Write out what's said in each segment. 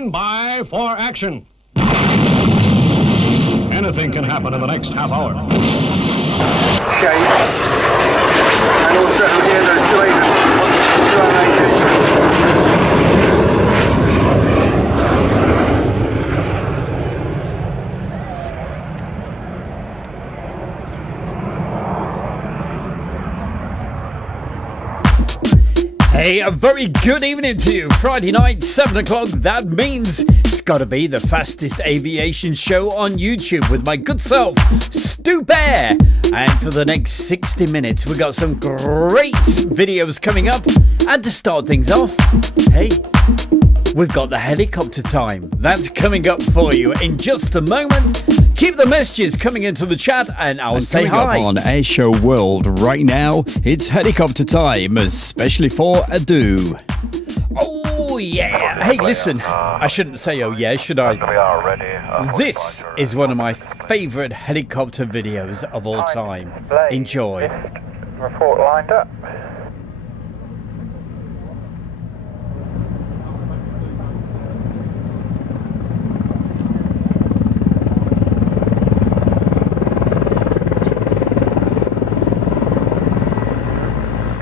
By for action. Anything can happen in the next half hour. Shade. And also here there are two agents. Hey, a very good evening to you. Friday night, 7 o'clock. That means it's got to be the fastest aviation show on YouTube with my good self, Stu Bear. And for the next 60 minutes, we've got some great videos coming up. And to start things off, hey, we've got the helicopter time. That's coming up for you in just a moment. Keep the messages coming into the chat and I'll say hi. Up on Air Show World right now, it's helicopter time, especially for Adu. Oh yeah. Hey, listen, I shouldn't say oh yeah, should I? This is one of my favourite helicopter videos of all time. Enjoy. Report lined up.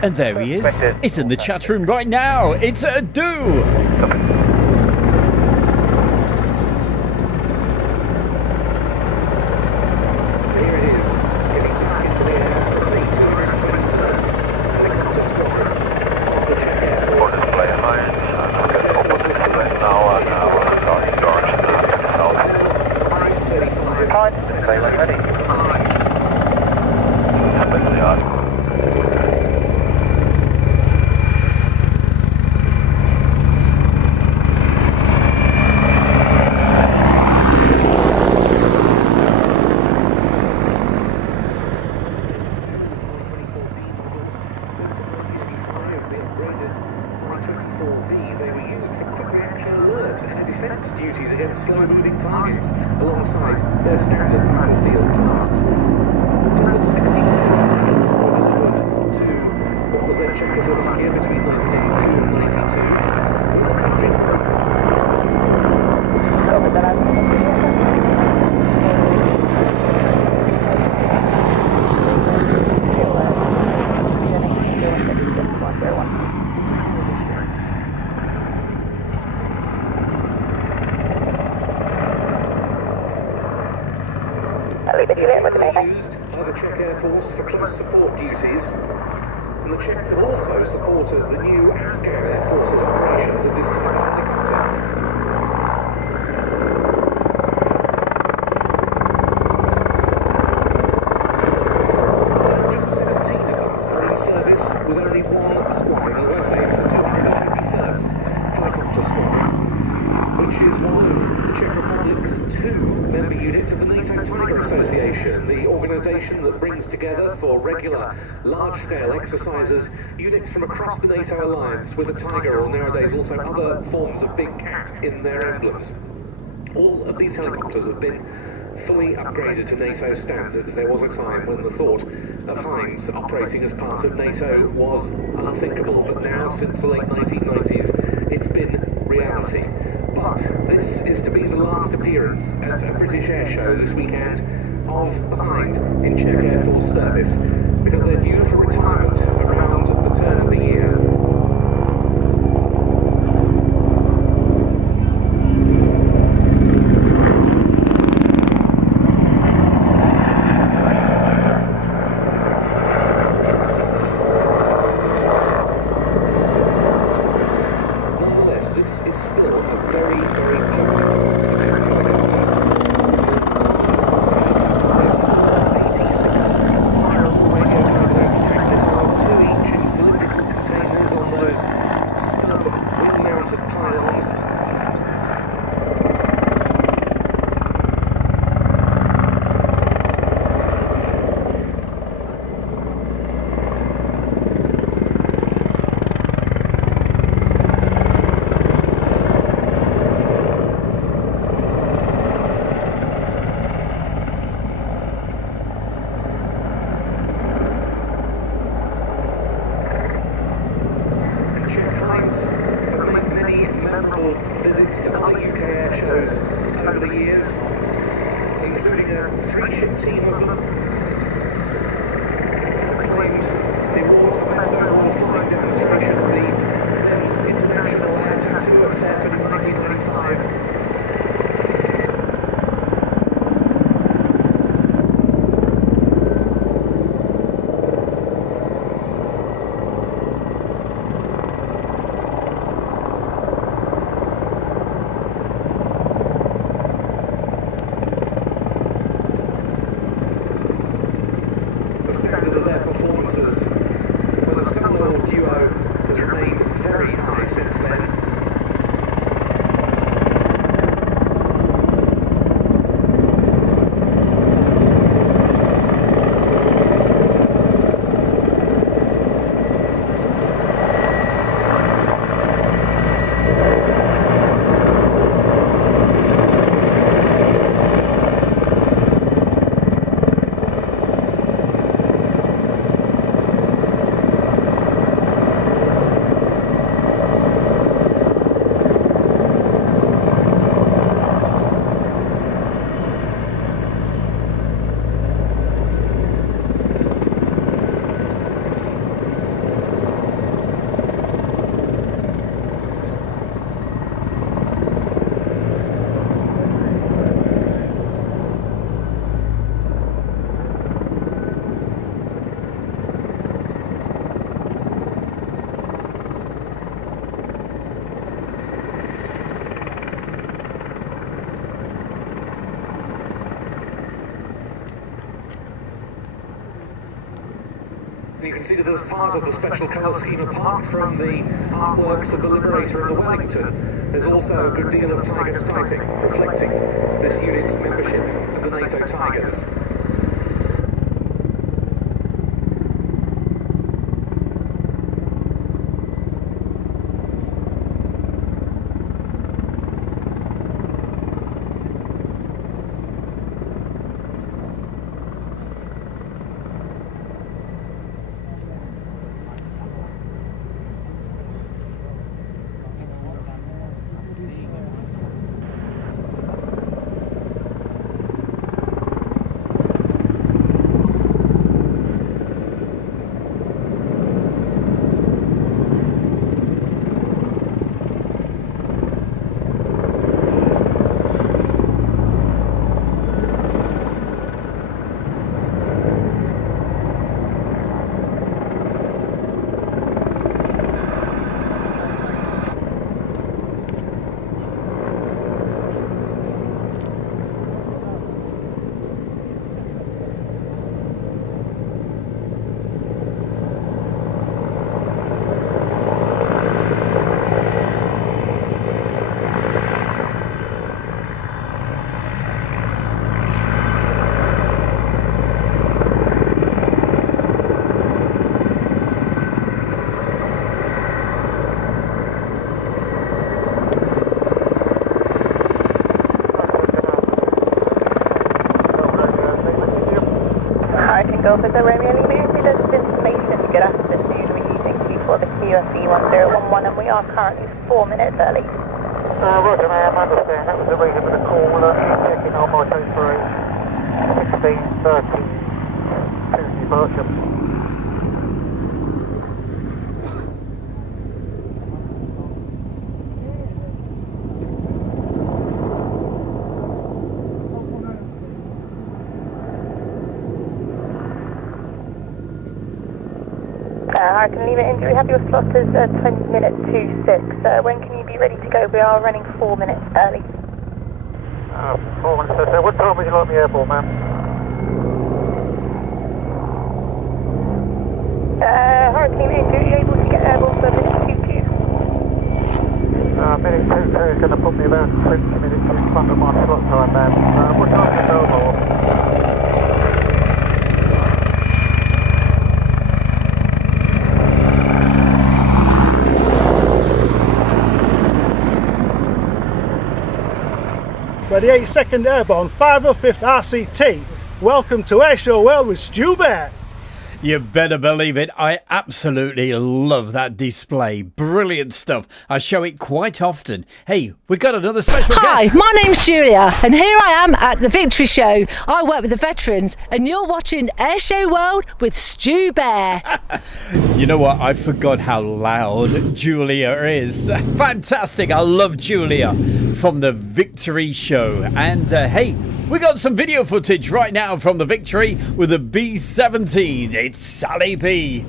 And there he is. It's in the chat room right now. It's Adu. Here it is, getting back into the air for the 221st Helicopter Squadron of the Czech Air Force. Slow-moving targets alongside their standard battlefield tasks. A total of 62 targets were delivered to what was then Czechoslovakia between 1982 and 92. The country used by the Czech Air Force for close support duties, and the Czechs have also supported the new Afghan Air Force's operations of this type of helicopter. Just 17 of them are in service with only one squadron. As I say, it's the 221st Helicopter Squadron, which is one of the Czech Republic's two member units of the NATO Tiger Association, the organisation that brings together for regular large-scale exercises units from across the NATO alliance with a tiger, or nowadays also other forms of big cat, in their emblems. All of these helicopters have been fully upgraded to NATO standards. There was a time when the thought of Hind operating as part of NATO was unthinkable, but now, since the late 1990s, it's been reality. But this is to be the last appearance at a British air show this weekend of the Hind in Czech Air Force service, because they're due for retirement around the turn of the year. visits to other three-ship team of them claimed the award for best overall flying demonstration at the International Air Tattoo at Fairford in 1995. The standard of their performances, well, the solo duo has remained very high since then. You can see that as part of the special colour scheme, apart from the artworks of the Liberator and the Wellington, there's also a good deal of Tiger striping reflecting this unit's membership of the NATO Tigers. Go for the Romeo Lima. There's information good afternoon. We're using for the QSE 1011 and we are currently 4 minutes early. Roger, ma'am, I understand. That was the reason for the call. Checking on my train for 16:30 to departure. I can leave it in. Do we have your slot as 20 minutes to 6? When can you be ready to go? We are running 4 minutes early. 4 minutes to 6. What time would you like me airborne, ma'am? Hurricane Angel, are you able to get airborne for minute 22? Minute 22 is going to put me about 20 minutes in front of my slot time, ma'am. What time is it over? We're the 82nd Airborne 505th RCT. Welcome to Air Show World with Stu Bear. You better believe it. I absolutely love that display. Brilliant stuff. I show it quite often. Hey, we got another special Hi, guest. my name's Julia, and here I am at the Victory Show. I work with the veterans, and you're watching Air Show World with Stu Bear. You know what? I forgot how loud Julia is. Fantastic. I love Julia from the Victory Show. And hey, we got some video footage right now from the Victory with the B-17. It's Sally P.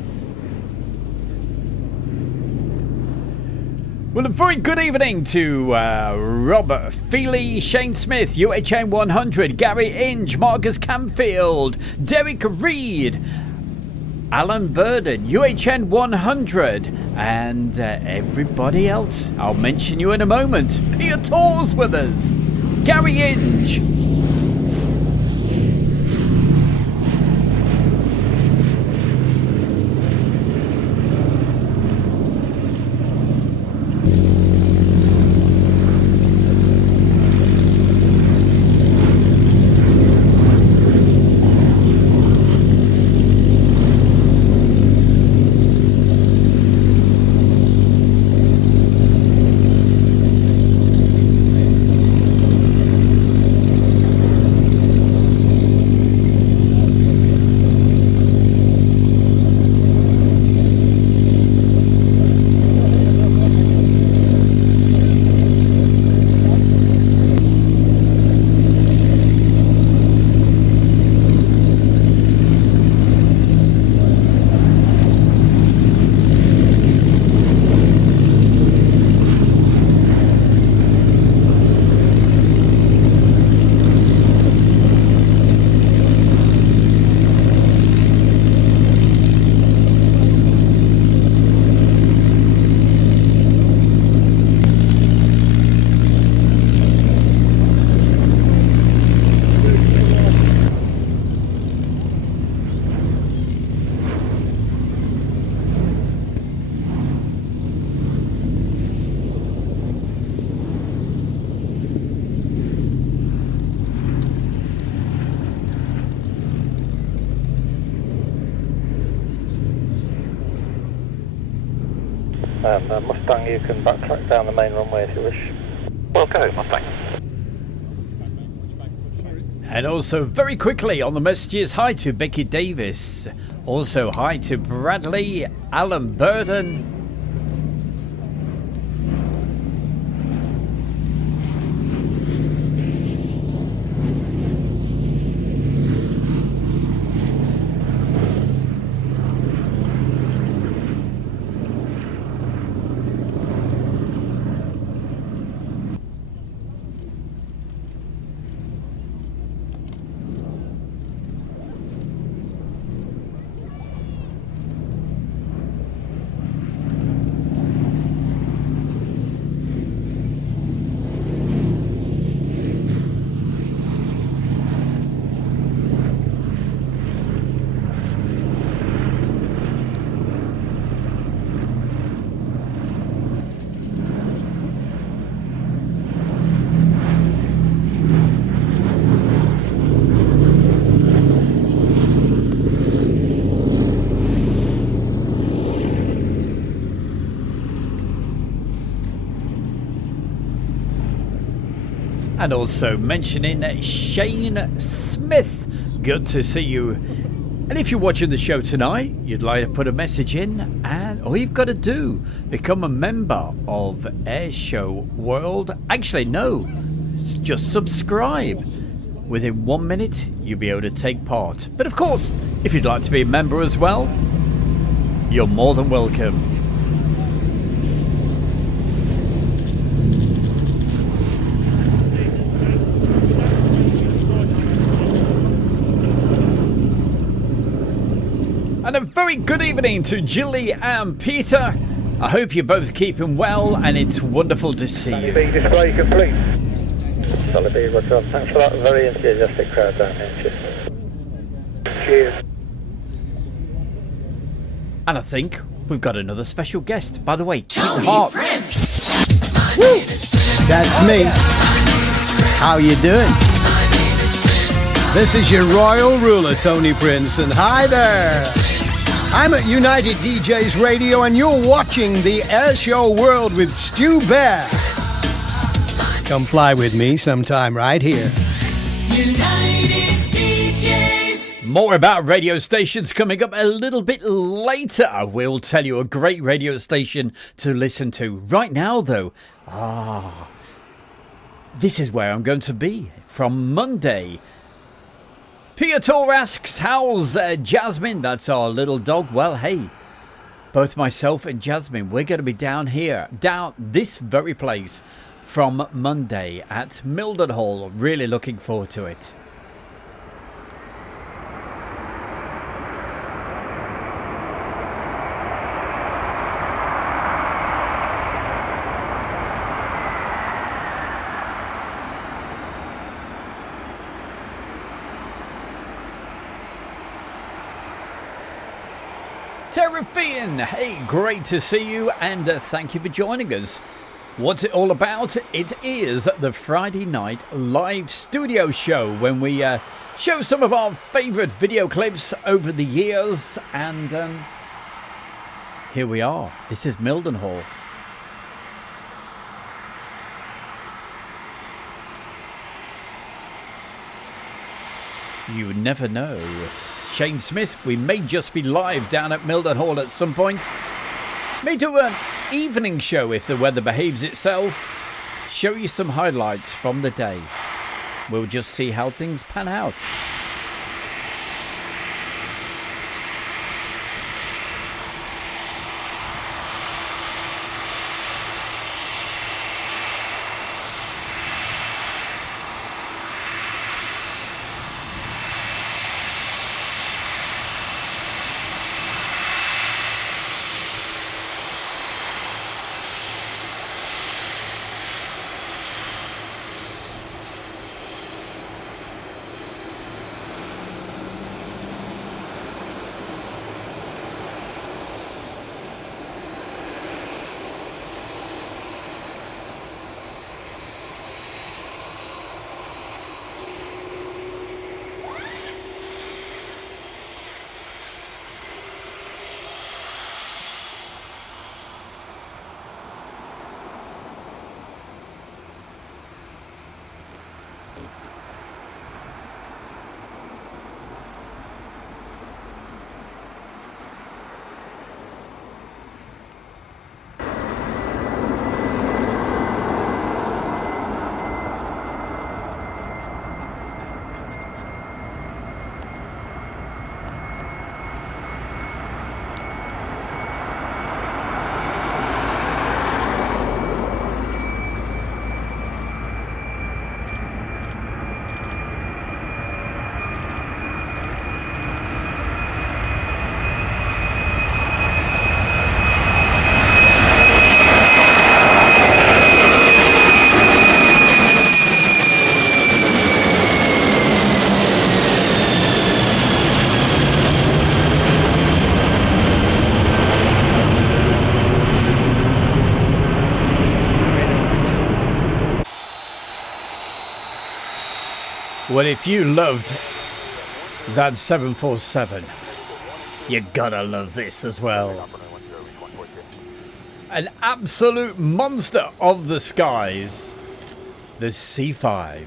Well, a very good evening to Robert Feely, Shane Smith, UHN 100, Gary Inge, Marcus Camfield, Derek Reed, Alan Burden, UHN 100, and everybody else. I'll mention you in a moment. Peter Tor's with us. Gary Inge. Mustang, you can backtrack down the main runway if you wish. Well, go, Mustang. And also, very quickly on the messages, hi to Becky Davis. Also, hi to Bradley, Alan Burden. And also mentioning Shane Smith. Good to see you. And if you're watching the show tonight, you'd like to put a message in, and all you've got to do, become a member of Air Show World. Actually, no, just subscribe. Within 1 minute, you'll be able to take part. But of course, if you'd like to be a member as well, you're more than welcome. And a very good evening to Julie and Peter. I hope you're both keeping well, and it's wonderful to see you. B display complete. Solid B, what's up? Thanks for that very enthusiastic crowd down here. Cheers. And I think we've got another special guest. By the way, Tony Prince. That's me. How you doing? This is your royal ruler, Tony Prince, and hi there. I'm at United DJs Radio, and you're watching the Air Show World with Stu Bear. Come fly with me sometime right here. United DJs. More about radio stations coming up a little bit later. I will tell you a great radio station to listen to. Right now, though, this is where I'm going to be from Monday. Piotr asks, how's Jasmine? That's our little dog. Well, hey, both myself and Jasmine, we're going to be down this very place from Monday at Mildenhall. Really looking forward to it. Terrifian, hey, great to see you, and thank you for joining us. What's it all about? It is the Friday night live studio show when we show some of our favourite video clips over the years, and here we are. This is Mildenhall. You never know. Shane Smith, we may just be live down at Mildenhall at some point. May do an evening show if the weather behaves itself. Show you some highlights from the day. We'll just see how things pan out. Well, if you loved that 747, you gotta love this as well. An absolute monster of the skies, the C5.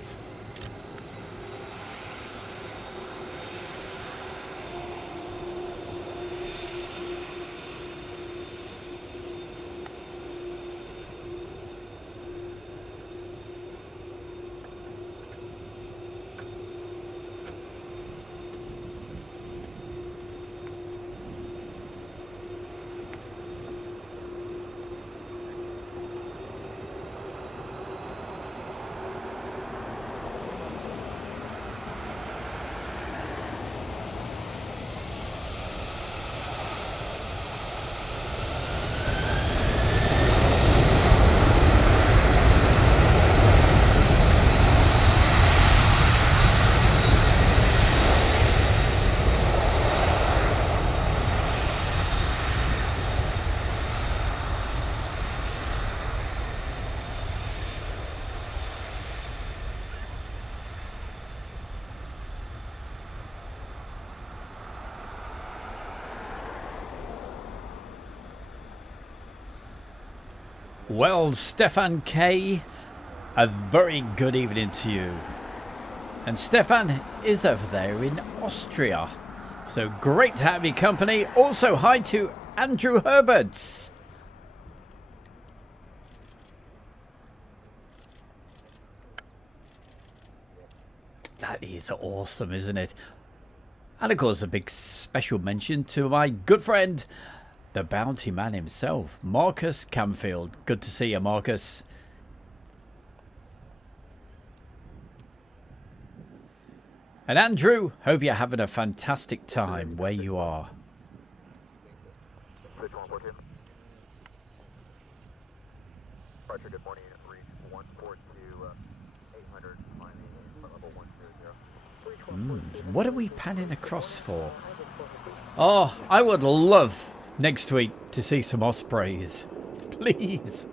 Well, Stefan K, a very good evening to you. And Stefan is over there in Austria. So great to have your company. Also, hi to Andrew Herberts. That is awesome, isn't it? And of course, a big special mention to my good friend, the bounty man himself, Marcus Camfield. Good to see you, Marcus. And Andrew, hope you're having a fantastic time where you are. Good morning, reach 142, 800, level 100. What are we panning across for? Oh, I would love next week to see some Ospreys. Please.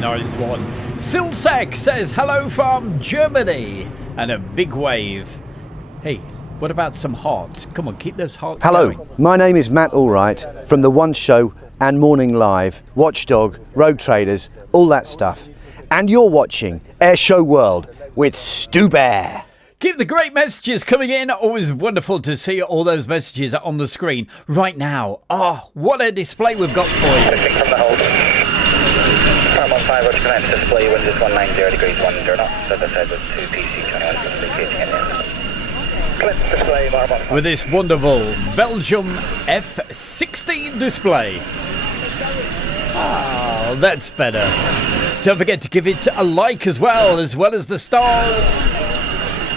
Nice one. Silsek says hello from Germany and a big wave. Hey, what about some hearts? Come on, keep those hearts Hello, going. my name is Matt Allwright from The One Show and Morning Live, Watchdog, Road Traders, all that stuff. And you're watching Air Show World with Stu Bear. Keep the great messages coming in. Always wonderful to see all those messages on the screen right now. Oh, what a display we've got for you. Farm on 5, Roger, command display, wind is 190 degrees, 10 knots, other side was 2 PC21, indicating it. Display, Farm on 5. With this wonderful Belgium F-16 display. Ah, that's better. Don't forget to give it a like as well as the stars.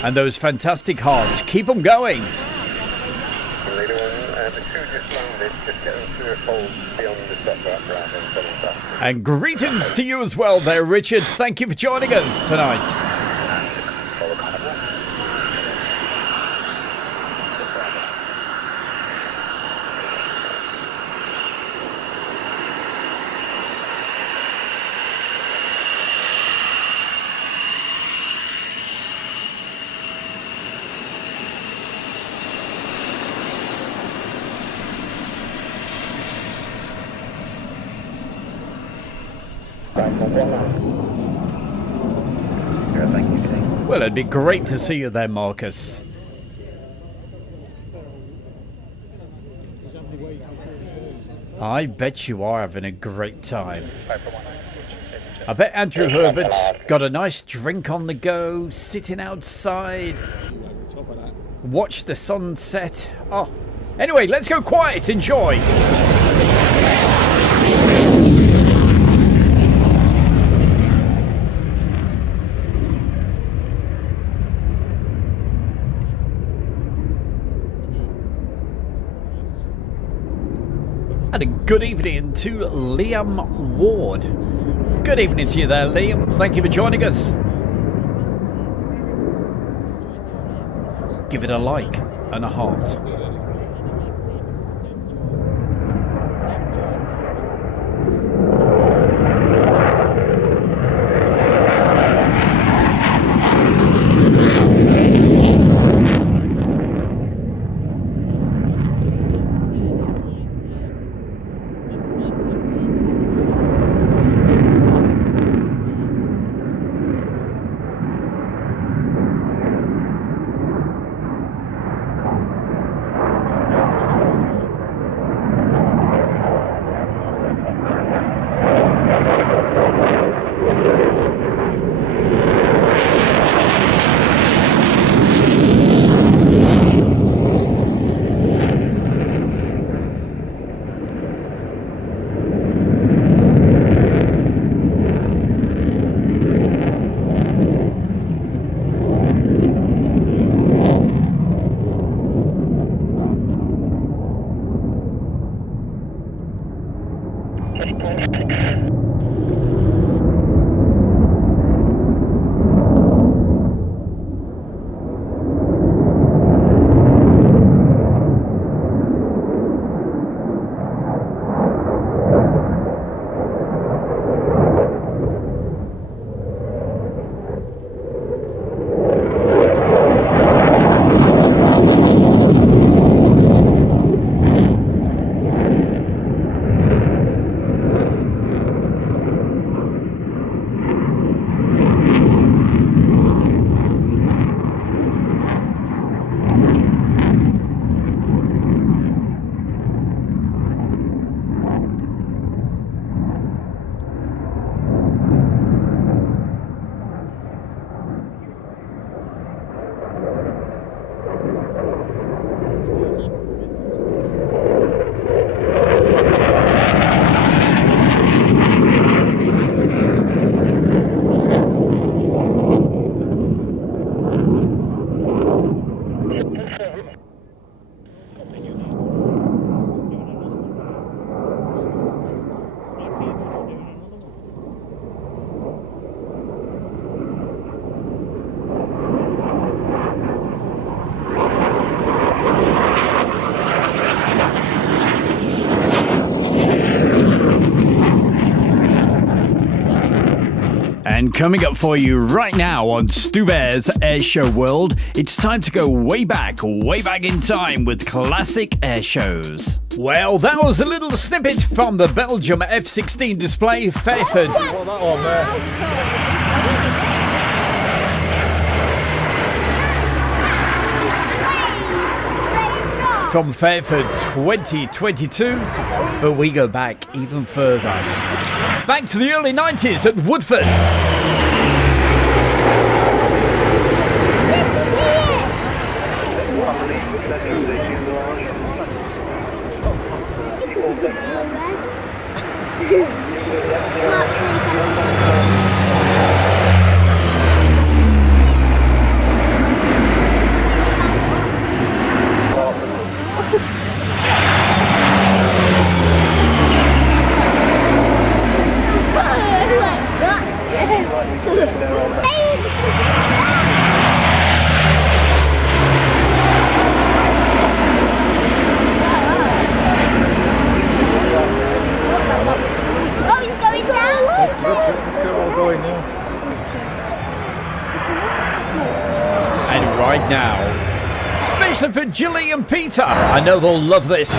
And those fantastic hearts. Keep them going. Leader 1, the 2 just landed, just getting through a fold beyond the stop right, and greetings to you as well there, Richard. Thank you for joining us tonight. Well, it'd be great to see you there, Marcus. I bet you are having a great time. I bet Andrew Herbert's got a nice drink on the go, sitting outside. Watch the sunset. Oh, anyway, let's go quiet. Enjoy. And a good evening to Liam Ward. Good evening to you there, Liam. Thank you for joining us. Give it a like and a heart. And coming up for you right now on Stu Bear's Air Show World, it's time to go way back in time with classic air shows. Well, that was a little snippet from the Belgium F-16 display, Fairford. From Fairford 2022, but we go back even further. Back to the early 90s at Woodford. And right now, especially for Jilly and Peter, I know they'll love this.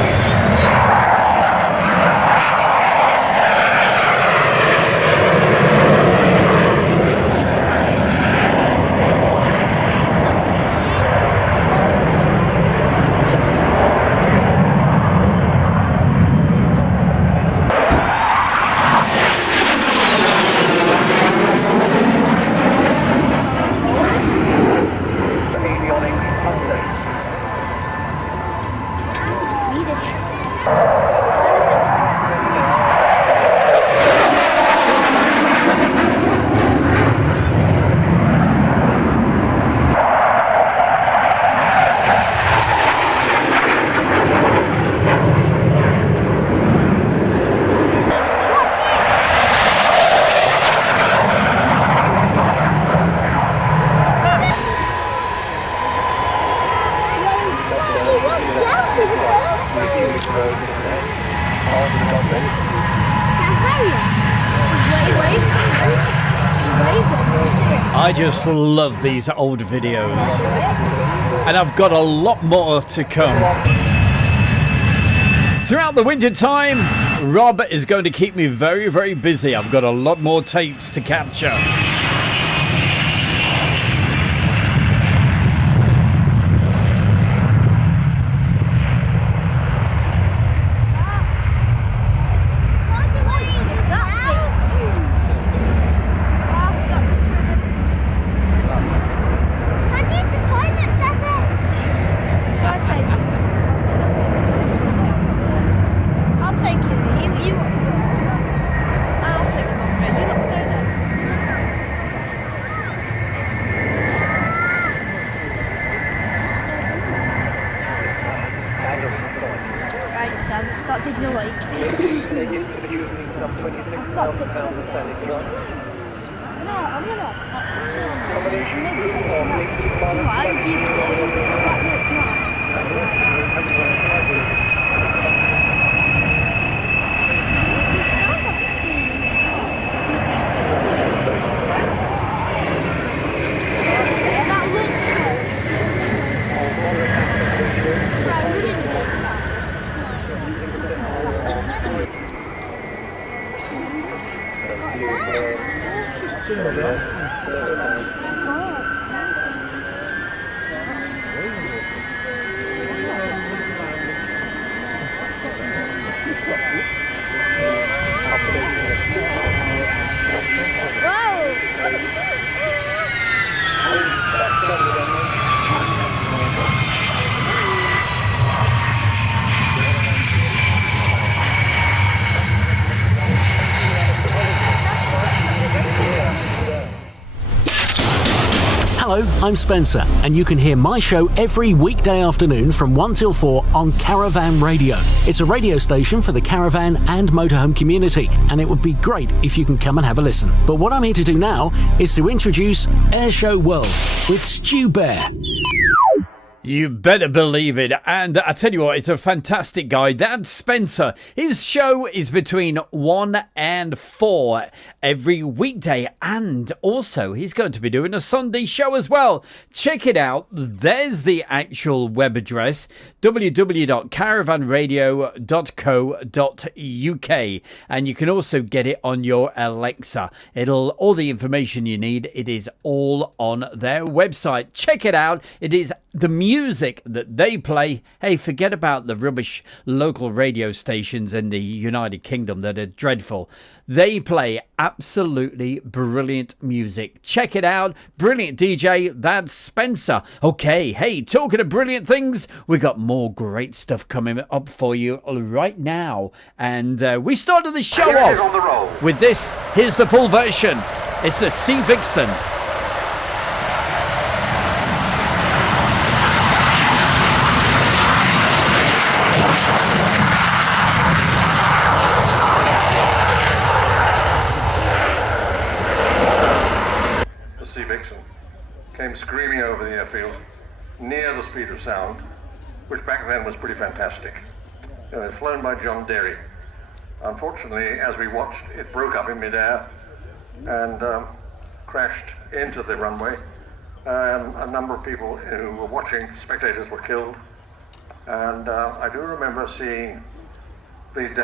I just love these old videos, and I've got a lot more to come. Throughout the winter time, Rob is going to keep me very, very busy. I've got a lot more tapes to capture. Hello, I'm Spencer, and you can hear my show every weekday afternoon from 1 till 4 on Caravan Radio. It's a radio station for the caravan and motorhome community, and it would be great if you can come and have a listen. But what I'm here to do now is to introduce Air Show World with Stu Bear. You better believe it. And I tell you what, it's a fantastic guy. That's Spencer. His show is between 1 and 4 every weekday. And also, he's going to be doing a Sunday show as well. Check it out. There's the actual web address, www.caravanradio.co.uk. And you can also get it on your Alexa. All the information you need, it is all on their website. Check it out. It is the music that they play. Hey, forget about the rubbish local radio stations in the United Kingdom that are dreadful. They play absolutely brilliant music. Check it out. Brilliant DJ. That's Spencer. Okay, hey, talking of brilliant things, we got more great stuff coming up for you right now. And we started the show off with this. Here's the full version. It's the Sea Vixen. Came screaming over the airfield, near the speed of sound, which back then was pretty fantastic. It was flown by John Derry. Unfortunately, as we watched, it broke up in midair and crashed into the runway. A number of people who were watching, spectators, were killed. And I do remember seeing the the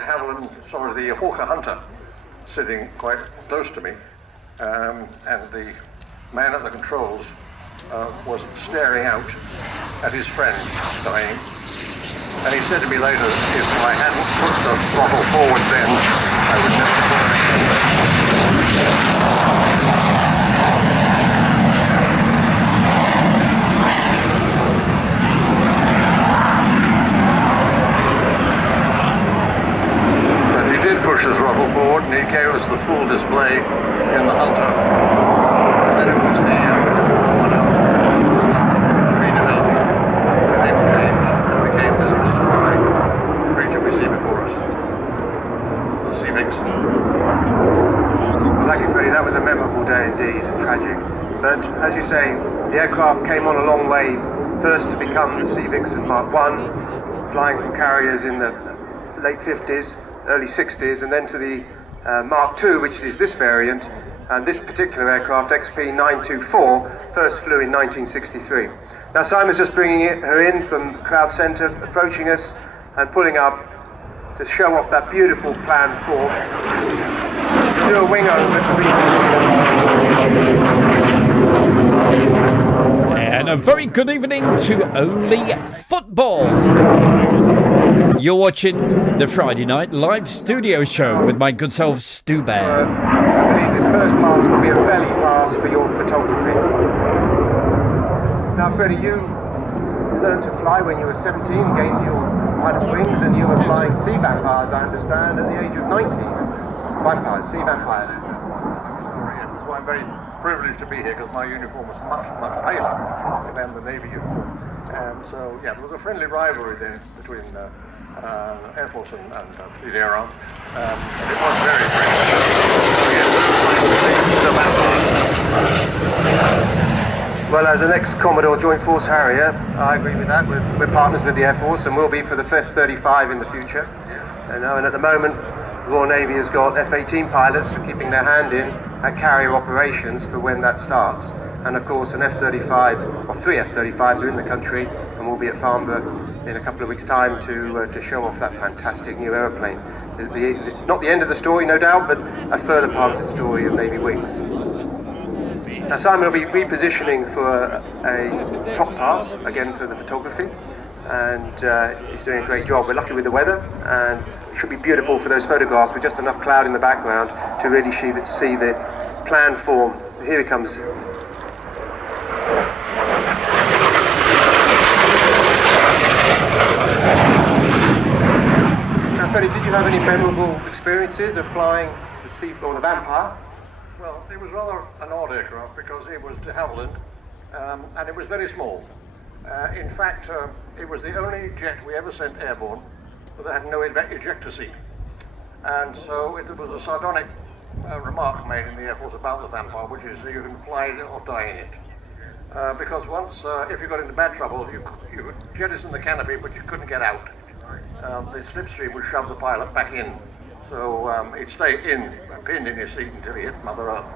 Hawker Hunter sitting quite close to me, and the man at the controls was staring out at his friend dying. And he said to me later, if I hadn't put the throttle forward then, I would never fly. But he did push the throttle forward, and he gave us the full display in the Hunter. And then it was the redeveloped, and then changed and became this extraordinary creature we see before us, the Sea Vixen. Well, thank you, Freddie. That was a memorable day indeed, tragic. But as you say, the aircraft came on a long way, first to become the Sea Vixen Mark I, flying from carriers in the late 50s, early 60s, and then to the Mark II, which is this variant. And this particular aircraft, XP924, first flew in 1963. Now Simon's just bringing her in from the crowd centre, approaching us and pulling up to show off that beautiful plan form. To do a wing over to reposition. And a very good evening to Only Football. You're watching the Friday night live studio show with my good self, Stu Bear. This first pass will be a belly pass for your photography. Now, Freddie, you learned to fly when you were 17, gained your pilot's wings, and you were flying sea vampires, I understand, at the age of 19. Vampires, sea vampires. That's why I'm very privileged to be here, because my uniform was much, much paler than the Navy uniform. So, yeah, there was a friendly rivalry there between Air Force and Fleet Air Arm. And it was very Well, as an ex-Commodore Joint Force Harrier, I agree with that. We're partners with the Air Force and will be for the F-35 in the future. And at the moment, the Royal Navy has got F-18 pilots keeping their hand in at carrier operations for when that starts. And of course, an F-35, or 3 F-35s are in the country, and we'll be at Farnborough in a couple of weeks' time to show off that fantastic new aeroplane. Not the end of the story, no doubt, but a further part of the story of Navy wings. Now Simon will be repositioning for a top pass, again for the photography, and he's doing a great job. We're lucky with the weather, and it should be beautiful for those photographs with just enough cloud in the background to really see the plan form. Here he comes. Now Freddie, did you have any memorable experiences of flying the Sea or the Vampire? Well, it was rather an odd aircraft because it was de Havilland and it was very small. In fact, it was the only jet we ever sent airborne that had no ejector seat. And so it was a sardonic remark made in the Air Force about the Vampire, which is you can fly it or die in it. because once, if you got into bad trouble, you could jettison the canopy, but you couldn't get out. The slipstream would shove the pilot back in, so he'd stay pinned in his seat until he hit Mother Earth.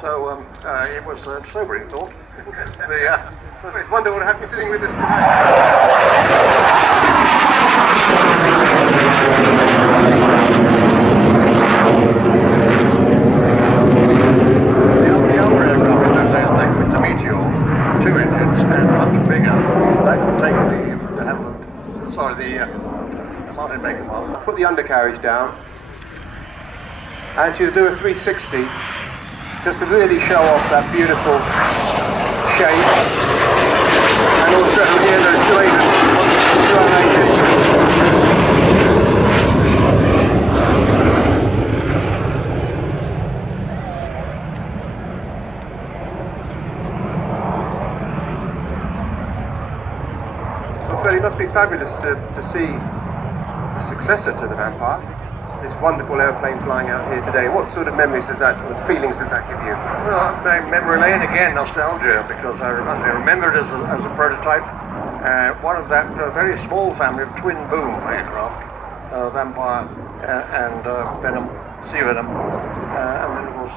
So it was a sobering thought. It's wonderful to have you sitting with us today. The other aircraft in those days, like the Meteor, 2 engines and much bigger, that could take the Martin Baker Mark. Put the undercarriage down and she'll do a 360 just to really show off that beautiful shape, and also here those 208 Well, it must be fabulous to see the successor to the Vampire, this wonderful airplane flying out here today. What sort of memories does that, what feelings does that give you? Well, memory lane again, nostalgia, because I remember it as a prototype. One of that very small family of twin boom aircraft, Vampire and Venom, Sea Venom, and then of course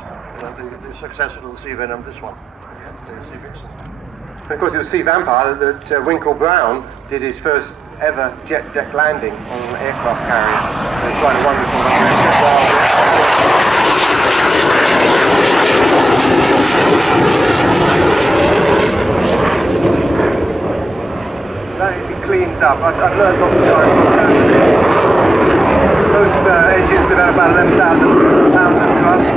the successor to the Sea Venom, this one, the Sea Vixen. And of course it was Sea Vampire that Winkle Brown did his first ever jet deck landing on an aircraft carrier. It was quite a wonderful one. That is, it cleans up. I've learned not to try and talk about it. Both engines develop about 11,000 pounds of thrust.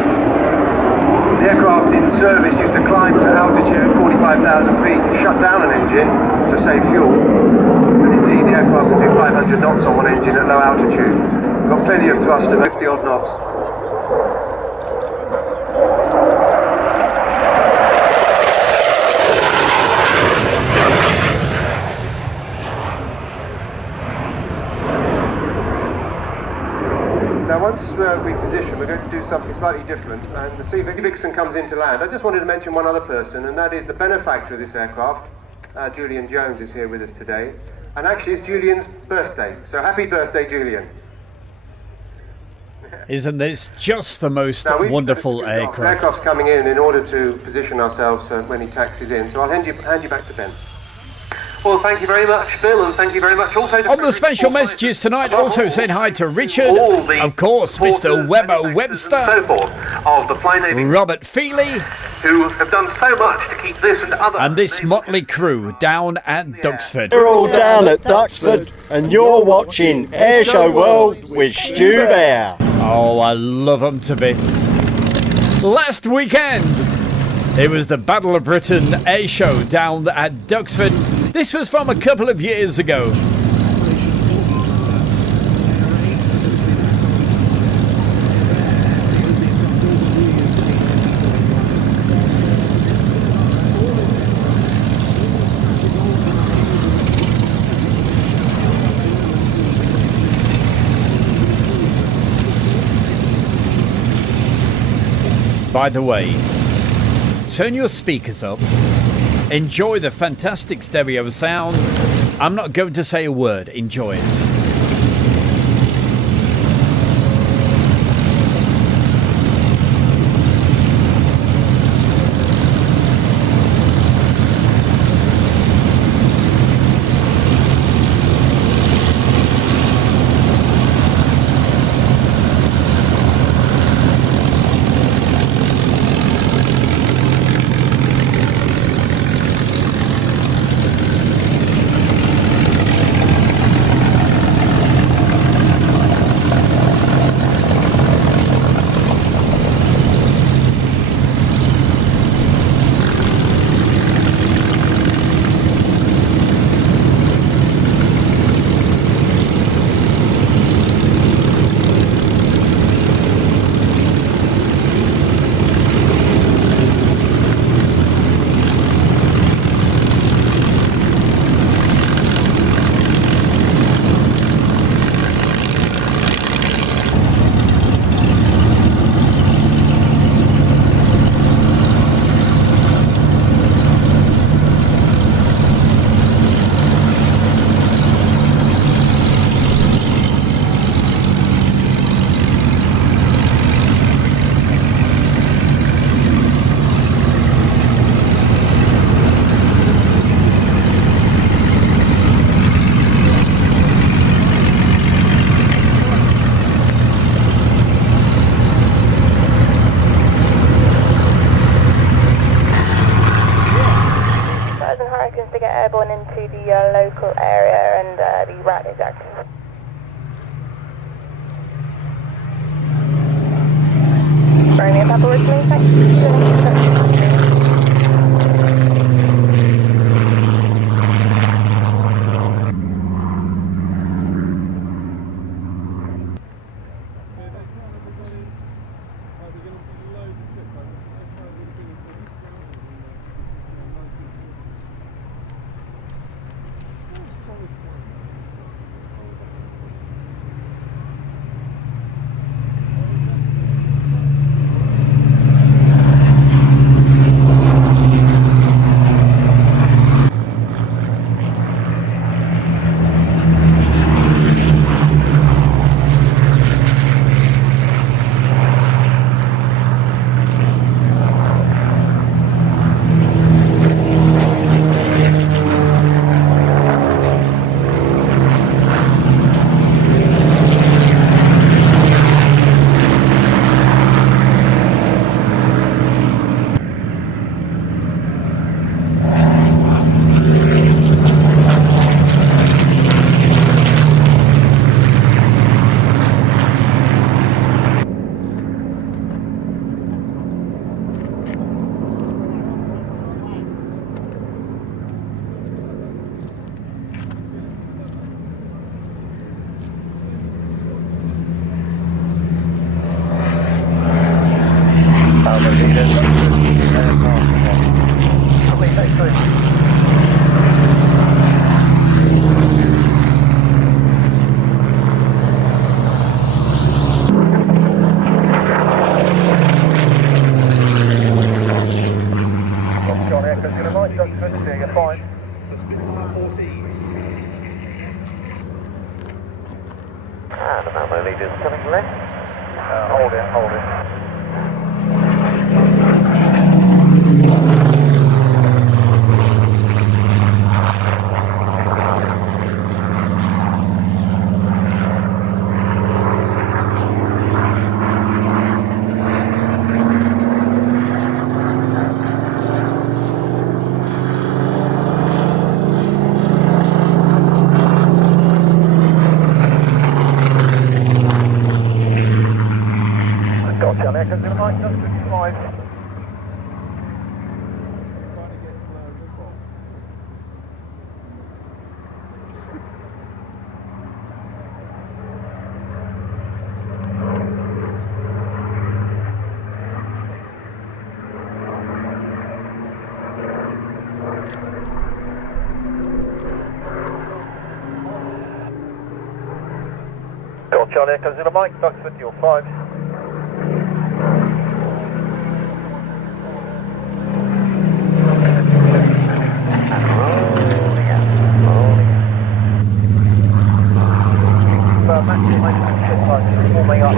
The aircraft in service used to climb to altitude 45,000 feet and shut down an engine to save fuel. But indeed, the aircraft can do 500 knots on one engine at low altitude. We've got plenty of thrust at 50 odd knots. Now once we position, we're going to do something slightly different, and the Sea Vixen comes into land. I just wanted to mention one other person, and that is the benefactor of this aircraft. Julian Jones is here with us today, and actually it's Julian's birthday, so happy birthday, Julian. Isn't this just the most wonderful aircraft? The aircraft's coming in order to position ourselves when he taxis in, so I'll hand you back to Ben. Well, thank you very much, Bill, and thank you very much also to... On the special messages tonight, also saying hi to Richard, of course, Mr. Webber Webster, so forth of the Fly Navy, Robert Feely, who have done so much to keep this and other... and this motley crew down at Duxford. We're all down at Duxford, and you're watching Air Show World with Stu Bear. Oh, I love them to bits. Last weekend, it was the Battle of Britain Air Show down at Duxford. This was from a couple of years ago. By the way, turn your speakers up. Enjoy the fantastic stereo sound. I'm not going to say a word. Enjoy it. travel with me, thank you. The Spitfire 14. And the Malmo leader's coming left. Hold it, hold it. Charlie Echo 0 Mike, Duxford, you're 5. Warming up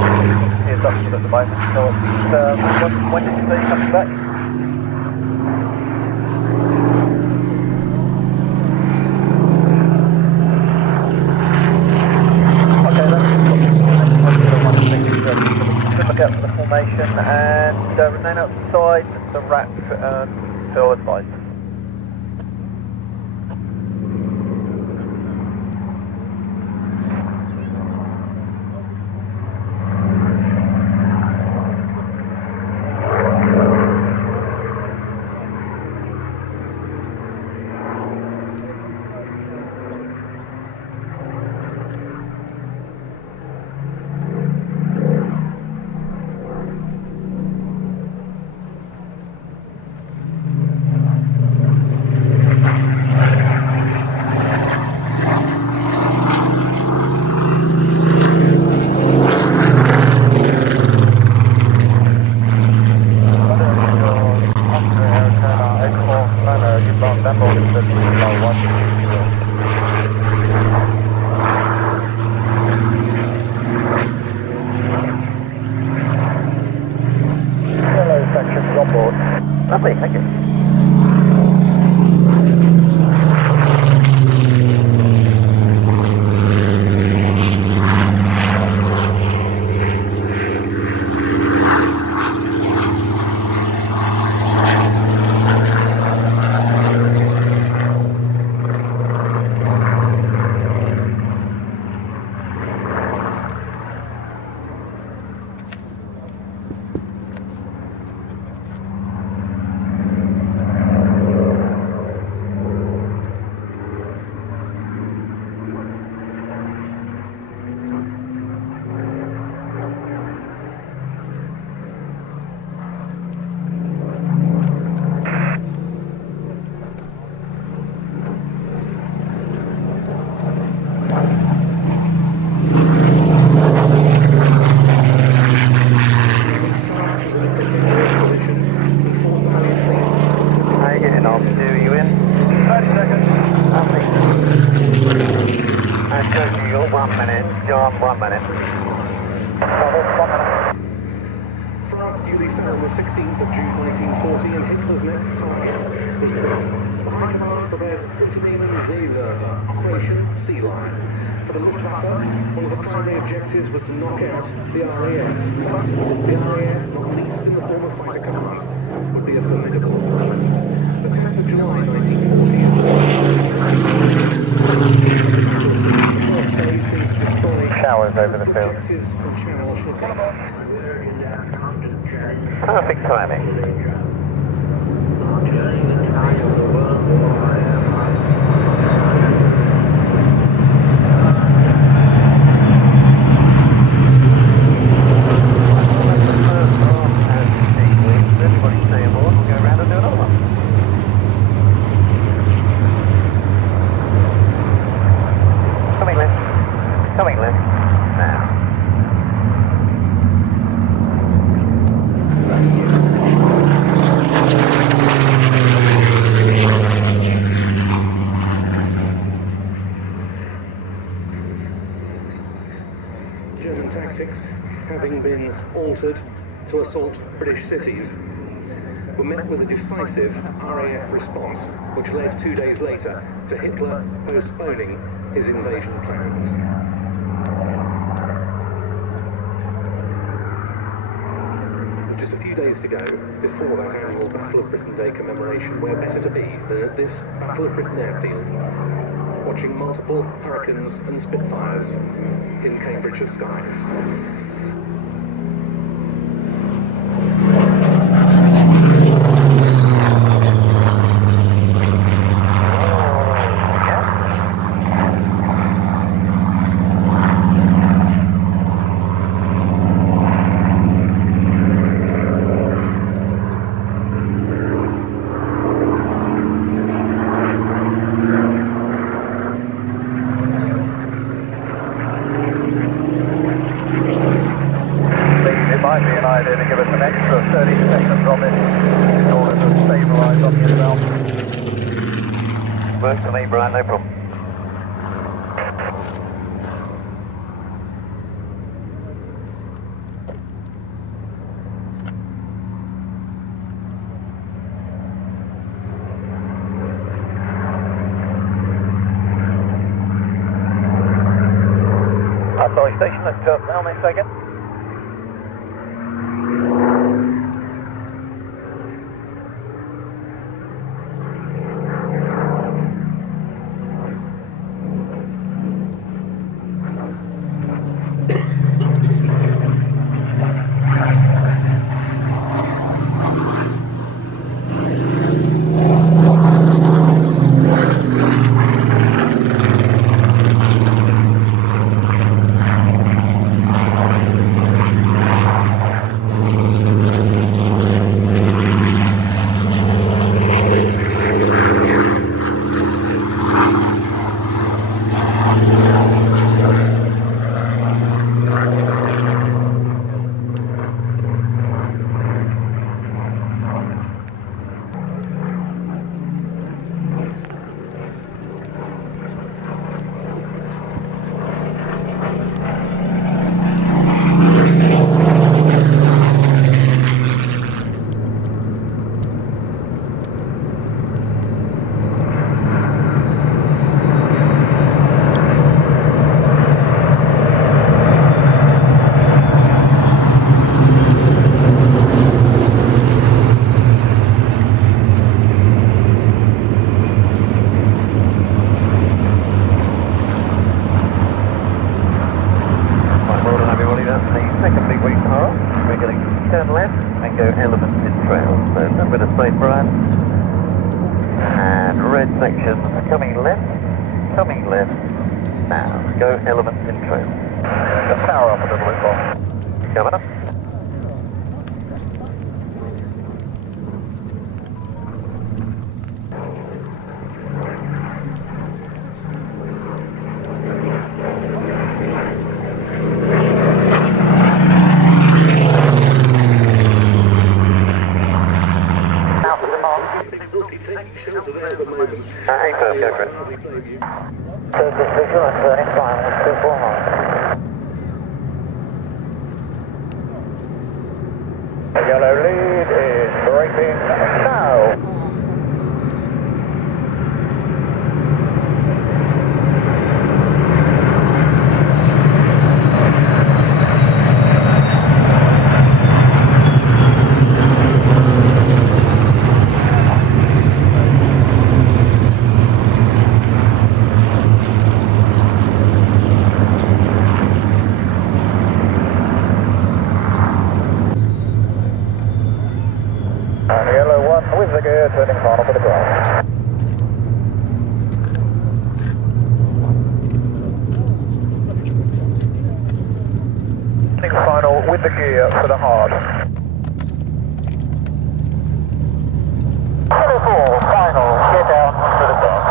here Duxford at the moment, so when did you say you're coming back? Look out for the formation and remain outside the wrap until advised. France duly fell on the 16th of June 1940, and Hitler's next target was Britain. The High Command prepared Unternehmen Seelöwe, Operation Sea Lion. For the Luftwaffe, one of the primary objectives was to knock out the RAF, but the RAF, not least in the form of fighter command, would be a formidable opponent. The 10th of July 1940 is the first phase being to destroy showers over the field. Objectives and channel shipping. Perfect timing. Coming left. Now. German tactics, having been altered to assault British cities, were met with a decisive RAF response, which led 2 days later to Hitler postponing his invasion plans. With just a few days to go before that annual Battle of Britain Day commemoration, where better to be than at this Battle of Britain airfield, watching multiple Hurricanes and Spitfires in Cambridgeshire skies. To give us an extra 30 seconds on this in order to stabilise on the inbound. Works for me, Brian, no problem. Sorry, station, let's go up now, a second. Check air, turning final for the ground. Final with the gear for the hard. 24, final, gear down for the top.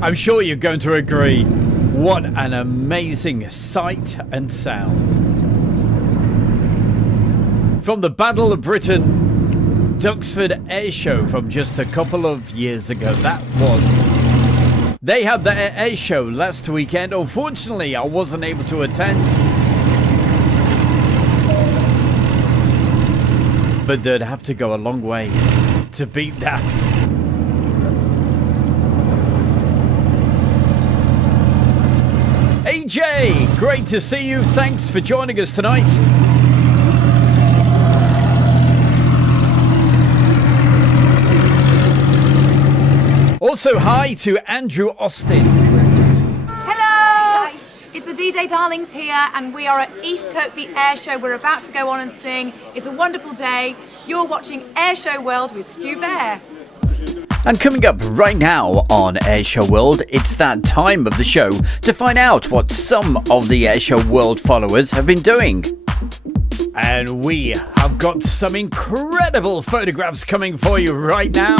I'm sure you're going to agree. What an amazing sight and sound. From the Battle of Britain, Duxford Air Show from just a couple of years ago. That was. They had their air show last weekend. Unfortunately, I wasn't able to attend. But they'd have to go a long way to beat that. AJ, great to see you. Thanks for joining us tonight. Also, hi to Andrew Austin. Hello! It's the DJ Darlings here, and we are at East Kirkby Air Show. We're about to go on and sing. It's a wonderful day. You're watching Air Show World with Stu Bear. And coming up right now on Air Show World, it's that time of the show to find out what some of the Air Show World followers have been doing. And we have got some incredible photographs coming for you right now.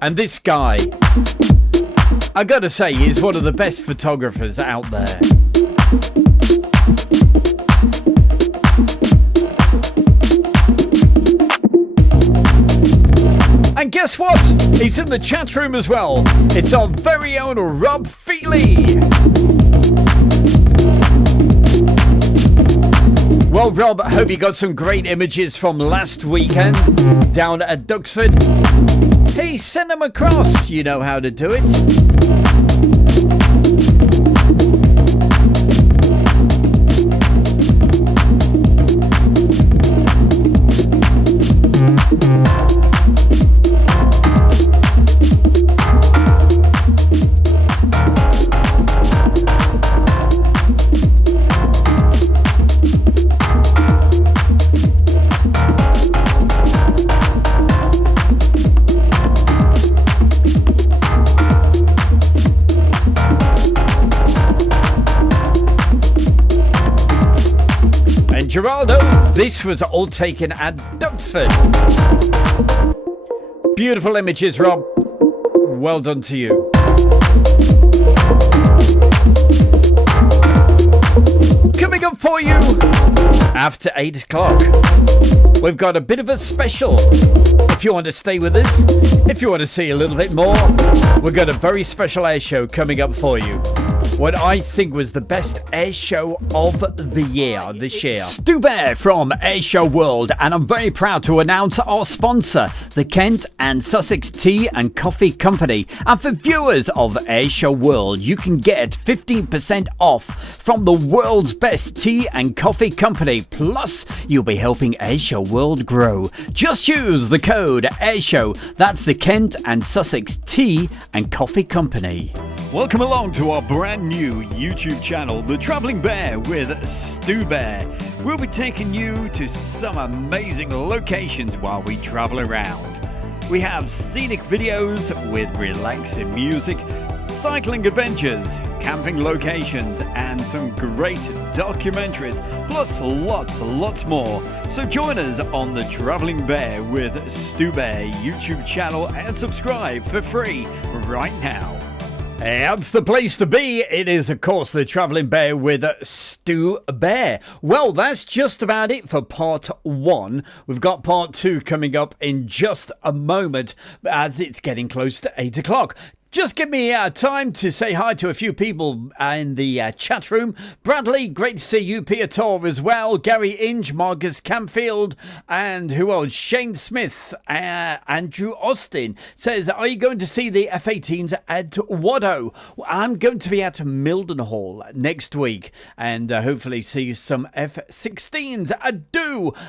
And this guy, I gotta say, is one of the best photographers out there. And guess what? He's in the chat room as well. It's our very own Rob Feely. Well, Rob, I hope you got some great images from last weekend down at Duxford. Hey, send them across. You know how to do it. Geraldo, this was all taken at Duxford. Beautiful images, Rob. Well done to you. Coming up for you after 8 o'clock, we've got a bit of a special. If you want to stay with us, if you want to see a little bit more, we've got a very special air show coming up for you. What I think was the best air show of the year this year. Stu Bear from Air Show World, and I'm very proud to announce our sponsor, the Kent and Sussex Tea and Coffee Company. And for viewers of Air Show World, you can get 15% off from the world's best tea and coffee company. Plus, you'll be helping Air Show World grow. Just use the code AIRSHOW. That's the Kent and Sussex Tea and Coffee Company. Welcome along to our brand new YouTube channel, The Travelling Bear with Stu Bear. We'll be taking you to some amazing locations while we travel around. We have scenic videos with relaxing music, cycling adventures, camping locations, and some great documentaries, plus lots more. So join us on the Travelling Bear with Stu Bear YouTube channel and subscribe for free right now. That's the place to be. It is, of course, the Travelling Bear with Stu Bear. Well, that's just about it for part 1. We've got part 2 coming up in just a moment as it's getting close to 8 o'clock. Just give me time to say hi to a few people in the chat room. Bradley, great to see you. Peter Tor as well. Gary Inge, Marcus Campfield, and who else? Shane Smith, Andrew Austin says, are you going to see the F-18s at Waddo? I'm going to be at Mildenhall next week and hopefully see some F-16s.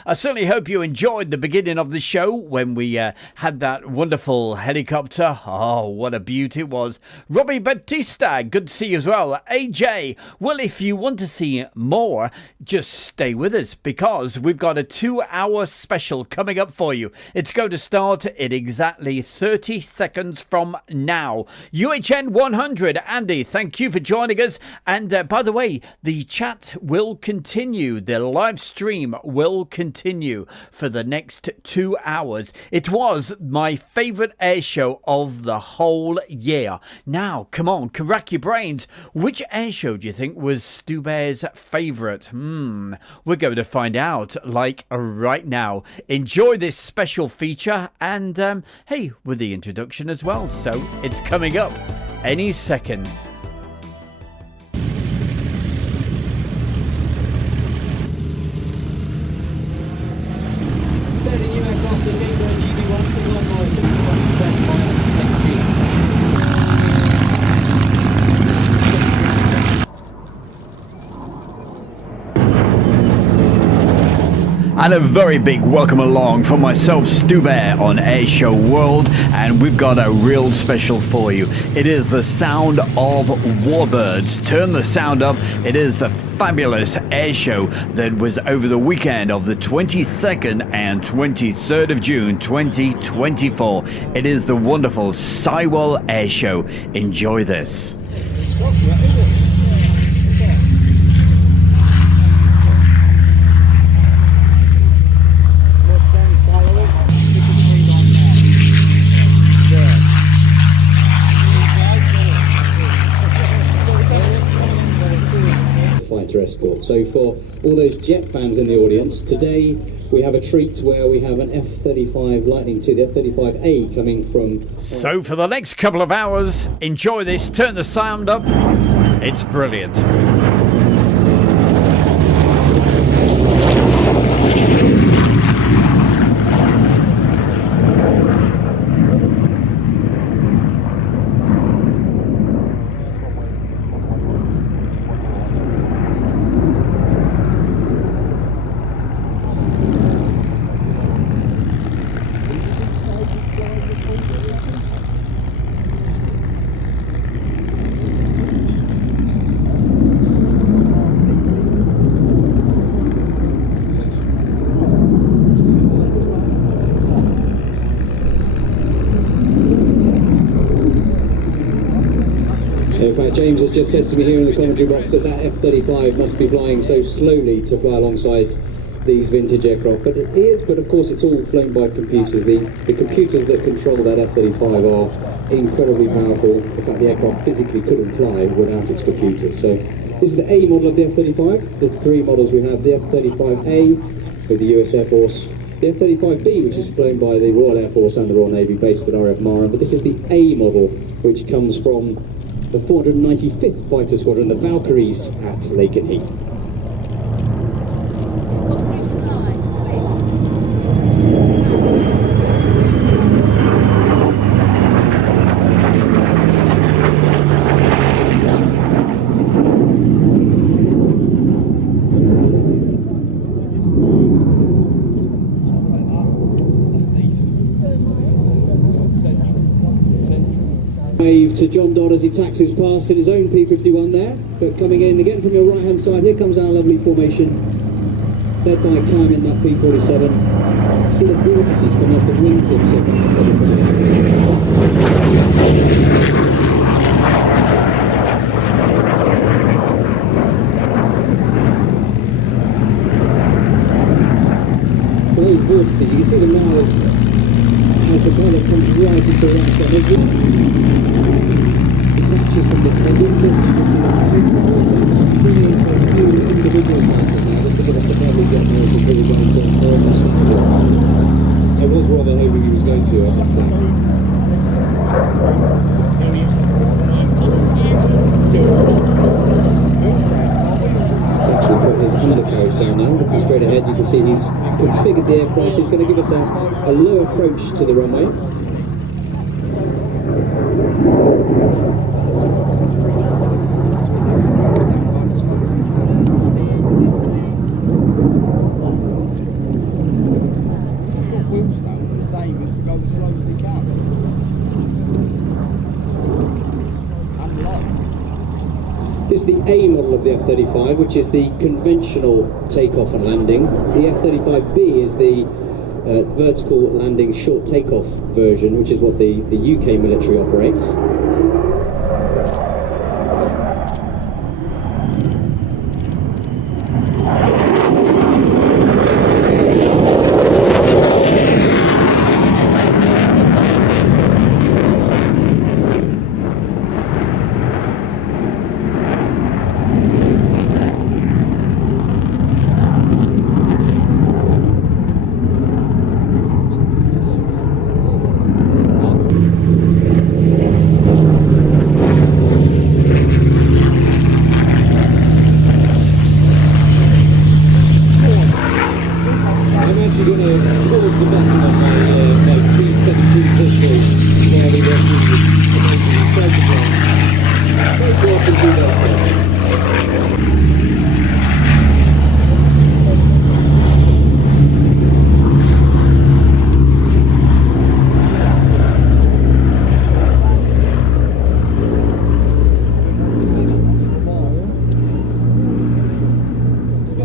I certainly hope you enjoyed the beginning of the show when we had that wonderful helicopter. Oh, what a beauty it was. Robbie Batista, good to see you as well. AJ, well, if you want to see more, just stay with us because we've got a 2-hour special coming up for you. It's going to start in exactly 30 seconds from now. UHN 100, Andy, thank you for joining us. And by the way, the chat will continue. The live stream will continue for the next 2 hours. It was my favourite air show of the whole year. Now, come on, can rack your brains. Which air show do you think was Stu Bear's favourite? We're going to find out, like, right now. Enjoy this special feature and, hey, with the introduction as well. So, it's coming up any second. And a very big welcome along from myself, Stu Bear, on Air Show World, and we've got a real special for you. It is the sound of Warbirds. Turn the sound up. It is the fabulous air show that was over the weekend of the 22nd and 23rd of June 2024. It is the wonderful Sywell Air Show. Enjoy this. Escort. So for all those jet fans in the audience, today we have a treat where we have an F-35 Lightning II, the F-35A coming from... So for the next couple of hours, enjoy this, turn the sound up, it's brilliant. James has just said to me here in the commentary box that that F-35 must be flying so slowly to fly alongside these vintage aircraft, but it is, but of course it's all flown by computers. The computers that control that F-35 are incredibly powerful. In fact, the aircraft physically couldn't fly without its computers. So this is the A model of the F-35. The three models we have, the F-35A with the US Air Force, the F-35B, which is flown by the Royal Air Force and the Royal Navy based at RF Mara, but this is the A model, which comes from the 495th Fighter Squadron, the Valkyries at Lakenheath. To John Dodd as he taxis past in his own P51 there, but coming in again from your right hand side, here comes our lovely formation. led by Cam in that P47. See the vortices coming off the wingtips of that So those vortices, you can see them now as the pilot comes right into the right side. It's actually from the wingtips. Brilliant for a few individual classes now, just to get us the level get more before we go into more standard. I was rather hoping he was going to, I must say. He's actually put his undercarriage down now, looking straight ahead. You can see he's configured the aircraft. He's going to give us a low approach to the runway. This is the A model of the F-35, which is the conventional takeoff and landing. The F-35B is the vertical landing short takeoff version, which is what the UK military operates.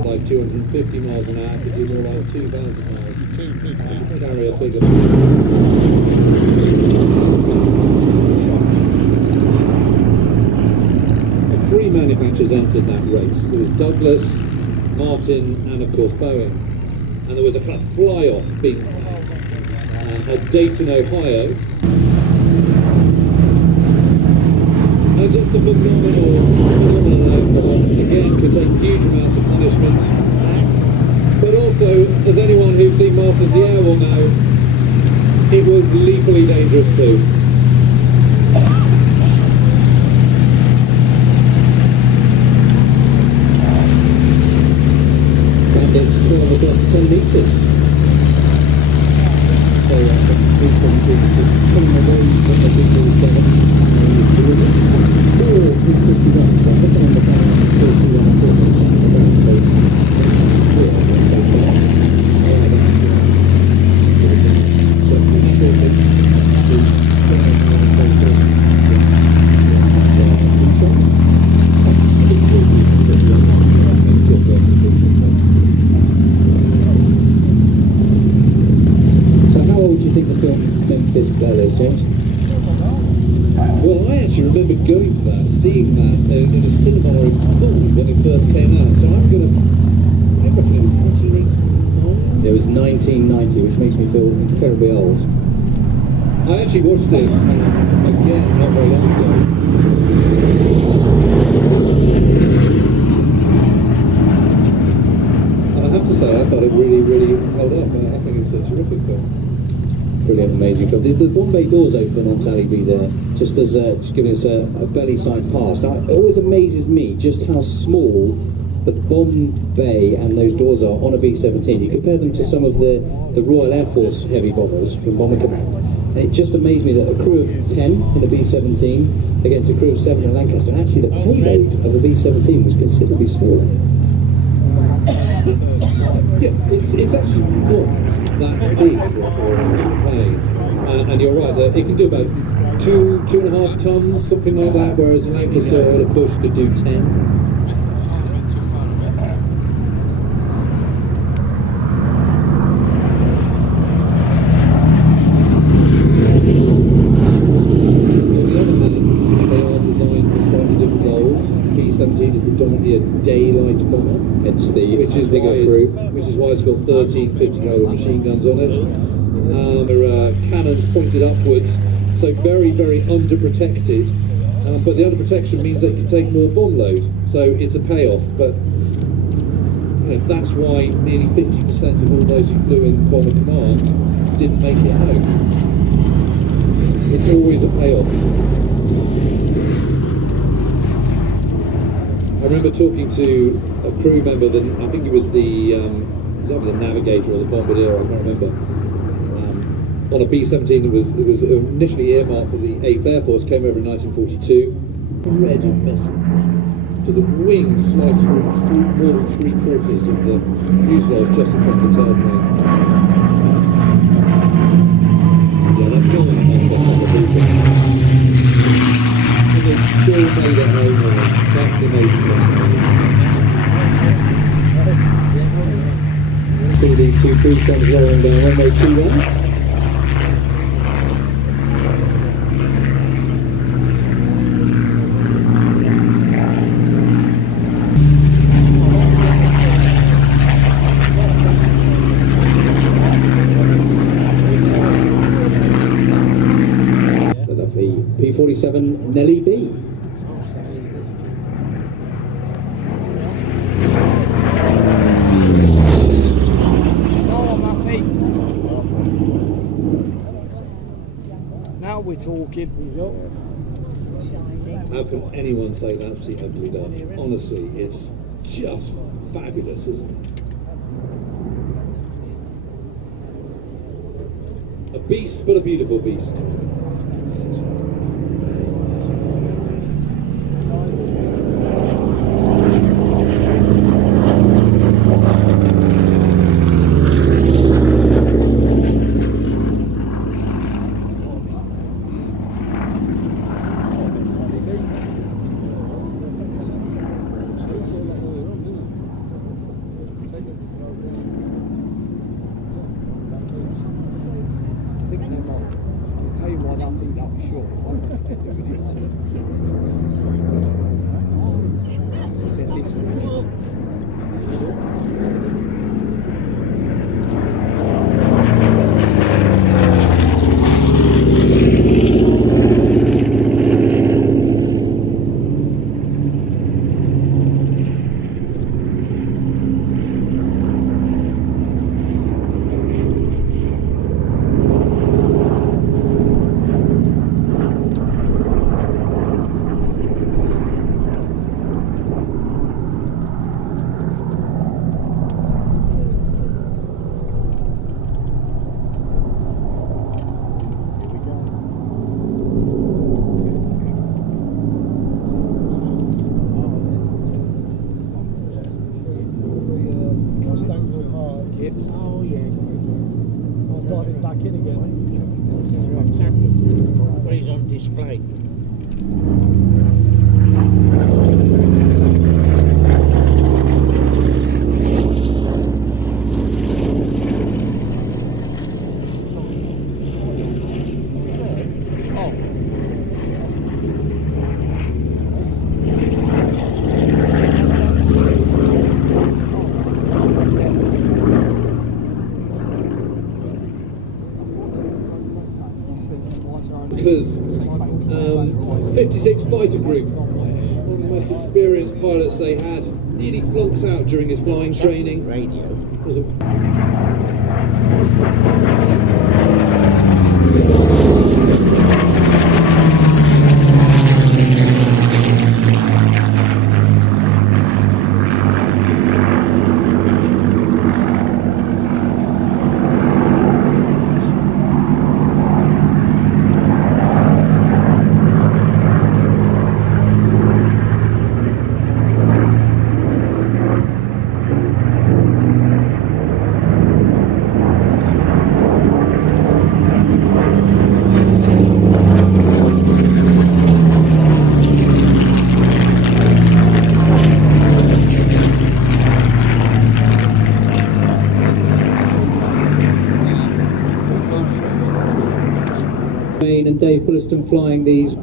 Like 250 miles an hour, could do more like 2,000 miles. 250. Carry a bigger. Three manufacturers entered that race. There was Douglas, Martin, and of course Boeing. And there was a kind of fly-off being at Dayton, Ohio. And just a phenomenal aircraft. Again, could take huge amounts of punishment. But also, as anyone who's seen Masters of the Air will know, it was lethally dangerous too. And it's 12 o'clock 10 metres. So the B-7 is coming away from the B-7. 451, but look on the back, So how old do you think the film Memphis Belle is, James? Well, I actually remember going for that, seeing that in a cinema in Cornwall when it first came out. So I'm going to, I reckon it was 1989? It was 1990, which makes me feel incredibly old. I actually watched it again not very long ago. And I have to say, I thought it really, really held up. I think it's a terrific film. Brilliant, amazing film. The Bombay doors open on Sally B there, just as just giving us a belly side pass. Now, it always amazes me just how small the Bombay and those doors are on a B-17. You compare them to some of the Royal Air Force heavy bombers from Bomber Command. And it just amazed me that a crew of 10 in a B-17 against a crew of 7 in Lancaster, and actually the payload of a B-17 was considerably smaller. Yes, it's actually not that big for a plane. And you're right, that it can do about 2.5 tons, something like that, whereas Lancaster at a push could do 10. which is bigger crew, which is why it's got 13 50 caliber machine guns on it. There are cannons pointed upwards, so very, very underprotected. But the underprotection means they can take more bomb load, so it's a payoff. But that's why nearly 50% of all those who flew in Bomber Command didn't make it home. It's always a payoff. I remember talking to a crew member that I think it was the navigator or the bombardier, I can't remember. On a B-17 it was initially earmarked for the 8th Air Force, came over in 1942. Red metal. To the wing sliced through more than 3/4 of the fuselage just in front of the tailplane. Yeah, that's not enough on the bullshit. And they still made it home. That's the amazing thing. See these two Bouchons rolling down runway 21. P-47 Nelly B. Now we're talking. How can anyone say that's the ugly duck? Honestly, it's just fabulous, isn't it? A beast, but a beautiful beast. Because 56 Fighter Group, one of the most experienced pilots they had, nearly flunked out during his flying training. And Dave Bulliston flying these.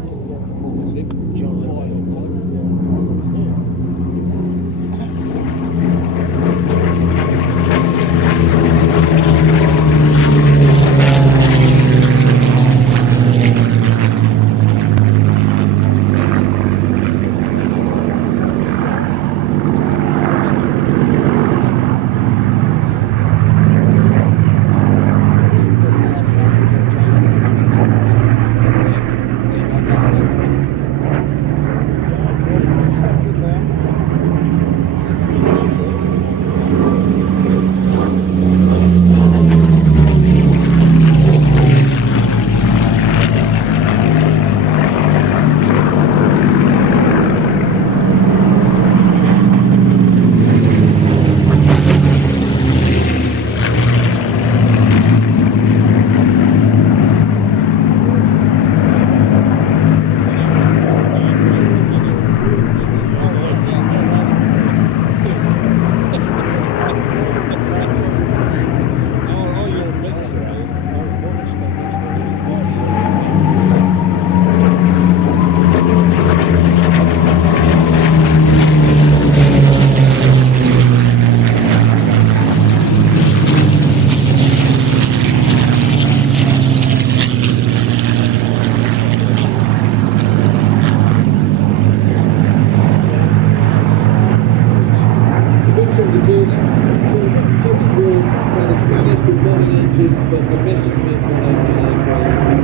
engines, but the Messerschmitt 109 airframe.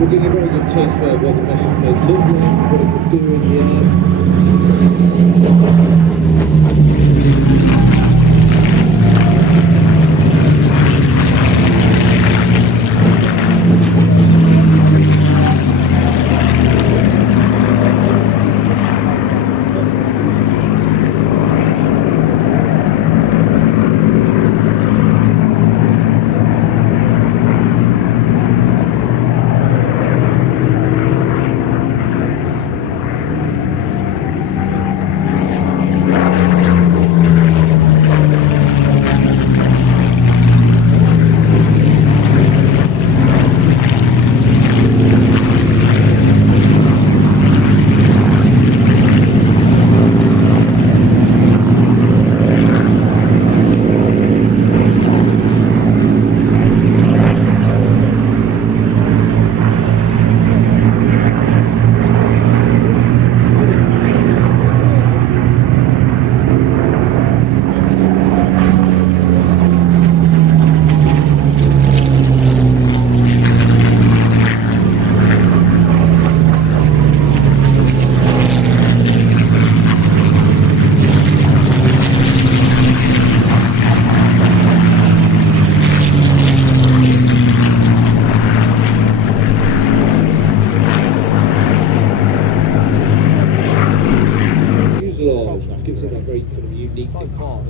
We're getting a very good taste of what the Messerschmitt looked like, what it could do in the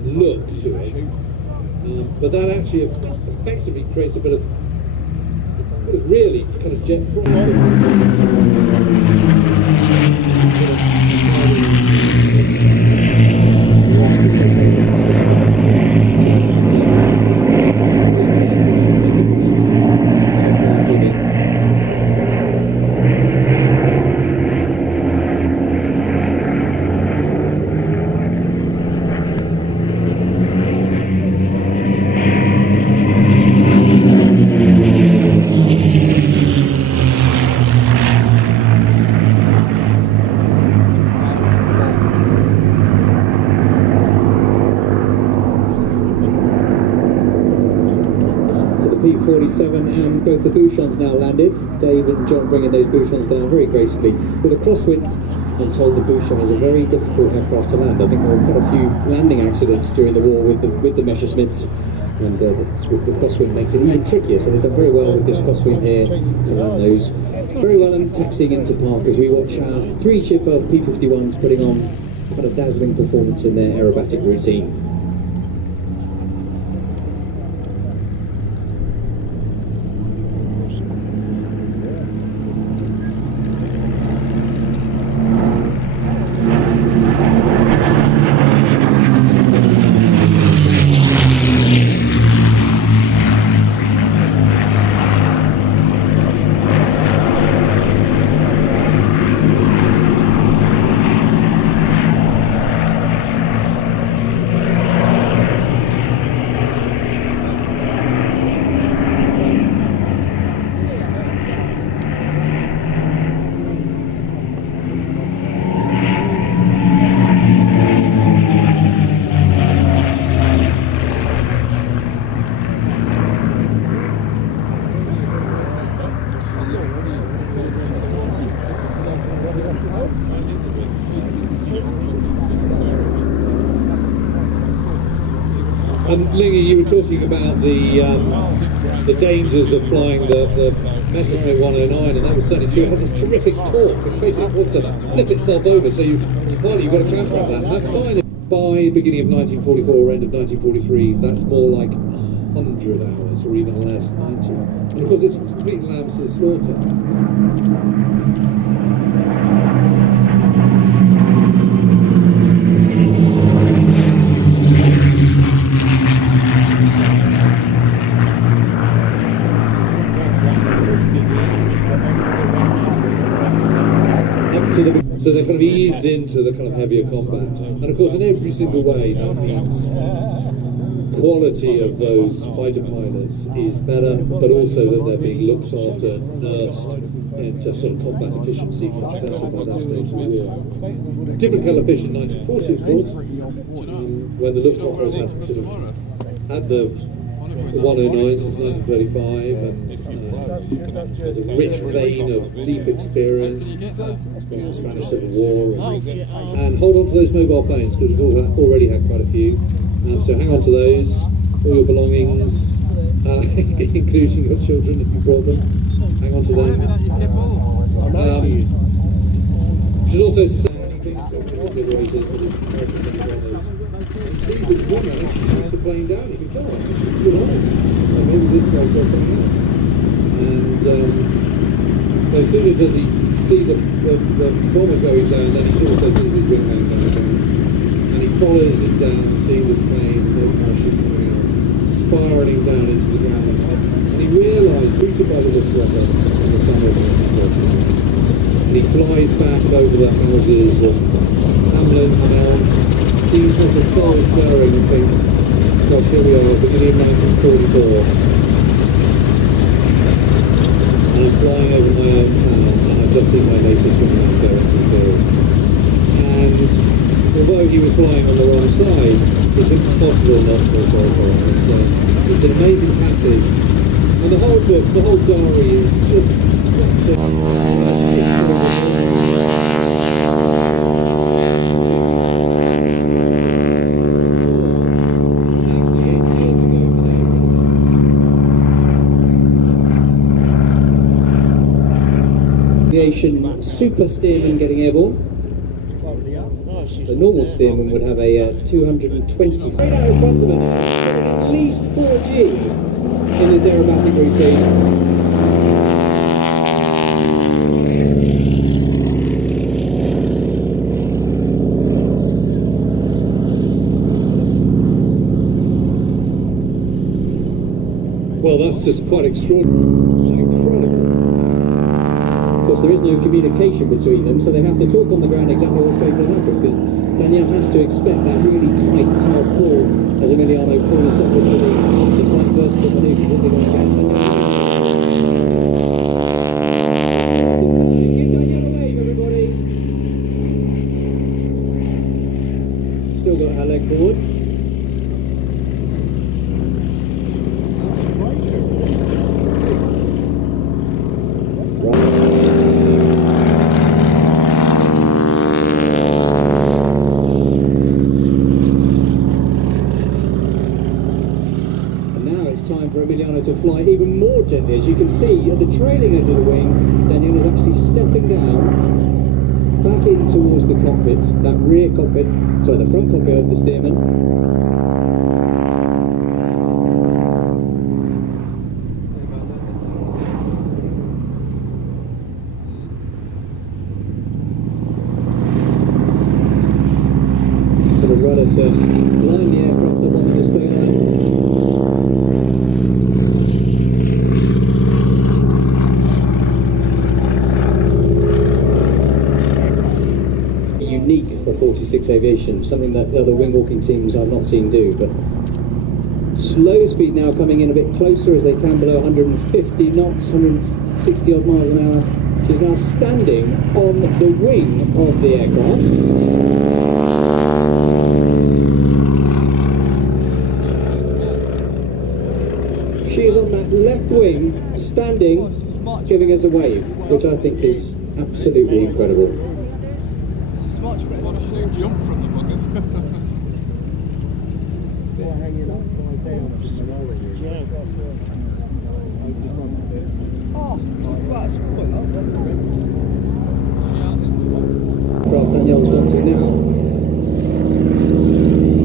look to it, but that actually effectively creates a bit of really kind of jet and both the bouchons now landed. Dave and John bringing those bouchons down very gracefully with a crosswind. I'm told the bouchon is a very difficult aircraft to land. I think there were quite a few landing accidents during the war with the Messerschmitts, and the crosswind makes it even trickier. So they've done very well with this crosswind here to land those very well and taxiing into park as we watch our three Chipper P-51s putting on quite a dazzling performance in their aerobatic routine. And Lingy, you were talking about the dangers of flying the Messerschmitt 109, and that was certainly true. It has this terrific torque, and basically wants to flip itself over, so you've got to counteract that, and that's fine. By beginning of 1944 or end of 1943, that's more like 100 hours, or even less, 90. And of course it's complete lambs to the slaughter. So they're kind of eased into the kind of heavier combat. And of course in every single way that means quality of those fighter pilots is better, but also that they're being looked after, nursed into sort of combat efficiency much better by that stage of the war. Different colour fish in 1940 of course, when the Luftwaffe had sort of had the 109 since 1935, and has a rich vein of deep experience from the Spanish Civil War. And hold on to those mobile phones, because we've already had quite a few. So hang on to those, all your belongings, including your children if you brought them. Hang on to them. Should also say Steve was winning, she shoots the plane down, you can tell. Good on him. Maybe this guy's got something else. And so as soon as he sees the bomber going down, then he also sees his wingman coming down. And he follows it down, seeing this plane, no parachute coming out, spiralling down into the ground. And he realised, rooted by the Luftwaffe in the summer of 1940, and he flies back over the houses of Hamlin and Elm. Sees not a soul stirring and thinks, gosh, here we are, beginning of 1944. And I'm flying over my own town, and I've just seen my latest wingman go into the field. And although he was flying on the wrong side, it's impossible not to feel sorry for him. It's an amazing passage. And the whole book, the whole diary is just such a Aviation super steerman getting airborne. The normal steerman would have a 220. Straight out in front of him, at least 4G in his aerobatic routine. Well, that's just quite extraordinary. Of course, there is no communication between them, so they have to talk on the ground exactly what's going to happen, because Danielle has to expect that really tight, hard pull as Emiliano pulls upward to the tight vertical manoeuvres that they're going to get. Give Danielle a wave, everybody! Still got her leg forward. For Emiliano to fly even more gently. As you can see at the trailing edge of the wing, Daniel is actually stepping down back in towards the cockpit, that rear cockpit, sorry, the front cockpit of the steerman. For the rudder to line the aircraft up on the display line. Unique for 46 Aviation, something that the other wing walking teams I've not seen do, but slow speed now coming in a bit closer as they can below 150 knots, 160 odd miles an hour. She's now standing on the wing of the aircraft. She is on that left wing, standing, giving us a wave, which I think is absolutely incredible. What a jump from the bugger. They're hanging upside down. Oh, that's Right, Danielle's got to now.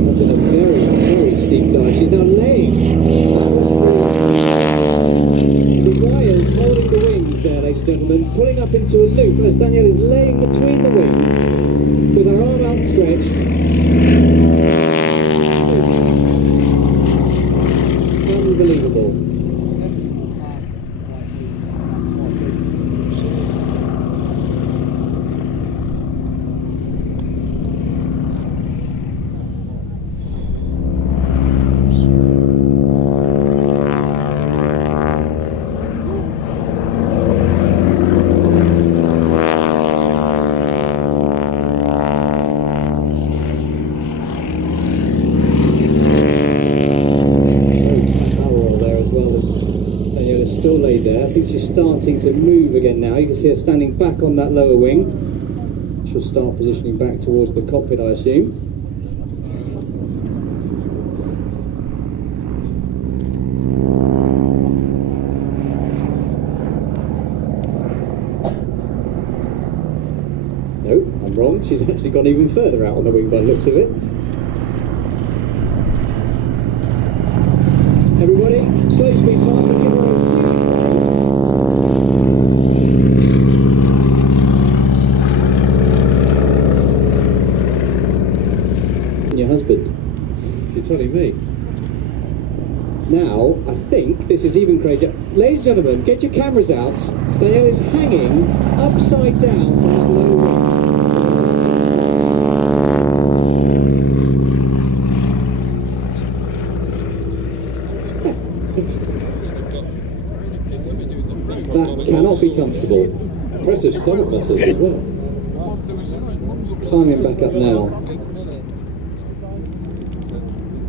Comes in a very, very steep dive. She's now laying across the wires holding the wings there, ladies and gentlemen, pulling up into a loop as Danielle is laying between the wings with her arm outstretched. Unbelievable. I think she's starting to move again now. You can see her standing back on that lower wing. She'll start positioning back towards the cockpit, I assume. No, I'm wrong. She's actually gone even further out on the wing by the looks of it. Everybody, slow speed path, let's give her a your husband. You're telling me. Now, I think this is even crazier. Ladies and gentlemen, get your cameras out. Danielle is hanging upside down from that low wing. That cannot be comfortable. Impressive stomach muscles as well. Climbing back up now.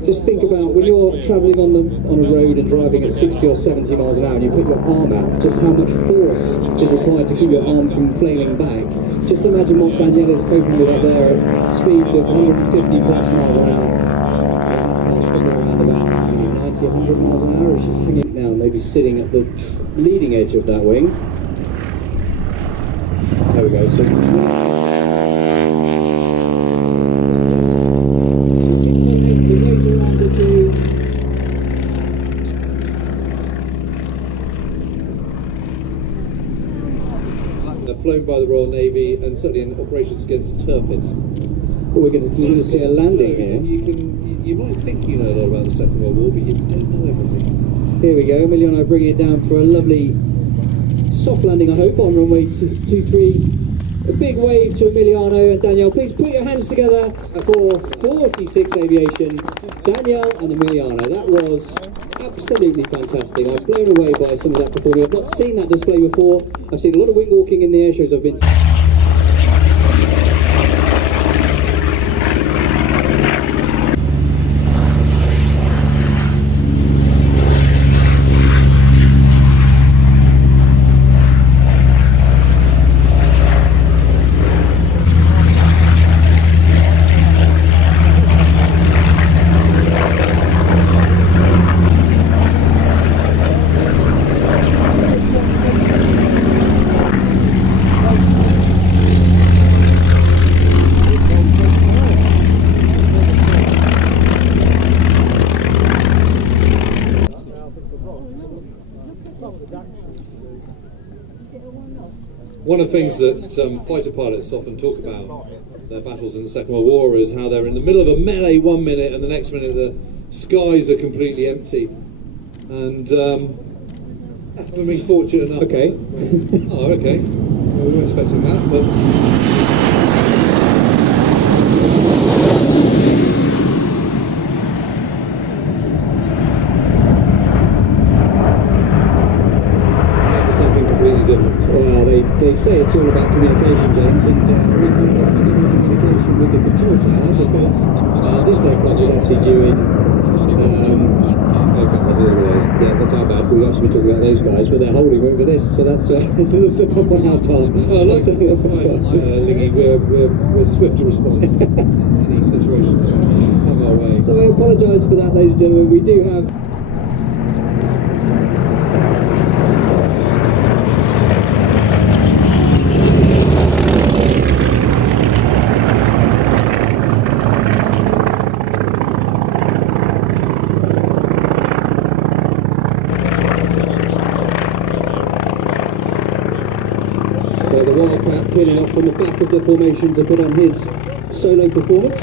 Just think about when you're travelling on a road and driving at 60 or 70 miles an hour and you put your arm out, just how much force is required to keep your arm from flailing back. Just imagine what Danielle is coping with up there at speeds of 150 plus miles an hour. Much bigger around about 90, 100 miles an hour. She's hanging now, maybe sitting at the leading edge of that wing. There we go. So flown by the Royal Navy and certainly in operations against turpits. Well, we're going to see a landing here. You might think you know a lot about the Second World War, but you don't know everything. Here we go, Emiliano bringing it down for a lovely soft landing, I hope, on runway 23. A big wave to Emiliano and Danielle. Please put your hands together for 46 Aviation. Danielle and Emiliano. That was absolutely fantastic. I'm blown away by some of that performing. I've not seen that display before. I've seen a lot of wing walking in the air shows I've been to. One of the things that fighter pilots often talk about their battles in the Second World War is how they're in the middle of a melee 1 minute and the next minute the skies are completely empty. And I've been fortunate enough. Okay. Oh, okay. Well, we weren't expecting that, but. Well, they say it's all about communication, James, and we couldn't have any communication with the control tower because this aircraft was actually due in. Yeah, that's our bad. We've actually been talking about those guys, but they're holding over this, so that's on our part. Oh, look, that's fine. Lingy, we're swift to respond in any situation. On our way. So I apologise for that, ladies and gentlemen. We do have. The Wildcat peeling off from the back of the formation to put on his solo performance.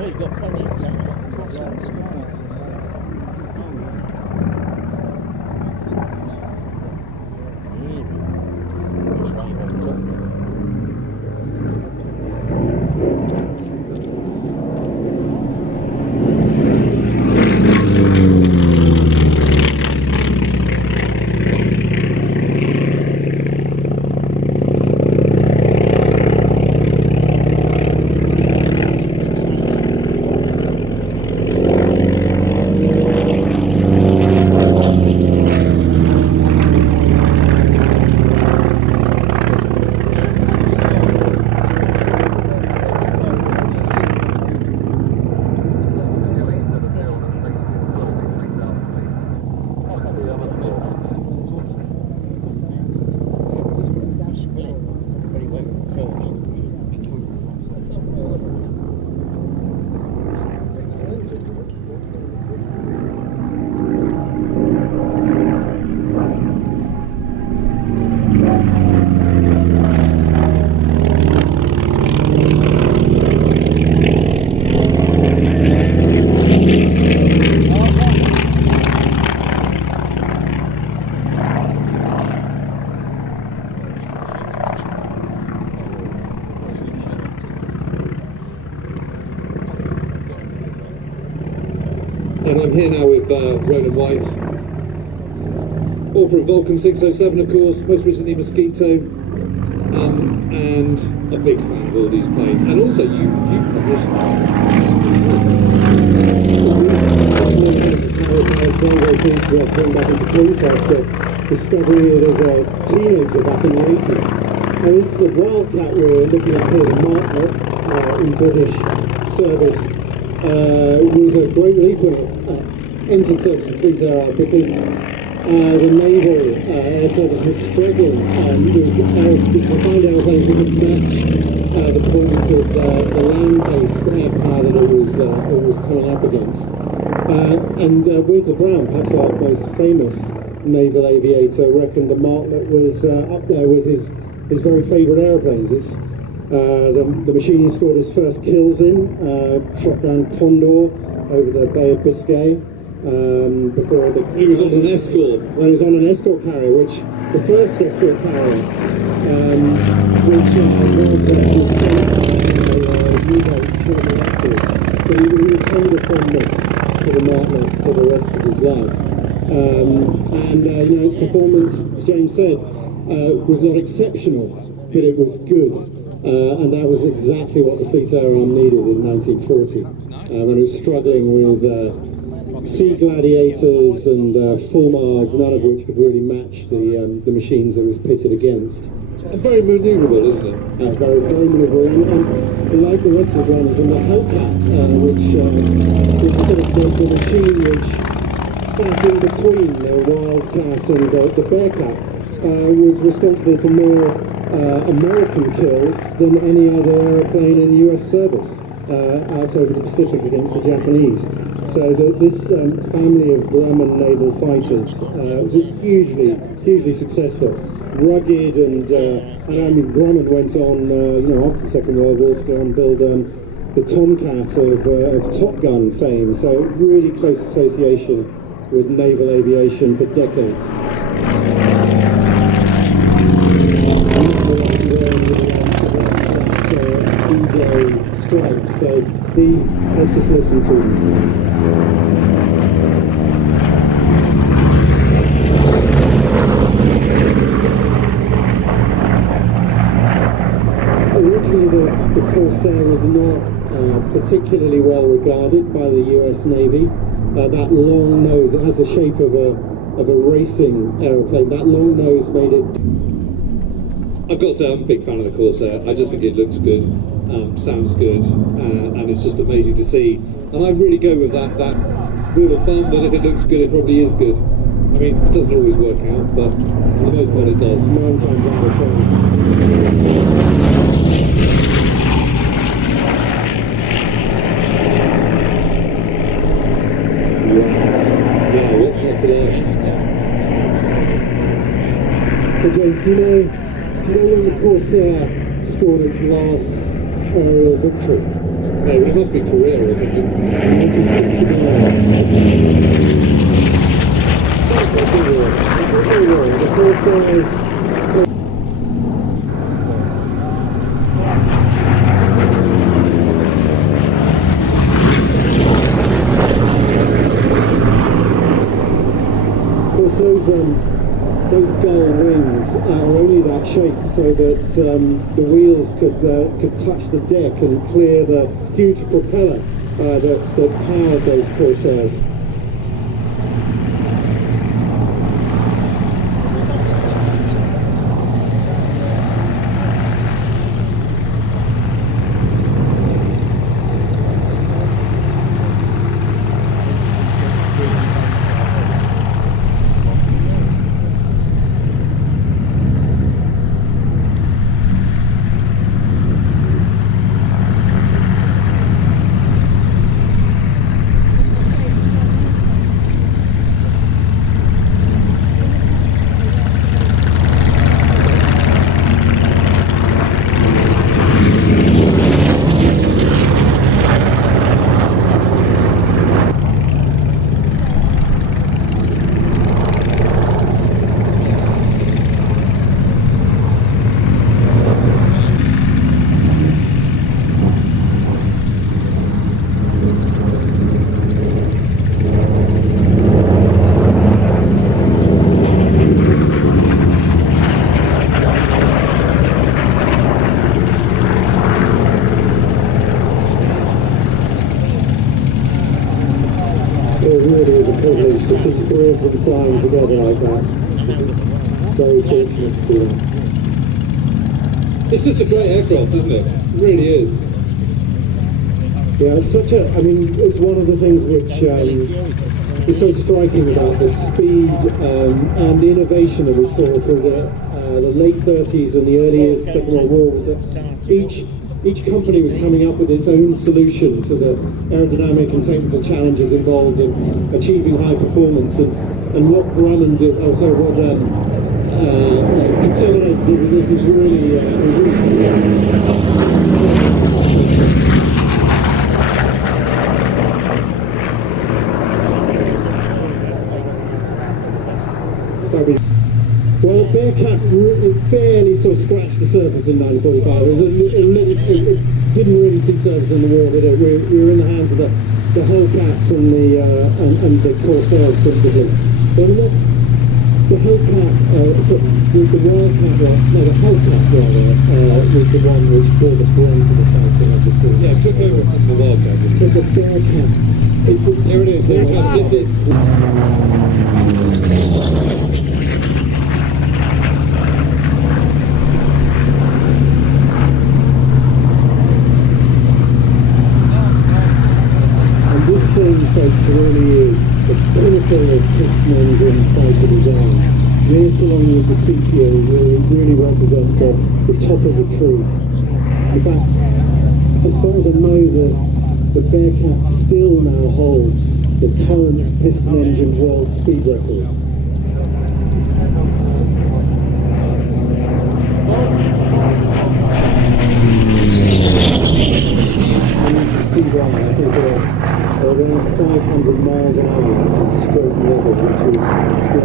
He's got plenty of time. I'm here now with Ronan White, author of Vulcan 607, of course, most recently Mosquito, and a big fan of all these planes. And also, you published. Very pleased to have come back into print after discovering it as a teenager back in the 80s. And this is the Wildcat we're looking at here, the Martlet, in British service. Was a great relief when it entered service in Fleet era, because the naval air service was struggling to find aeroplanes that could match the points of the land-based air power that it was coming up against. And Winkle Brown, perhaps our most famous naval aviator, reckoned the Martlet was up there with his very favourite aeroplanes. It's the machine he scored his first kills in, shot down Condor over the Bay of Biscay. Before he was on an escort. Well, he was on an escort carrier, which the first escort carrier, which was U-boat shortly afterwards. But he retained a fondness for the Martlet for the rest of his life. And his performance, as James said, was not exceptional, but it was good. And that was exactly what the Fleet Air Arm needed in 1940, when it was struggling with Sea Gladiators and Fulmars, none of which could really match the machines it was pitted against. And very manoeuvrable, isn't it? Very, very manoeuvrable, and like the rest of the runners, and the Hellcat, which was sort of the machine which sat in between the Wildcat and the Bearcat, was responsible for more American kills than any other aeroplane in US service out over the Pacific against the Japanese. So this family of Grumman naval fighters was hugely successful, rugged, and I mean Grumman went on after the Second World War to go and build the Tomcat of Top Gun fame. So really close association with naval aviation for decades. Stripes, so let's just listen to them. Originally the Corsair was not particularly well regarded by the US Navy. That long nose, it has the shape of a racing aeroplane. That long nose made it. I've got to say I'm a big fan of the Corsair. I just think it looks good. Sounds good, and it's just amazing to see. And I really go with that rule of thumb that if it looks good, it probably is good. I mean, it doesn't always work out, but for the most part it does. 9 times out of 10. Yeah, what's next today? Hey James, do you know when the Corsair scored its last aerial victory? No, it must be Korea or something. 1969. The Corsairs. Those gull wings are only that shape so that the wheels could touch the deck and clear the huge propeller that powered those Corsairs. Very fortunate to see that. It's just a great aircraft, isn't it? It really is. Yeah, it's such a, I mean, it's one of the things which is so striking about the speed and innovation that we saw through the late 30s and the early years of the Second World War, was that each company was coming up with its own solution to the aerodynamic and technical challenges involved in achieving high performance. And what Grumman did, what Consolidated did with this is really well, the Bearcat barely sort of scratched the surface in 1945. It didn't really see service in the war, did it? We were in the hands of the Hellcats and the Corsairs principally. But the Hellcat, the Wildcat, the Hellcat rather, was the one which brought the brunt of the fight that I've seen. Yeah, it took over from the Wildcat. It's a Bearcat. Here it is. This is. Folks, really is the pinnacle of piston engine fighter design. This, along with the Sea Fury, really represent the top of the tree. In fact, as far as I know, the Bearcat still now holds the current piston engine world speed record. And you can see why. I think around 500 miles an hour on stroke level, which is,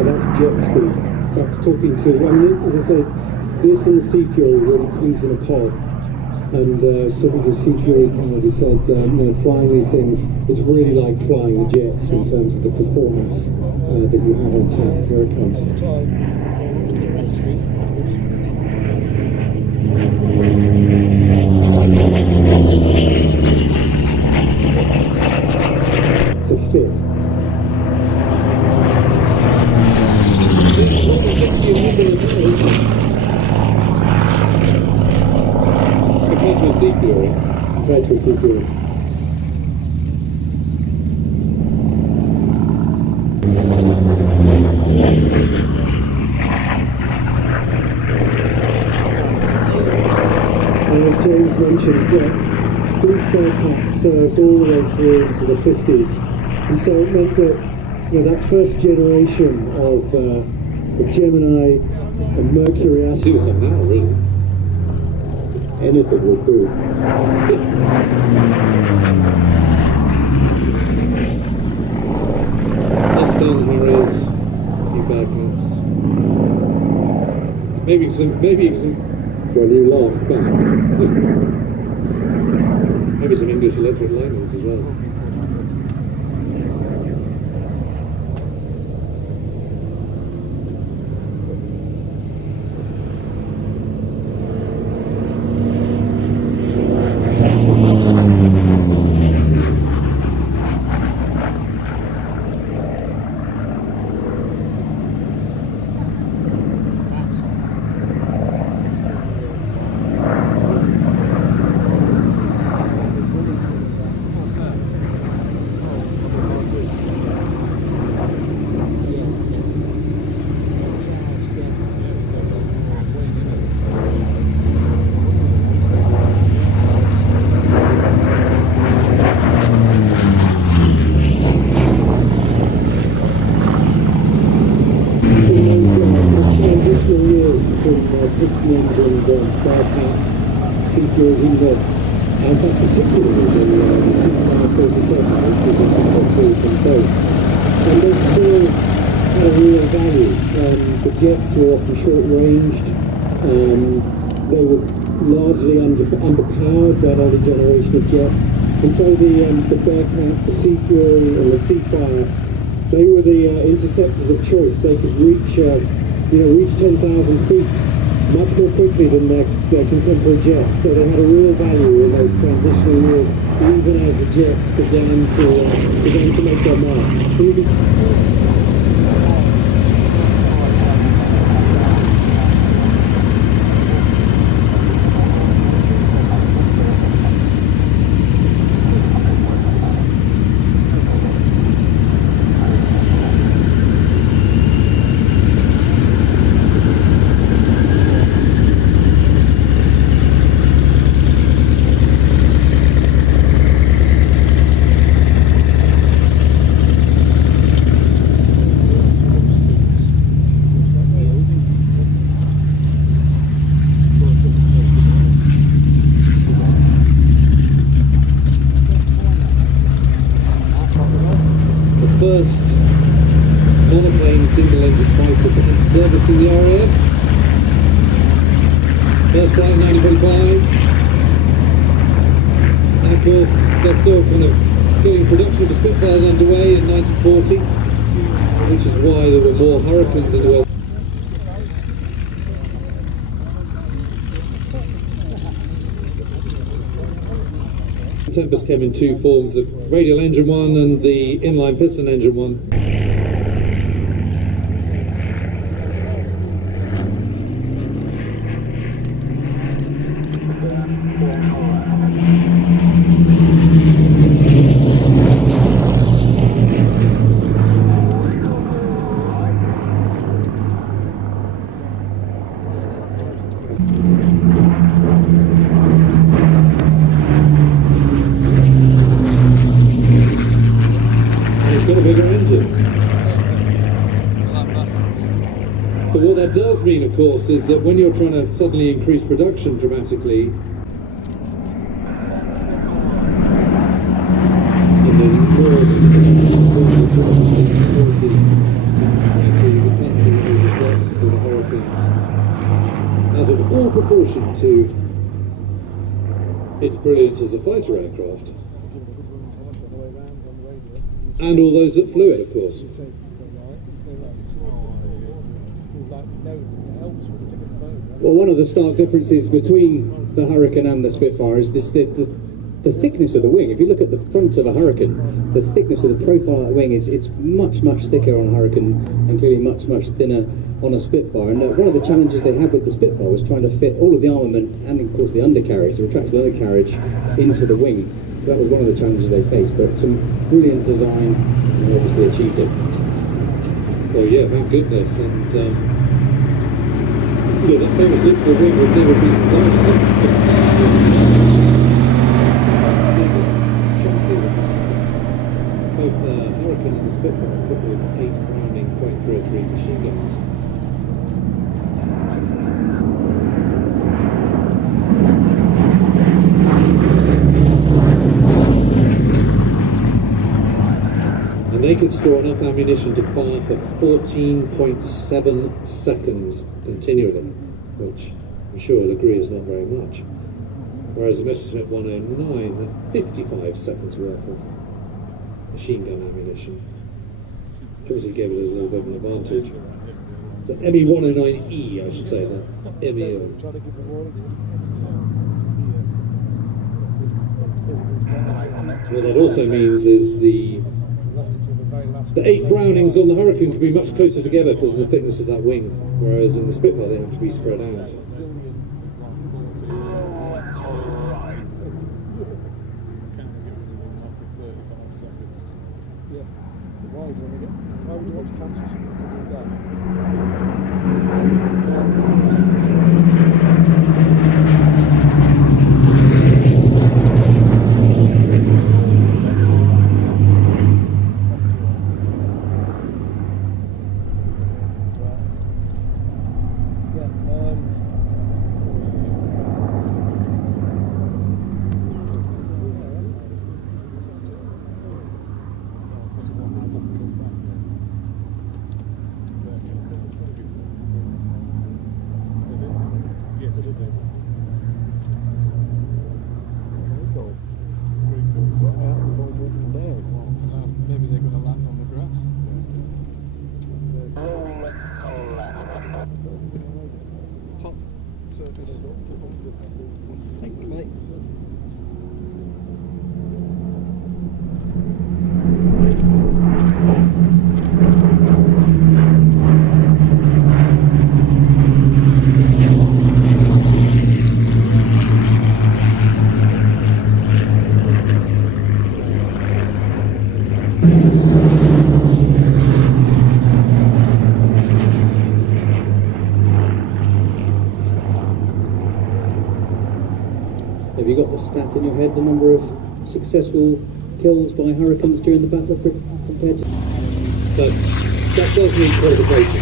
that's jet speed. That's talking to, I mean, as I say, this and the Sea Fury really flew in a pod. And talking to Sea Fury pilot who said, flying these things, it's really like flying the jets in terms of the performance that you have on tap. Here it comes. To fit. Compared to a Sea Fury. Compared to a Sea Fury. And as James mentioned, these Bearcats served all the way through into the 50s. And so it meant that that first generation of Gemini and Mercury do something now, really. Anything will do. Clandestine Harriers, new Bearcats. Maybe some. Well, you laugh back. Maybe some English electric lightnings as well. Were often short-ranged. They were largely underpowered, that older generation of jets. And so the Bearcat, the Sea Fury and the Seafire, they were the interceptors of choice. They could reach 10,000 feet much more quickly than their contemporary jets. So they had a real value in those transitional years, even as the jets began to make their mark. servicing the RAF. First flight in 1945. And of course, they're still kind of getting production of the Spitfires underway in 1940, which is why there were more Hurricanes in the world. Tempest came in two forms, the radial engine one and the inline piston engine one. Mean, of course, is that when you're trying to suddenly increase production dramatically, in the more the country is adapts to the Hurricane out of all proportion to its brilliance as a fighter aircraft, and all those that flew it, of course. Well, one of the stark differences between the Hurricane and the Spitfire is this, the thickness of the wing. If you look at the front of a Hurricane, the thickness of the profile of the wing it's much thicker on a Hurricane and clearly much thinner on a Spitfire. And one of the challenges they had with the Spitfire was trying to fit all of the armament and of course the undercarriage, the retractable undercarriage, into the wing. So that was one of the challenges they faced, but some brilliant design and obviously achieved it. Oh yeah, thank goodness. And you know, that famous Liverpool wing would never be designed. Both the Hurricane and the Spitfire are equipped with 8 Browning .303 machine guns. And they could store enough ammunition to fire for 14.7 seconds continually, which I'm sure you'll agree is not very much. Whereas the Messerschmitt 109 had 55 seconds worth of machine gun ammunition. Obviously gave it a little bit of an advantage. So ME 109E, I should say, not MEO. What that also means is the 8 Brownings on the Hurricane can be much closer together because of the thickness of that wing, whereas in the Spitfire they have to be spread out. Maybe they're going to land on the grass. Thank you, mate. Have you got the stat in your head, the number of successful kills by Hurricanes during the Battle of Britain compared to... But that does need qualification.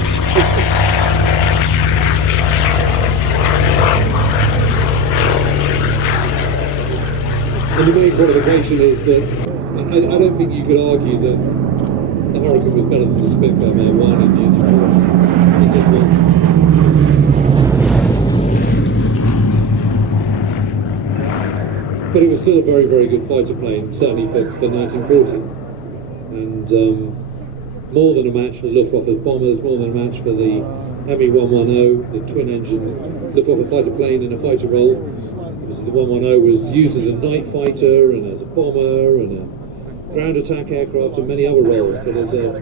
And the main qualification is that I don't think you could argue that the Hurricane was better than the Spitfire Mark 1 in the 40. It just was. was still a very, very good fighter plane, certainly for 1940. And more than a match for the Luftwaffe's bombers, more than a match for the Me-110, the twin-engine Luftwaffe fighter plane in a fighter role. Obviously, the 110 was used as a night fighter and as a bomber and a ground attack aircraft and many other roles. But as a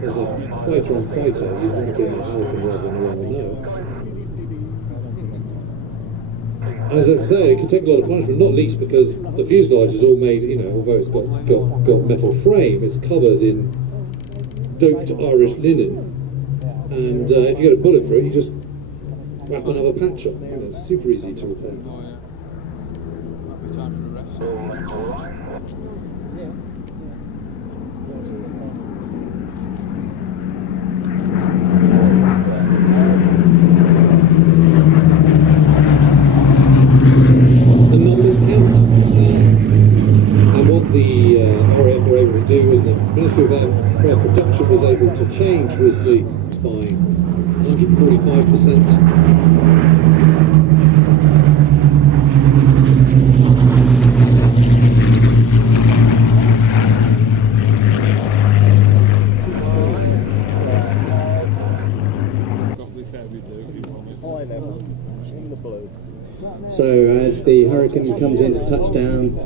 fighter on fighter, you want to be in a Hurricane rather than a 110. And as I say, it can take a lot of punishment, not least because the fuselage is all made, you know, although it's got metal frame, it's covered in doped Irish linen. And if you get a bullet for it, you just wrap another patch on. You know, it's super easy to repair. The numbers count. And what the RAF were able to do, and the Ministry of Aircraft Production was able to change, was the by 145%. So as the Hurricane comes into touchdown,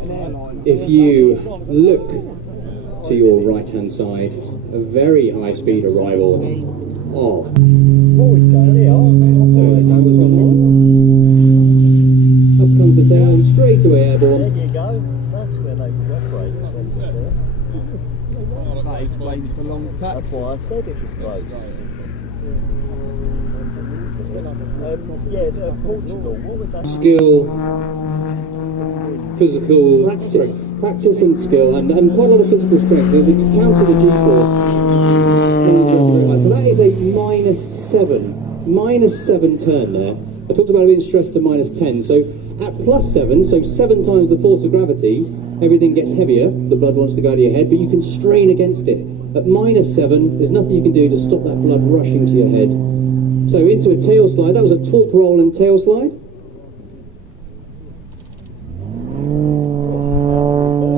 if you look to your right hand side, a very high speed arrival of. Oh, it's going here. That was gone wrong. Up comes the tail and straight away airborne. There you go. That's where they would operate. That explains the long taxi. That's why I said it was close. Portugal, what would that Skill, physical practice and skill, and quite a lot of physical strength. To counter the G-force. So that is a -7 turn there. I talked about it being stressed to -10. So at +7, so 7 times the force of gravity, everything gets heavier. The blood wants to go to your head, but you can strain against it. At -7, there's nothing you can do to stop that blood rushing to your head. So into a tail slide. That was a torque roll and tail slide.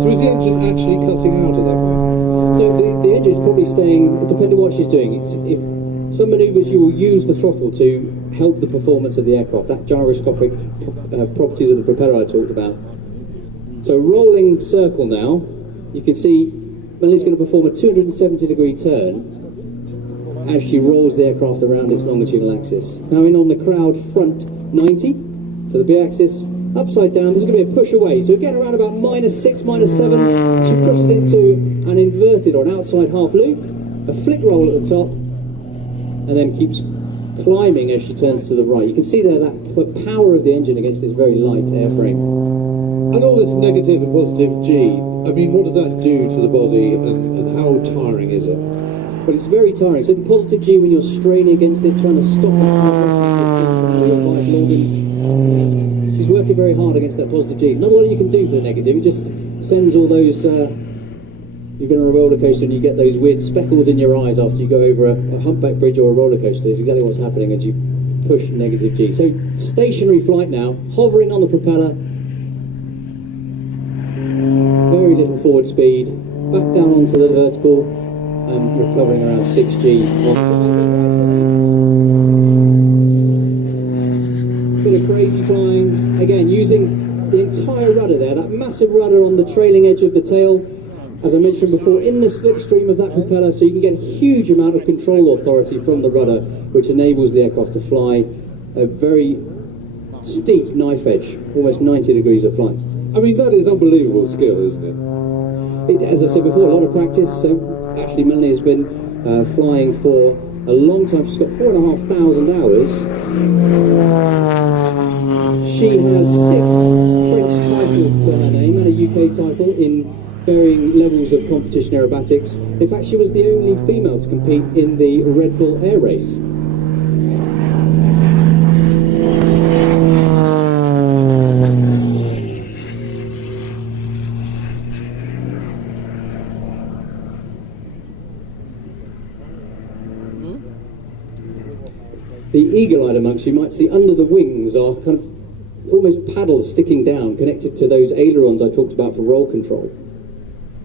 So is the engine actually cutting out at that point? No, the engine's probably staying, depending on what she's doing. If some manoeuvres you will use the throttle to help the performance of the aircraft, that gyroscopic properties of the propeller I talked about. So rolling circle now, you can see Melanie's going to perform a 270-degree turn as she rolls the aircraft around its longitudinal axis. Now in on the crowd front 90 to the B-axis, upside down, this is going to be a push away. So again around about -6, -7, she pushes into an inverted or an outside half loop, a flick roll at the top, and then keeps climbing as she turns to the right. You can see there that power of the engine against this very light airframe. And all this negative and positive G, I mean, what does that do to the body and how tiring is it? But it's very tiring. So the positive G, when you're straining against it, trying to stop that your vital organs, she's working very hard against that positive G. Not a lot you can do for the negative. It just sends all those. You've been on a roller coaster and you get those weird speckles in your eyes after you go over a humpback bridge or a roller coaster. That's exactly what's happening as you push negative G. So stationary flight now, hovering on the propeller. Very little forward speed. Back down onto the vertical. Recovering around 6G. Bit of crazy flying. Again, using the entire rudder there, that massive rudder on the trailing edge of the tail, as I mentioned before, in the slipstream of that propeller, so you can get a huge amount of control authority from the rudder, which enables the aircraft to fly a very steep knife edge, almost 90 degrees of flight. I mean, that is unbelievable skill, isn't it? As I said before, a lot of practice. So actually, Melanie has been flying for a long time. She's got 4,500 hours. She has 6 French titles to her name and a UK title in varying levels of competition aerobatics. In fact, she was the only female to compete in the Red Bull Air Race. The eagle-eyed amongst you might see under the wings are kind of almost paddles sticking down, connected to those ailerons I talked about for roll control.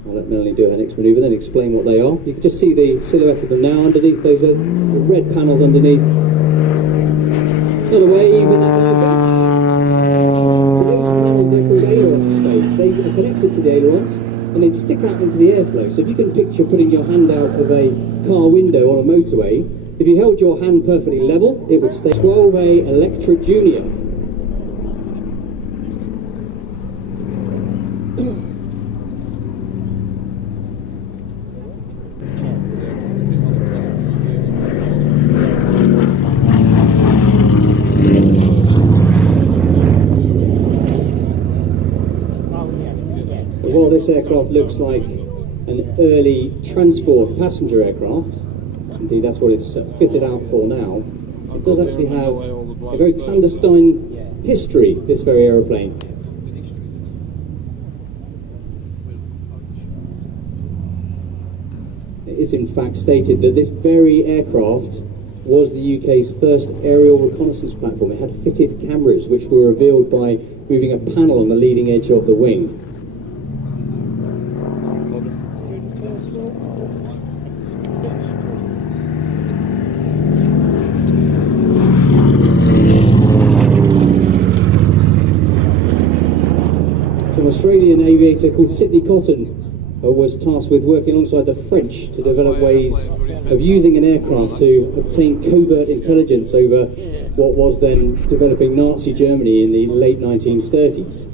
I'll let Melanie do her next manoeuvre, then explain what they are. You can just see the silhouette of them now underneath. Those are the red panels underneath. Another wave in that dive bench. So those panels, they're called aileron spades. They are connected to the ailerons and then stick out into the airflow. So if you can picture putting your hand out of a car window on a motorway, if you held your hand perfectly level, it would stay. 12A Electra Junior. While this aircraft looks like an early transport passenger aircraft, indeed that's what it's fitted out for now, it does actually have a very clandestine history, this very aeroplane. It is in fact stated that this very aircraft was the UK's first aerial reconnaissance platform. It had fitted cameras which were revealed by moving a panel on the leading edge of the wing. An Australian aviator called Sidney Cotton was tasked with working alongside the French to develop ways of using an aircraft to obtain covert intelligence over what was then developing Nazi Germany in the late 1930s.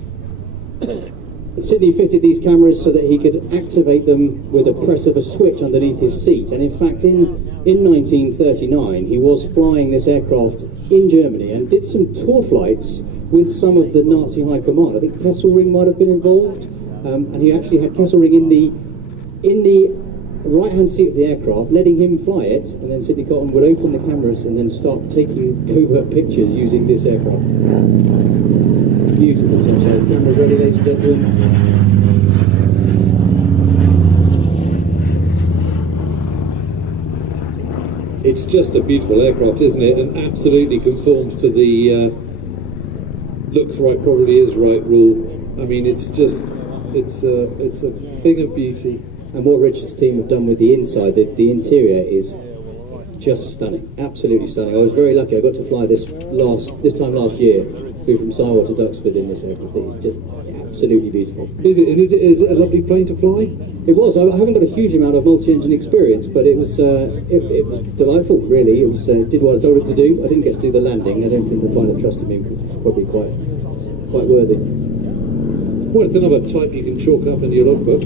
And Sidney fitted these cameras so that he could activate them with a press of a switch underneath his seat. And in fact, in 1939, he was flying this aircraft in Germany and did some tour flights with some of the Nazi high command. I think Kesselring might have been involved, and he actually had Kesselring in the right-hand seat of the aircraft, letting him fly it, and then Sidney Cotton would open the cameras and then start taking covert pictures using this aircraft. Beautiful topside. Cameras ready, ladies and gentlemen. It's just a beautiful aircraft, isn't it? And absolutely conforms to the looks right, probably is right rule. I mean, it's just, it's a thing of beauty. And what Richard's team have done with the inside, the interior is just stunning, absolutely stunning. I was very lucky. I got to fly this time last year, flew from Sarwell to Duxford in this aircraft. It's just absolutely beautiful. Is it a lovely plane to fly? It was. I haven't got a huge amount of multi-engine experience, but it was delightful. Really, it was did what I told it to do. I didn't get to do the landing. I don't think the pilot trusted me, which was probably quite worthy. Well, it's another type you can chalk up in your logbook.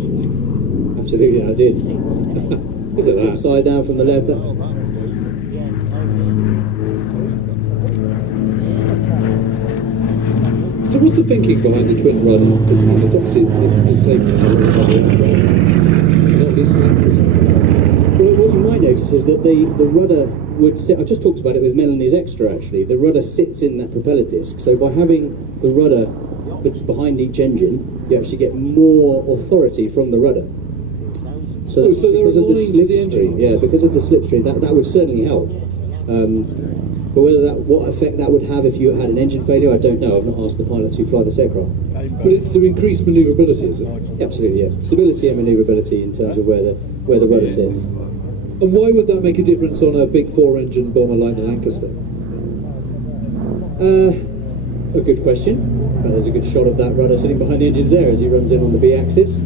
Absolutely, I did. Look at that. Upside down from the left. So what's the thinking behind the twin rudder? Because obviously it's safe to not listening. Well, what you might notice is that the rudder would sit. I just talked about it with Melanie's Extra actually. The rudder sits in that propeller disc. So by having the rudder behind each engine, you actually get more authority from the rudder. So because of the slipstream, because of the slipstream, that would certainly help. But what effect that would have if you had an engine failure, I don't know. I've not asked the pilots who fly this aircraft. But it's to increase manoeuvrability, is it? Absolutely, yeah. Stability and manoeuvrability in terms of where the rudder sits. And why would that make a difference on a big 4-engine bomber like the Lancaster? A good question. There's a good shot of that rudder sitting behind the engines there as he runs in on the B-axis.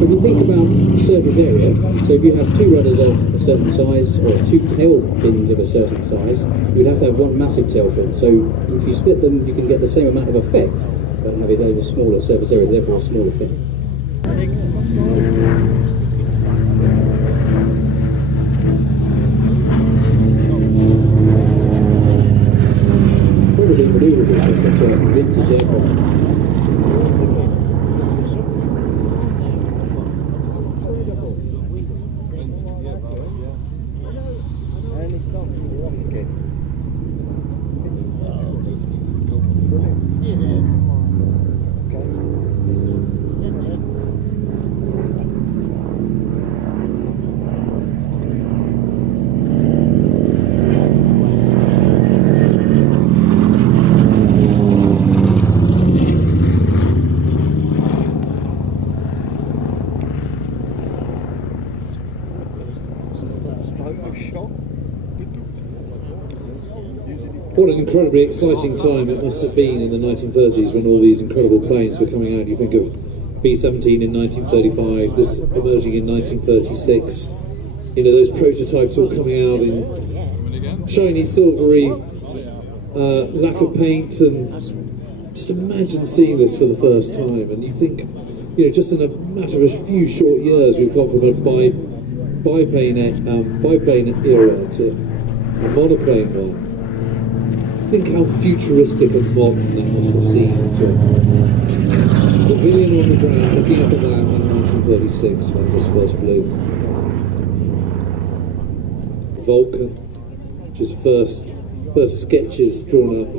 If you think about surface area, so if you have two rudders of a certain size or two tail fins of a certain size, you'd have to have one massive tail fin. So if you split them, you can get the same amount of effect, but have it over a smaller surface area, therefore a smaller fin. Probably manoeuvrable for such a vintage aircraft. What an incredibly exciting time it must have been in the 1930s when all these incredible planes were coming out. You think of B-17 in 1935, this emerging in 1936. You know, those prototypes all coming out in shiny, silvery, lack of paint, and just imagine seeing this for the first time. And you think, you know, just in a matter of a few short years, we've gone from a biplane era to a monoplane one. Think how futuristic and modern that must have seemed to a civilian on the ground looking up at that in 1936 when this first flew. Vulcan, which is first sketches drawn up.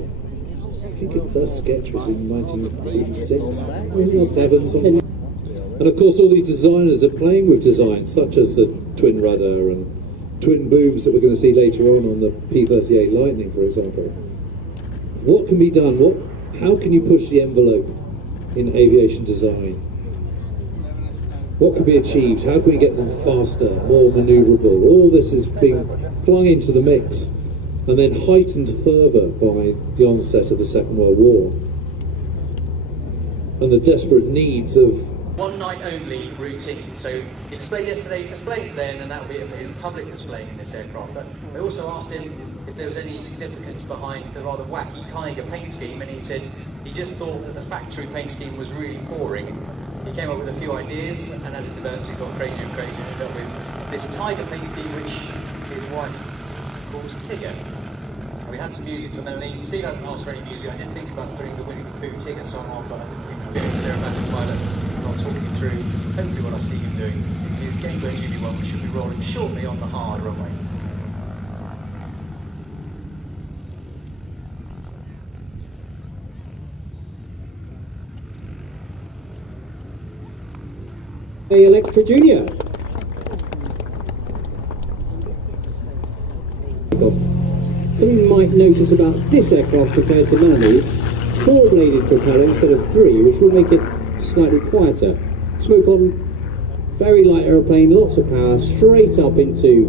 I think the first sketch was in 1986, or 7. And of course all these designers are playing with designs such as the twin rudder and twin booms that we're going to see later on the P-38 Lightning, for example. What can be done? How can you push the envelope in aviation design? What can be achieved? How can we get them faster, more manoeuvrable? All this is being flung into the mix and then heightened further by the onset of the Second World War and the desperate needs of one night only routine. So he displayed yesterday, he's displaying today, and then that will be it for his public display in this aircraft. But I also asked him if there was any significance behind the rather wacky Tiger paint scheme, and he said he just thought that the factory paint scheme was really boring. He came up with a few ideas, and as it developed, it got crazier and crazier, and ended up with this Tiger paint scheme, which his wife calls Tigger. And we had some music from Melanie. Steve hasn't asked for any music. I did think about putting the Winnie the Pooh Tigger song on, but I didn't think aerobatic pilot. I'll talk you through hopefully what I see him doing. His Gateway GD1, which should be rolling shortly on the hard runway. Hey, Electra Junior. Something you might notice about this aircraft compared to Melanie's, 4-bladed propeller instead of 3, which will make it slightly quieter. Smoke on, very light aeroplane, lots of power, straight up into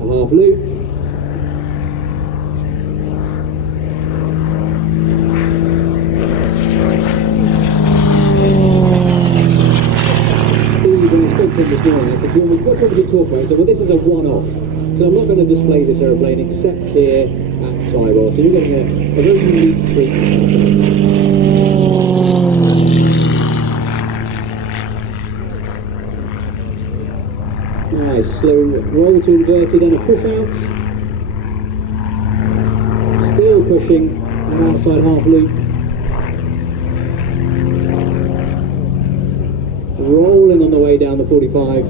a half loop. When I spoke to him this morning, I said, what do you want me to talk about? He said, well, this is a one-off, so I'm not going to display this aeroplane except here at Cybor, so you're getting a very unique treat this afternoon. Nice, slow roll to inverted and a push out. Still pushing an outside half loop. Rolling on the way down the 45.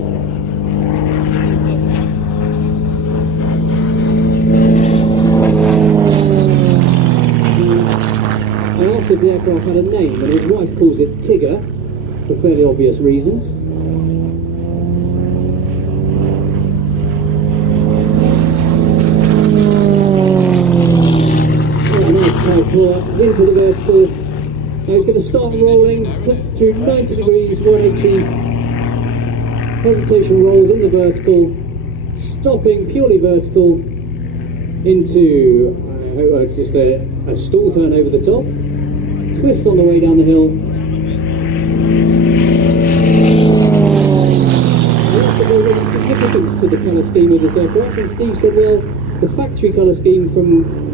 I asked if the aircraft had a name, and his wife calls it Tigger, for fairly obvious reasons. Into the vertical. Now he's going to start rolling through 90 degrees, 180. Hesitation rolls in the vertical, stopping purely vertical into just a stall turn over the top. Twist on the way down the hill. I asked if there was any significance to the colour scheme of this aircraft, and Steve said, well, the factory colour scheme from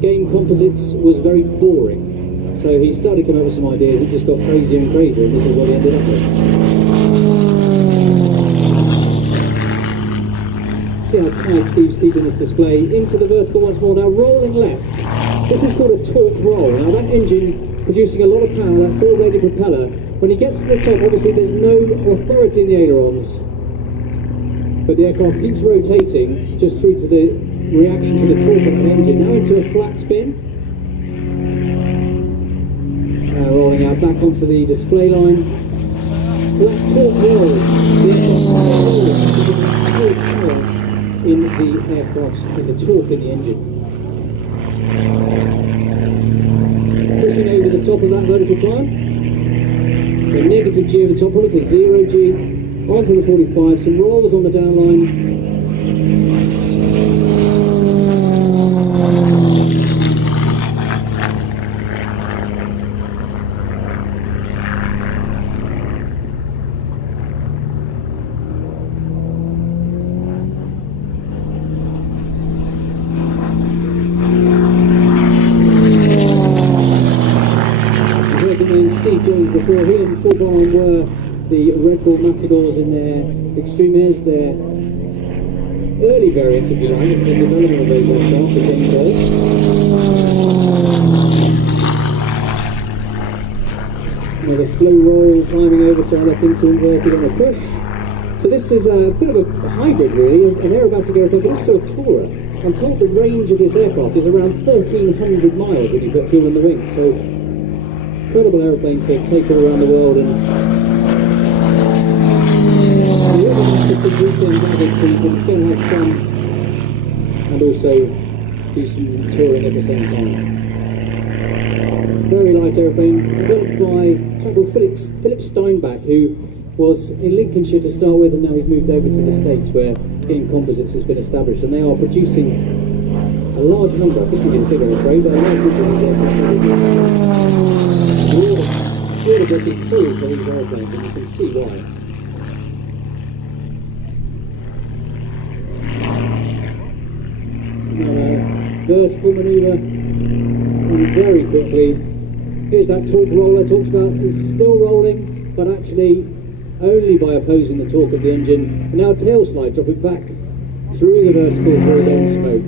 Game Composites was very boring, so he started coming up with some ideas that just got crazier and crazier, and this is what he ended up with. See how tight Steve's keeping this display. Into the vertical once more, now rolling left. This is called a torque roll. Now that engine producing a lot of power, that 4-bladed propeller, when he gets to the top, obviously there's no authority in the ailerons, but the aircraft keeps rotating just through to the reaction to the torque of that engine. Now into a flat spin. Rolling out back onto the display line. To that torque roll. The aircraft's in the torque in the engine. Pushing over the top of that vertical climb. The negative G of the top roll to 0 G. onto the 45, some rolls on the downline. Before he and Paul Barham were the Red Bull Matadors in their Extreme Airs, their early variants, if you like. This is the development of those aircraft, the Gamebird. Another slow roll, climbing over to look into inverted on a push. So this is a bit of a hybrid, really, an aerobatic aircraft, but also a tourer. I'm told the range of this aircraft is around 1,300 miles when you put fuel in the wings. So incredible aeroplane to take all around the world, and you always have to some weekend gadgets so you can go and have fun and also do some touring at the same time. Very light aeroplane, developed by a chap called Philip Steinbach, who was in Lincolnshire to start with, and now he's moved over to the States where Hind Composites has been established, and they are producing a large number, I think you can figure, I'm afraid, but a large number of these airplanes. The order book is full for these airplanes, and you can see why. Another vertical manoeuvre, and very quickly, here's that torque roll I talked about. It's still rolling, but actually only by opposing the torque of the engine. And now tail slide, drop it back through the vertical, through his own smoke.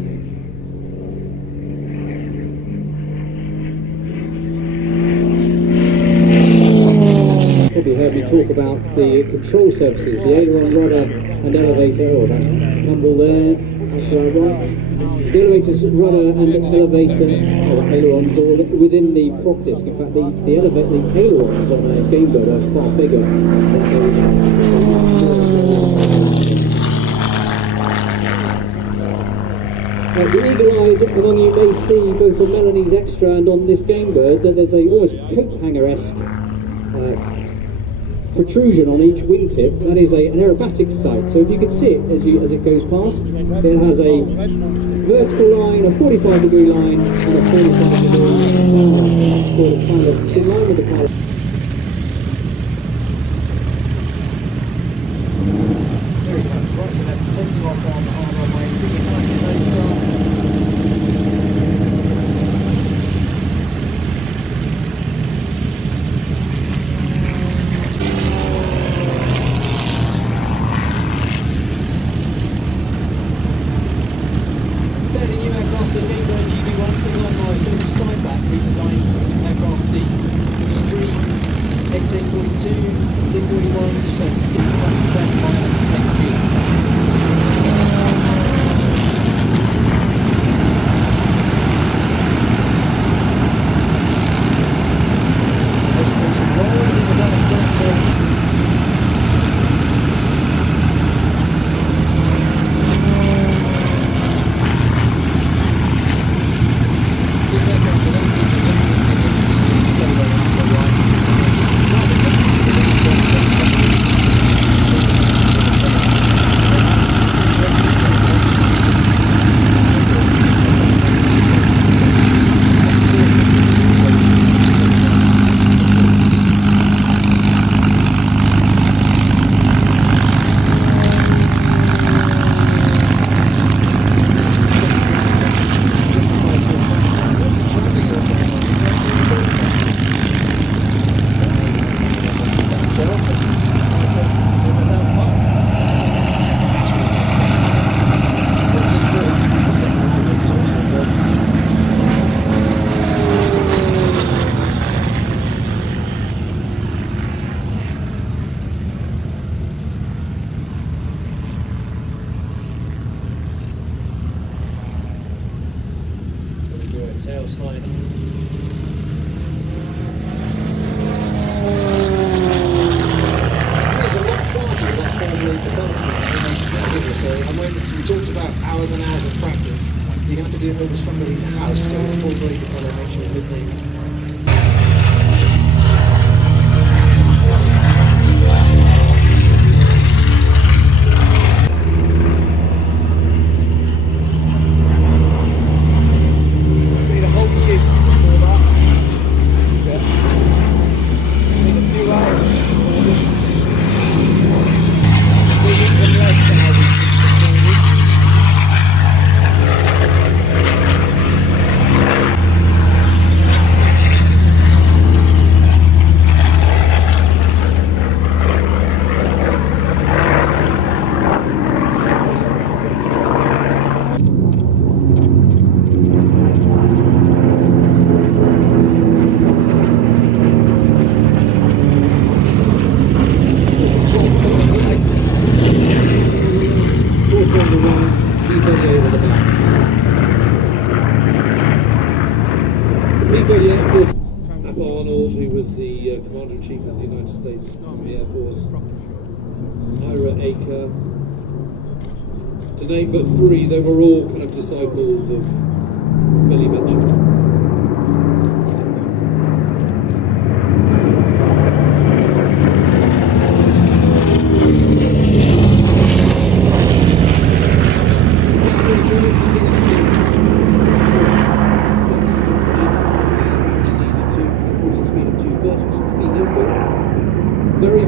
Probably heard me talk about the control surfaces, the aileron, rudder and elevator. Oh, that's tumble there, that's our right. The elevator's rudder and elevator, or ailerons, all within the prop disc. In fact, the ailerons on a Gamebird are far bigger than those on the eagle-eyed among you may see, both on Melanie's Extra and on this Gamebird, that there's a almost coat hanger-esque protrusion on each wingtip. That is an aerobatics sight. So if you can see it as it goes past, it has a vertical line, a 45-degree line, and a 45-degree line. That's for the pilot. It's in line with the pilot. Very good. Right to left, taking off on the hard runway, really nice and low start. tail slide. We talked about hours and hours of practice. You're going to have to do it over somebody's house, so full body propeller, make sure that they was the Commander-in-Chief of the United States Army Air Force, Ira Aker. To name but three, they were all kind of disciples of Billy Mitchell.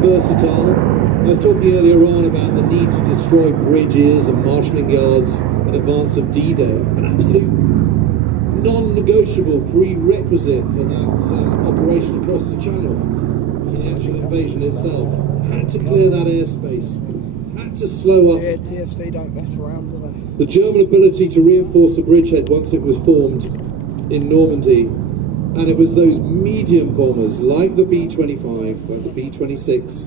Versatile. I was talking earlier on about the need to destroy bridges and marshalling yards in advance of D-Day. An absolute non-negotiable prerequisite for that operation across the Channel. The actual invasion itself had to clear that airspace, had to slow up. Yeah, TFC don't mess around, do they? The German ability to reinforce the bridgehead once it was formed in Normandy. And it was those medium bombers, like the B-25, like the B-26,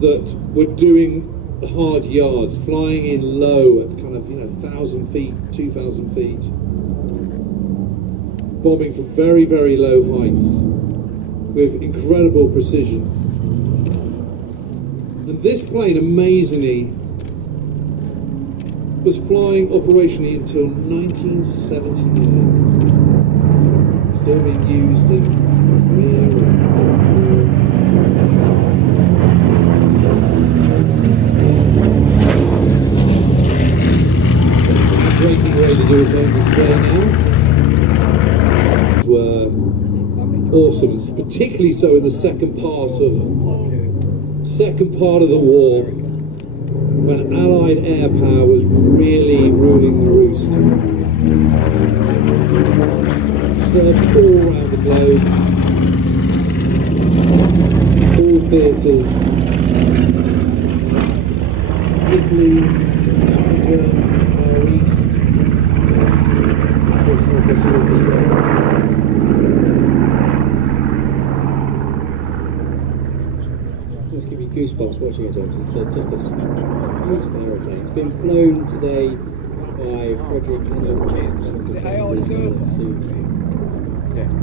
that were doing the hard yards, flying in low at kind of, 1,000 feet, 2,000 feet, bombing from very, very low heights with incredible precision. And this plane, amazingly, was flying operationally until 1979. Still being used in Korea. Breaking away to do his own display now. Were awesome, particularly so in the second part of the war, when Allied air power was really ruling the roost. Served all around the globe, all theatres, Italy, Africa, Far East, of course Europe as well. Just give me goosebumps watching it, James. It's just a beautiful aeroplane. It's been flown today by Frederick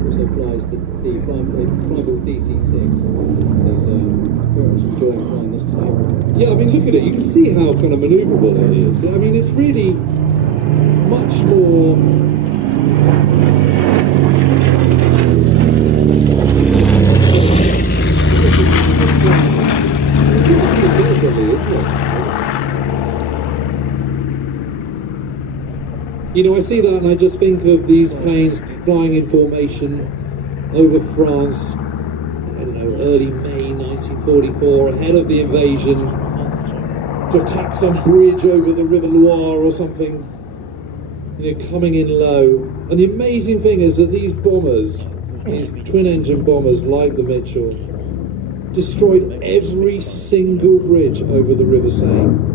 also flies the flyable DC-6. He's very much enjoying flying this today. Yeah, I mean, look at it. You can see how kind of manoeuvrable it is. I mean, it's really much more. Deliberately, isn't it? You know, I see that and I just think of these planes flying in formation over France, I don't know, early May 1944, ahead of the invasion, to attack some bridge over the River Loire or something, you know, coming in low. And the amazing thing is that these bombers, these twin-engine bombers like the Mitchell, destroyed every single bridge over the River Seine.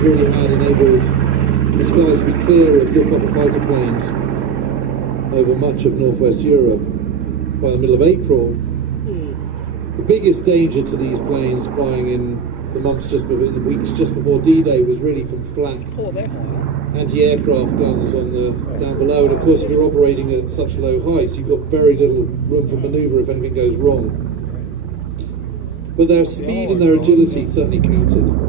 Really had enabled the skies to be clear of Luftwaffe fighter planes over much of northwest Europe by the middle of April. The biggest danger to these planes flying in the months just before, in the weeks just before D-Day, was really from flak anti-aircraft guns on the down below. And of course, if you're operating at such low heights, you've got very little room for manoeuvre if anything goes wrong. But their speed and their agility certainly counted.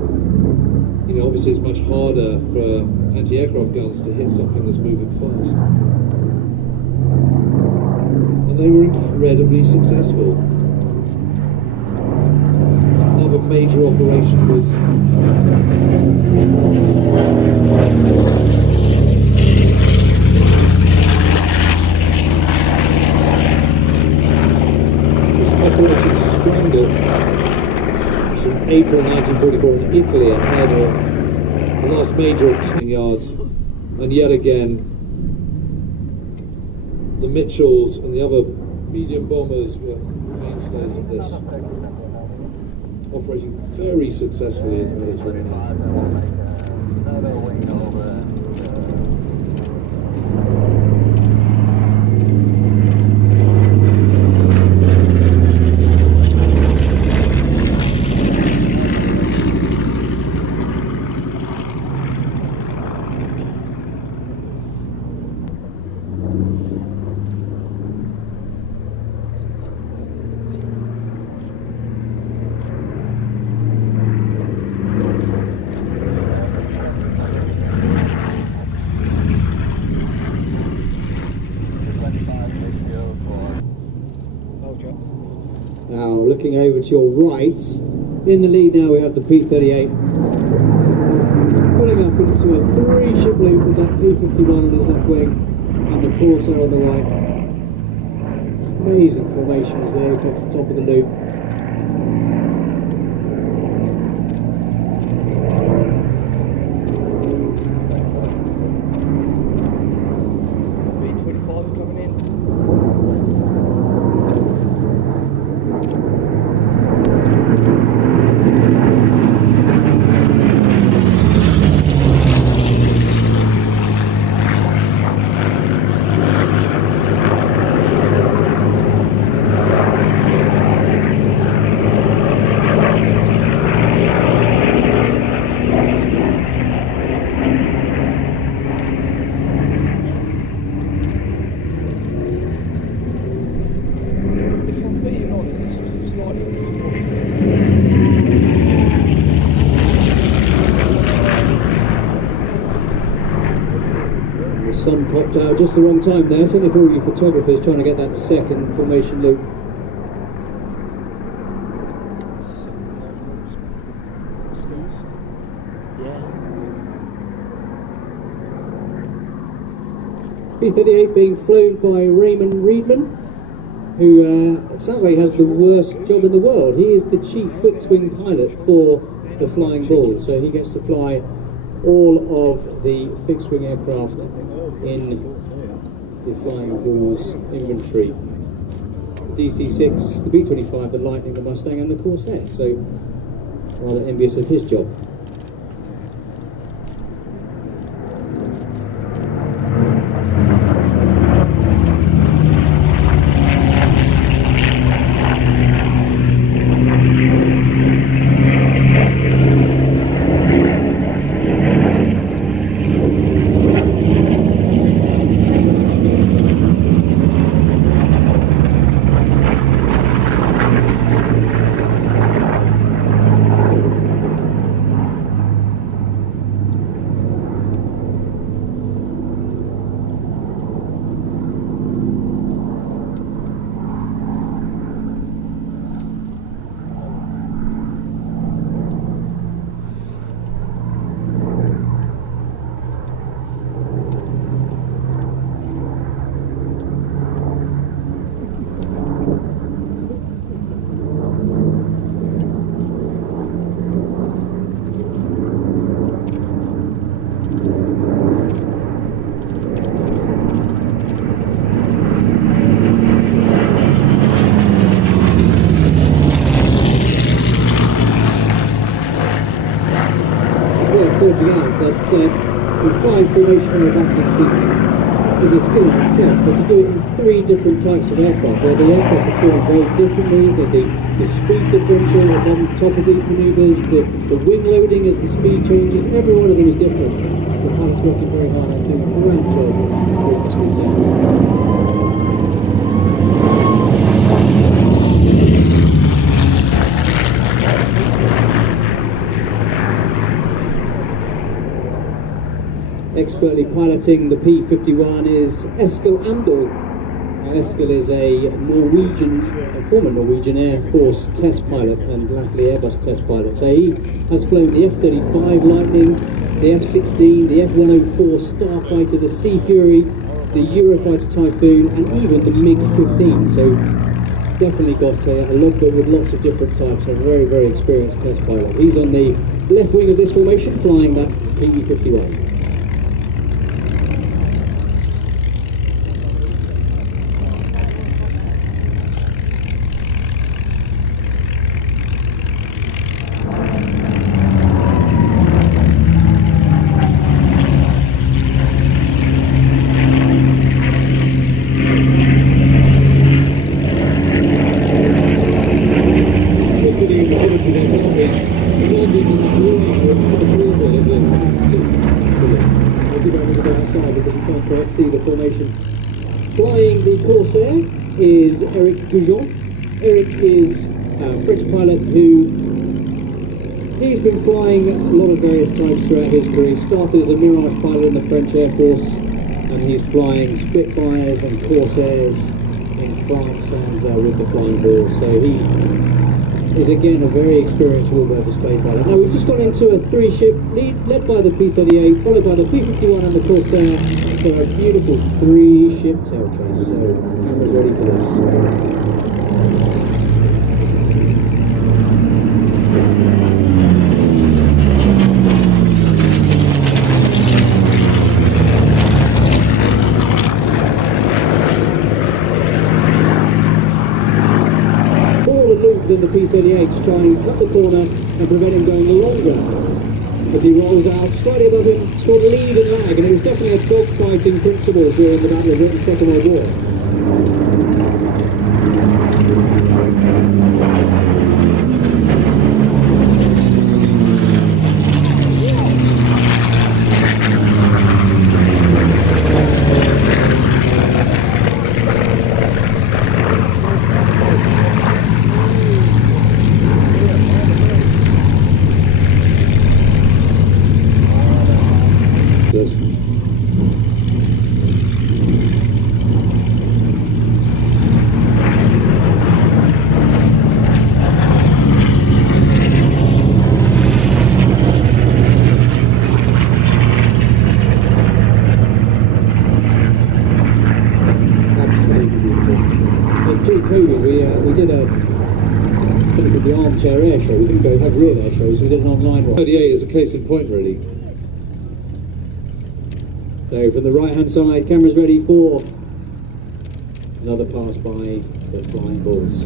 You know, obviously it's much harder for anti-aircraft guns to hit something that's moving fast. And they were incredibly successful. Another major operation was Operation Strangle. From April 1944 in Italy, ahead of the last major attack yards, and yet again the Mitchells and the other medium bombers were mainstays of this, operating very successfully in the Mediterranean. Now, looking over to your right, in the lead now we have the P-38 pulling up into a three-ship loop with that P-51 on his left wing and the Corsair on the right. Amazing formation as they apex the top of the loop. B-25's coming in. Sun popped out just the wrong time there, certainly for all you photographers trying to get that second formation loop. P-38 being flown by Raymond Reedman, who it sounds like he has the worst job in the world. He is the chief fixed-wing pilot for the Flying Bulls, so he gets to fly all of the fixed-wing aircraft in the Flying Bulls inventory. The DC-6, the B-25, the Lightning, the Mustang and the Corsair, so rather envious of his job. Flying formation aerobatics is a skill in itself, but to do it in three different types of aircraft, where the aircraft perform very differently, the speed differential on top of these manoeuvres, the wing loading as the speed changes, every one of them is different. The pilot's working very hard on doing a grand job with this routine. Expertly piloting the P-51 is Eskil Amdahl. Eskil is a former Norwegian Air Force test pilot and latterly Airbus test pilot. So he has flown the F-35 Lightning, the F-16, the F-104 Starfighter, the Sea Fury, the Eurofighter Typhoon, and even the MiG-15. So definitely got a logbook with lots of different types. A very, very experienced test pilot. He's on the left wing of this formation, flying that P-51. doing the commentary decks, aren't we? Imagine them doing for the Cornwall at this. It's just fabulous. I'll give others a go outside because we can't quite see the formation. Flying the Corsair is Eric Goujon. Eric is a French pilot who he's been flying a lot of various types throughout his career. He started as a Mirage pilot in the French Air Force, and he's flying Spitfires and Corsairs in France and with the Flying Balls. So he is again a very experienced Warbird display pilot. Now we've just gone into a three-ship led by the P-38, followed by the P-51 and the Corsair for a beautiful three-ship tail chase. So cameras ready for this. Than the P-38 to try and cut the corner and prevent him going longer. As he rolls out, slightly above him, scored lead and lag, and it was definitely a dogfighting principle during the Battle of Britain Second World War. We did something called the Armchair Air Show. We didn't go have real air shows, we did an online one. 38 is a case in point, really. So from the right hand side, cameras ready for another pass by the Flying Balls.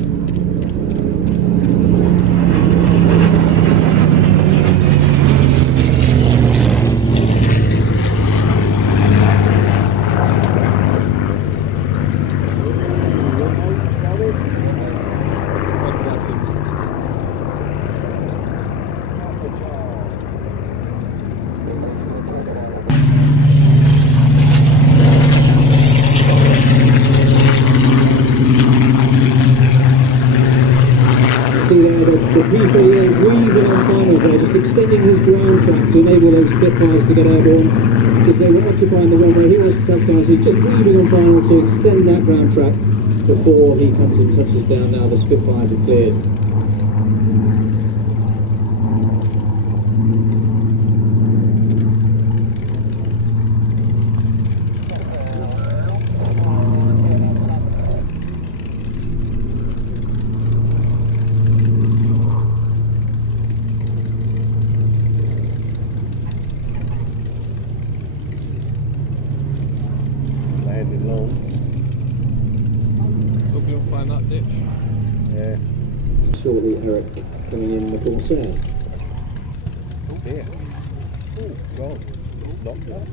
The P-38 weaving on finals there, just extending his ground track to enable those Spitfires to get airborne, because they were occupying the runway. He wants to touch down, so he's just weaving on final to extend that ground track before he comes and touches down. Now the Spitfires are cleared. Shortly, Eric coming in the Corsair. Oh dear. Oh God. Not that.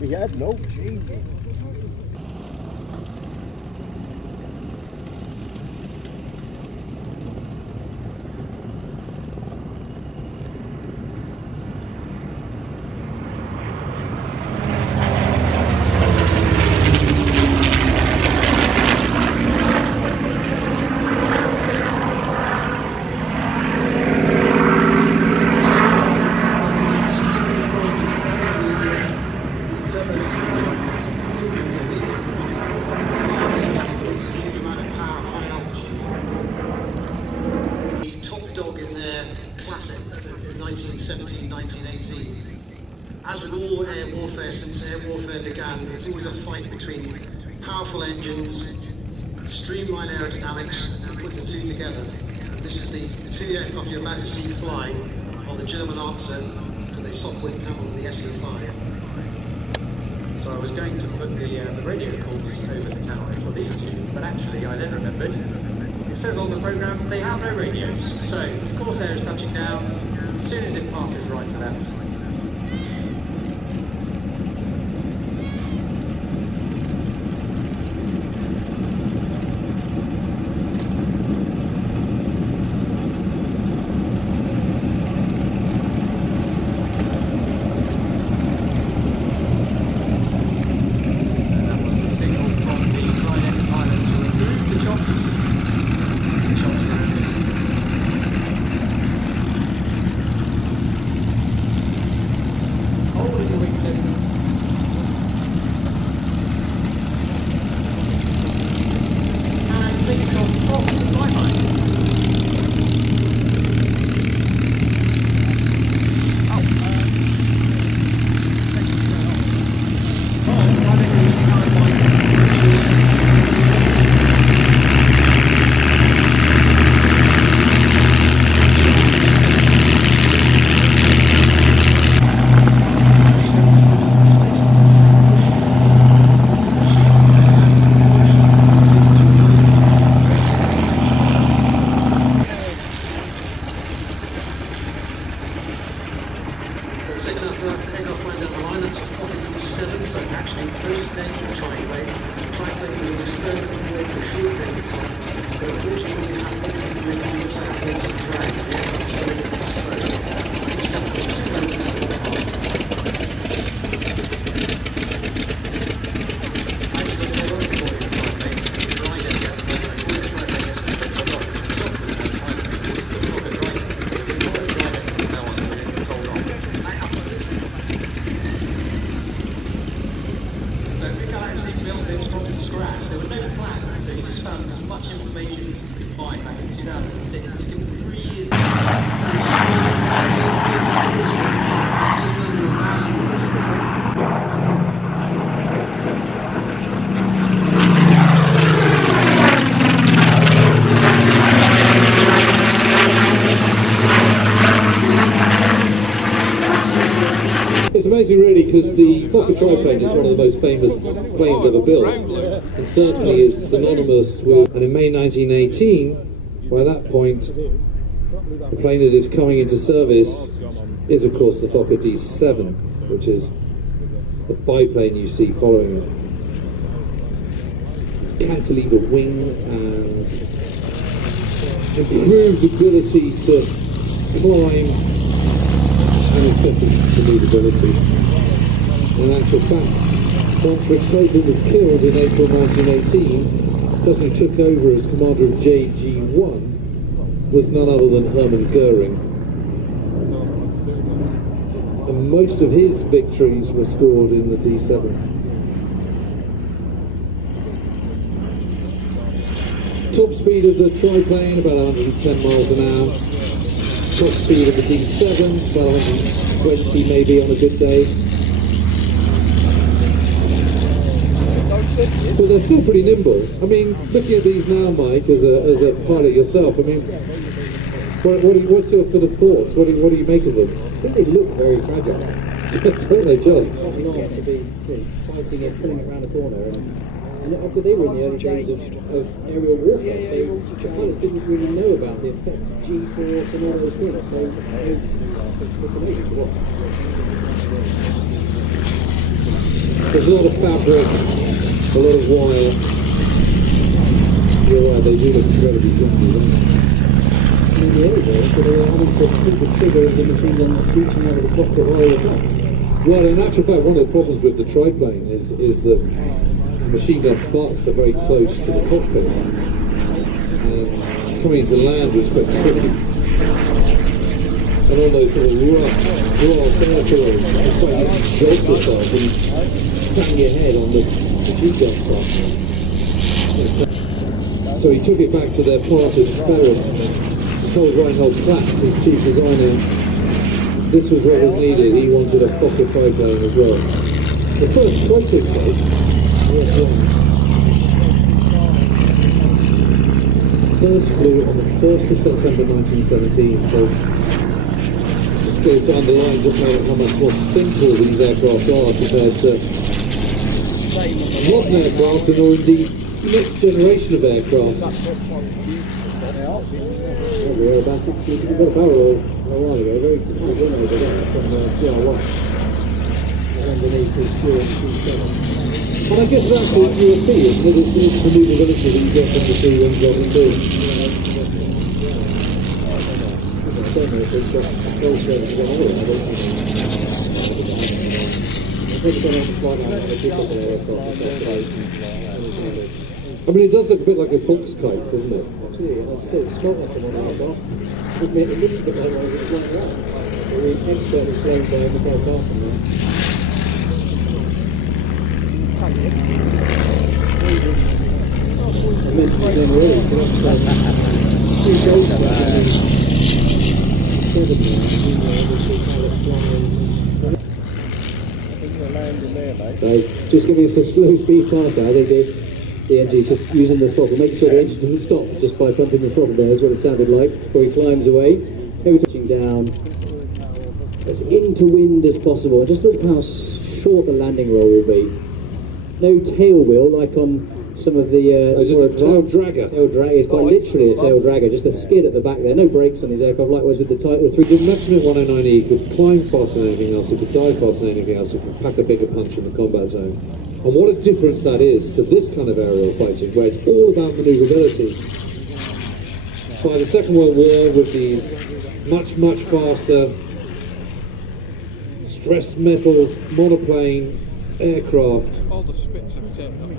We have no Jesus. As with all air warfare since air warfare began, it's always a fight between powerful engines, streamlined aerodynamics, and put the two together. And this is the two aircraft you're about to see fly are the German answer to the Sopwith Camel and the SE-5. So I was going to put the radio calls over the tower for these two, but actually I then remembered it says on the programme they have no radios. So Corsair is touching down as soon as it passes right to left. amazing really because the Fokker triplane is one of the most famous planes ever built and certainly is synonymous with, and in May 1918, by that point, the plane that is coming into service is of course the Fokker D7, which is the biplane you see following it. It's cantilever wing and improved ability to climb and excessive maneuverability. In actual fact, once Rick Tobin was killed in April 1918, the person who took over as commander of JG1 was none other than Hermann Goering. And most of his victories were scored in the D7. Top speed of the triplane, about 110 miles an hour. Top speed of the D7, about 120 maybe on a good day. But they're still pretty nimble. I mean, looking at these now, Mike, as a pilot yourself, I mean, what's your sort of thoughts? What do you make of them? I think they look very fragile. Don't they just? Quite a lot to be fighting it, pulling it around the corner. And they were in the early days of aerial warfare, so pilots didn't really know about the effect of G-force and all those things, so it's amazing to watch. There's a lot of fabric, a lot of wire. You're right, they do look incredibly jumpy, don't they? In the early days, where they were having to pull the trigger of the machine guns reaching out of the cockpit while they were flying. Well, in actual fact, one of the problems with the triplane is that machine gun butts are very close to the cockpit, and coming into land was quite tricky. And on those sort of rough grass airfields, it's quite easy to jolt yourself and bang your head on the machine gun butts. So he took it back to their plant at Ferret and told Reinhold Platz, his chief designer, this was what was needed. He wanted a Fokker triplane as well. The first prototype first flew on the 1st of September 1917, so just goes to underline just how much more simple these aircraft are compared to modern aircraft and or indeed next generation of aircraft. The aerobatics, we got a barrel roll a while ago, very tight runway they got from the WWII. Underneath the steering D7. And I guess that's the USP, isn't it? It's the maneuverability that you get from the two wings on and two. I don't know if they've got control service on all of that, I don't think. I've never gone on to find out how they pick up their aircraft this afternoon. I mean, it does look a bit like a box kite, doesn't it? Absolutely, and as I said, it's felt like I'm on aircraft. It looks a bit like one of those like that. Very expertly flown by Michael Carson now. I mentioned them earlier, so that's 2 goals now. 7 now, just giving us a slow speed pass now. I think the engine is just using the throttle, making sure the engine doesn't stop just by pumping the throttle there, is what it sounded like before he climbs away. Now he's touching down as into wind as possible. And just look how short the landing roll will be. No tail wheel like on some of the just a tail dragger. Tail dragger. It's quite literally a tail dragger, just a skid at the back there. No brakes on his aircraft. Likewise with the Titan 3. The Maximum 109E could climb faster than anything else. It could dive faster than anything else. It could pack a bigger punch in the combat zone. And what a difference that is to this kind of aerial fighting, where it's all about manoeuvrability. By the Second World War, with these much faster stressed metal monoplane aircraft,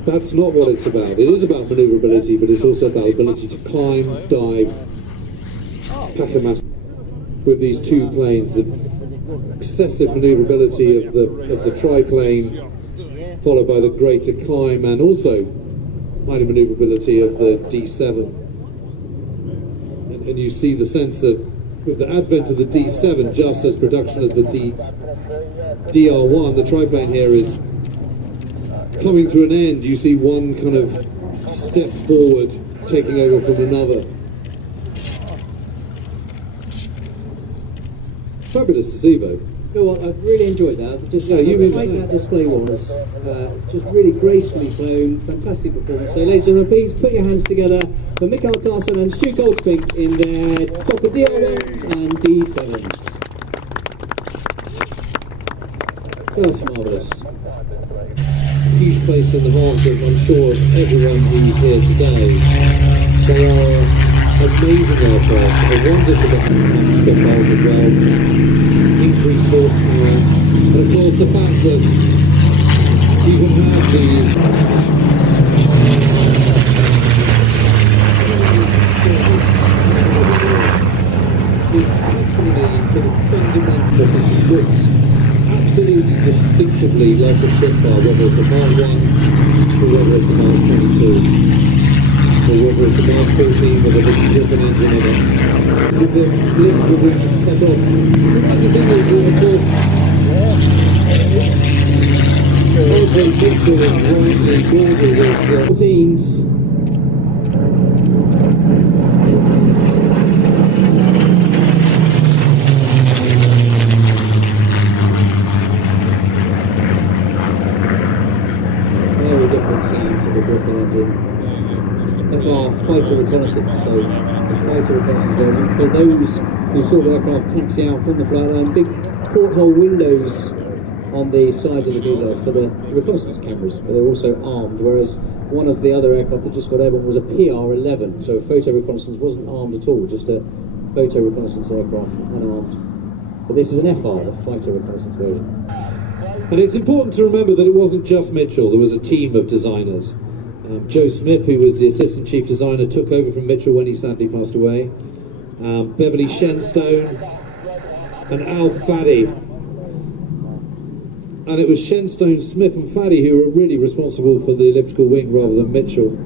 that's not what it's about. It is about manoeuvrability, but it's also about ability to climb, dive, pack a mass. With these two planes, the excessive manoeuvrability of the triplane, followed by the greater climb, and also minor manoeuvrability of the D7. And you see the sense that with the advent of the D7, just as production of the DR1, the triplane here is coming to an end. You see one kind of step forward, taking over from another. Fabulous to see, though. You know what, I really enjoyed that. Just like that display was just really gracefully flown, fantastic performance. So ladies and gentlemen, please put your hands together for Mikael Carson and Stu Goldspink in their Copper DR1s and D7s. Just marvellous. Huge place in the hearts of, I'm sure, of everyone who's here today. They are amazing aircraft. A wonder to get Spitfires as well. Increased horsepower, but of course the fact that you can have these is testimony to the fundamental that it looks absolutely distinctively like a Spitfire, whether it's a Mark 1 or whether it's a Mark 22 or whether it's a Mark 14 with a different engine in it. The lips were wings cut off. As the thing is, of course, every picture is brightly gaudy as 14s. Very different sound to the Griffin engine. FR fighter reconnaissance, so the fighter reconnaissance version. For those who saw the aircraft taxi out from the flight line, big porthole windows on the sides of the fuselage for the reconnaissance cameras, but they're also armed, whereas one of the other aircraft that just got airborne was a PR-11, so photo reconnaissance wasn't armed at all, just a photo reconnaissance aircraft, unarmed. But this is an FR, the fighter reconnaissance version. And it's important to remember that it wasn't just Mitchell, there was a team of designers. Joe Smith, who was the assistant chief designer, took over from Mitchell when he sadly passed away. Beverly Shenstone and Al Faddy. And it was Shenstone, Smith and Faddy who were really responsible for the elliptical wing rather than Mitchell.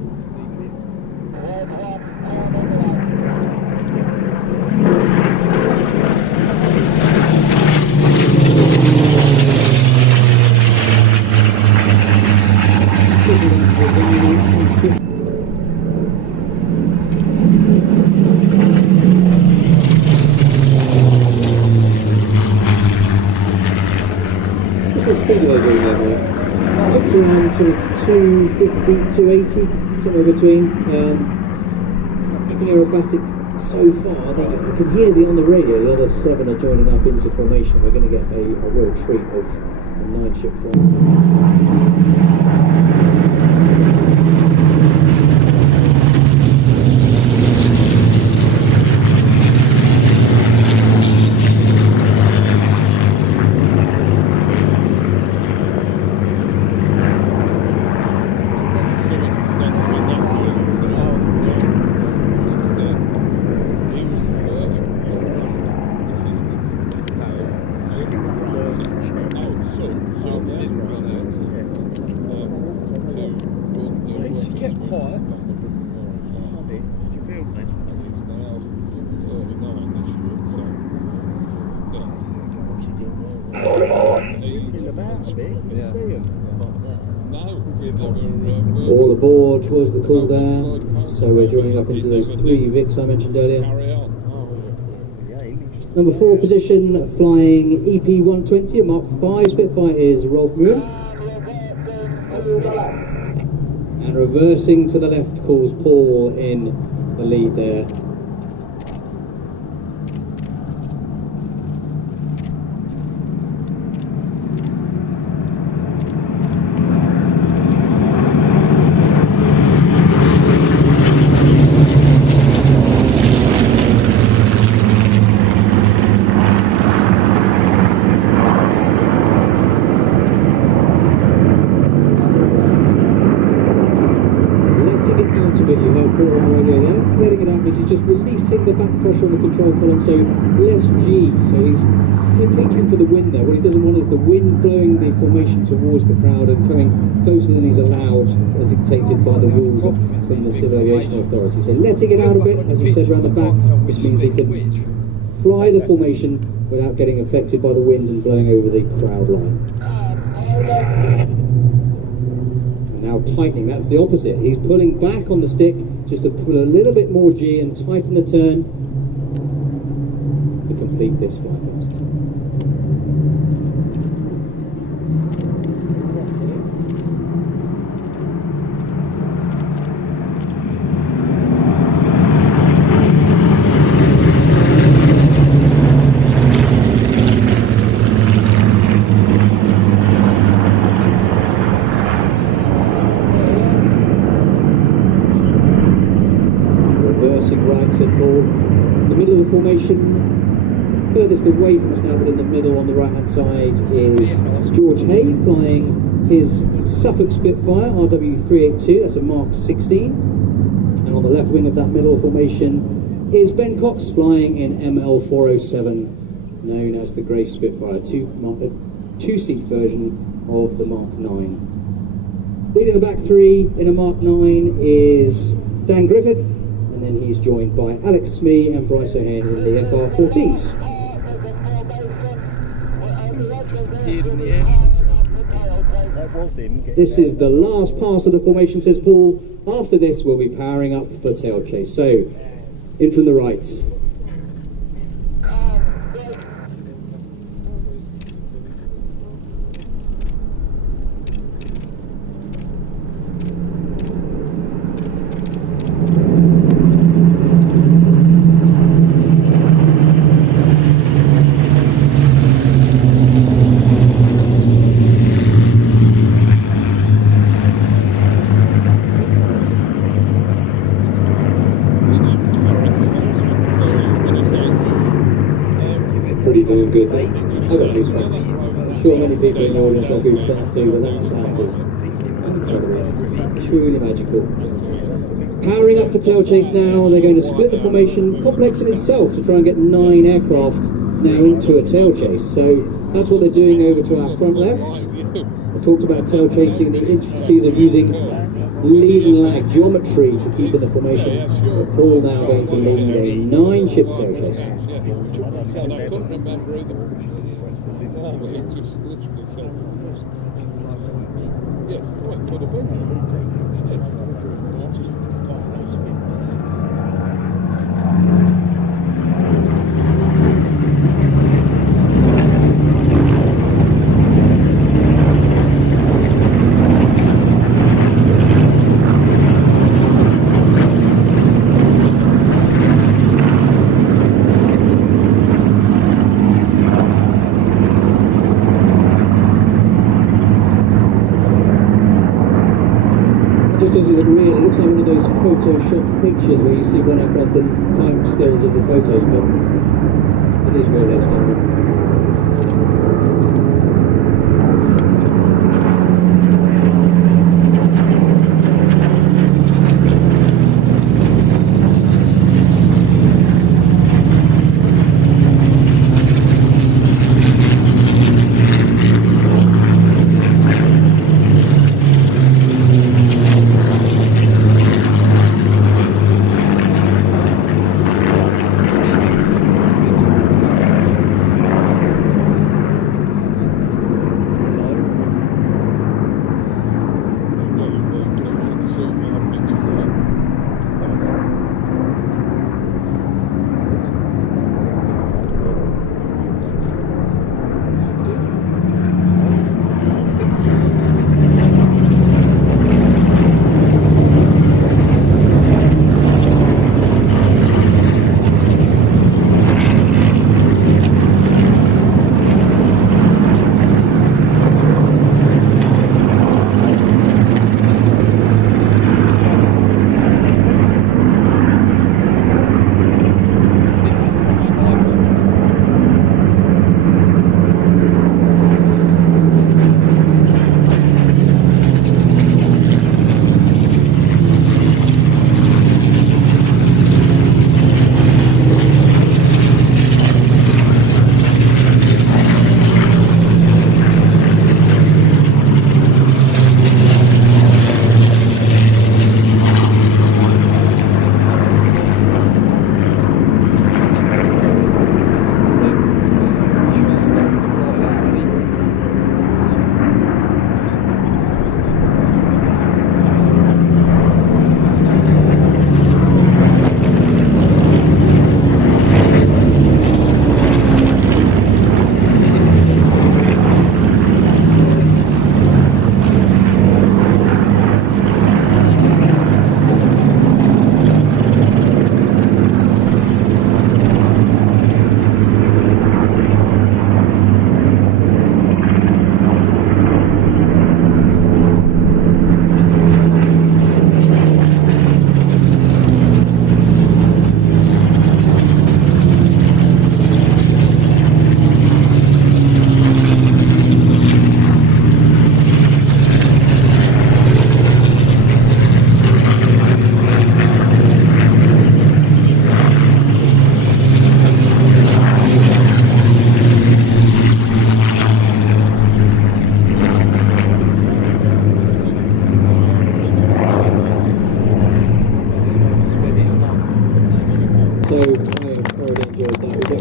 Speedway going there, mate. Up to around sort of 250, 280, somewhere between. Aerobatic so far, you can hear on the radio, the other 7 are joining up into formation. We're going to get a real treat of a 9-ship flight. All aboard was the call there, so we're joining up into those 3 Vix I mentioned earlier. Number 4 position, flying EP-120, a Mark 5 Spitfire, is Rolf Muir. And reversing to the left calls Paul in the lead there. Just releasing the back pressure on the control column, so less G, so he's catering for the wind there. What he doesn't want is the wind blowing the formation towards the crowd and coming closer than he's allowed, as dictated by the rules from the Civil Aviation Authority. So letting it out a bit, as he said, around the back, which means he can fly the formation without getting affected by the wind and blowing over the crowd line. And now tightening, that's the opposite. He's pulling back on the stick just to put a little bit more G and tighten the turn to complete this flight past. formation. Furthest away from us now, but in the middle on the right-hand side, is George Hay flying his Suffolk Spitfire RW382. That's a Mark 16. And on the left wing of that middle formation is Ben Cox flying in ML407, known as the Grey Spitfire, two-seat version of the Mark 9. Leading the back three in a Mark 9 is Dan Griffith, and then he's joined by Alex Smee and Bryce O'Hain in the FR14s. This is the last pass of the formation, says Paul. After this, we'll be powering up for tail chase. So, in from the right. Good. I got goosebumps. I'm sure many people in the audience have goosebumps too, but that sound is incredible. Truly magical. Powering up for tail chase now, they're going to split the formation, complex in itself, to try and get 9 aircraft now into a tail chase. So that's what they're doing over to our front left. I talked about tail chasing, the intricacies of using lead and lag geometry to keep in the formation. Paul now going to lead a 9-ship tail chase. And I couldn't remember either. No, it just literally says. Yes, well, it could have been. Yes. It really looks like one of those Photoshop pictures where you see one aircraft and time stills of the photos, but it is real, ladies and gentlemen.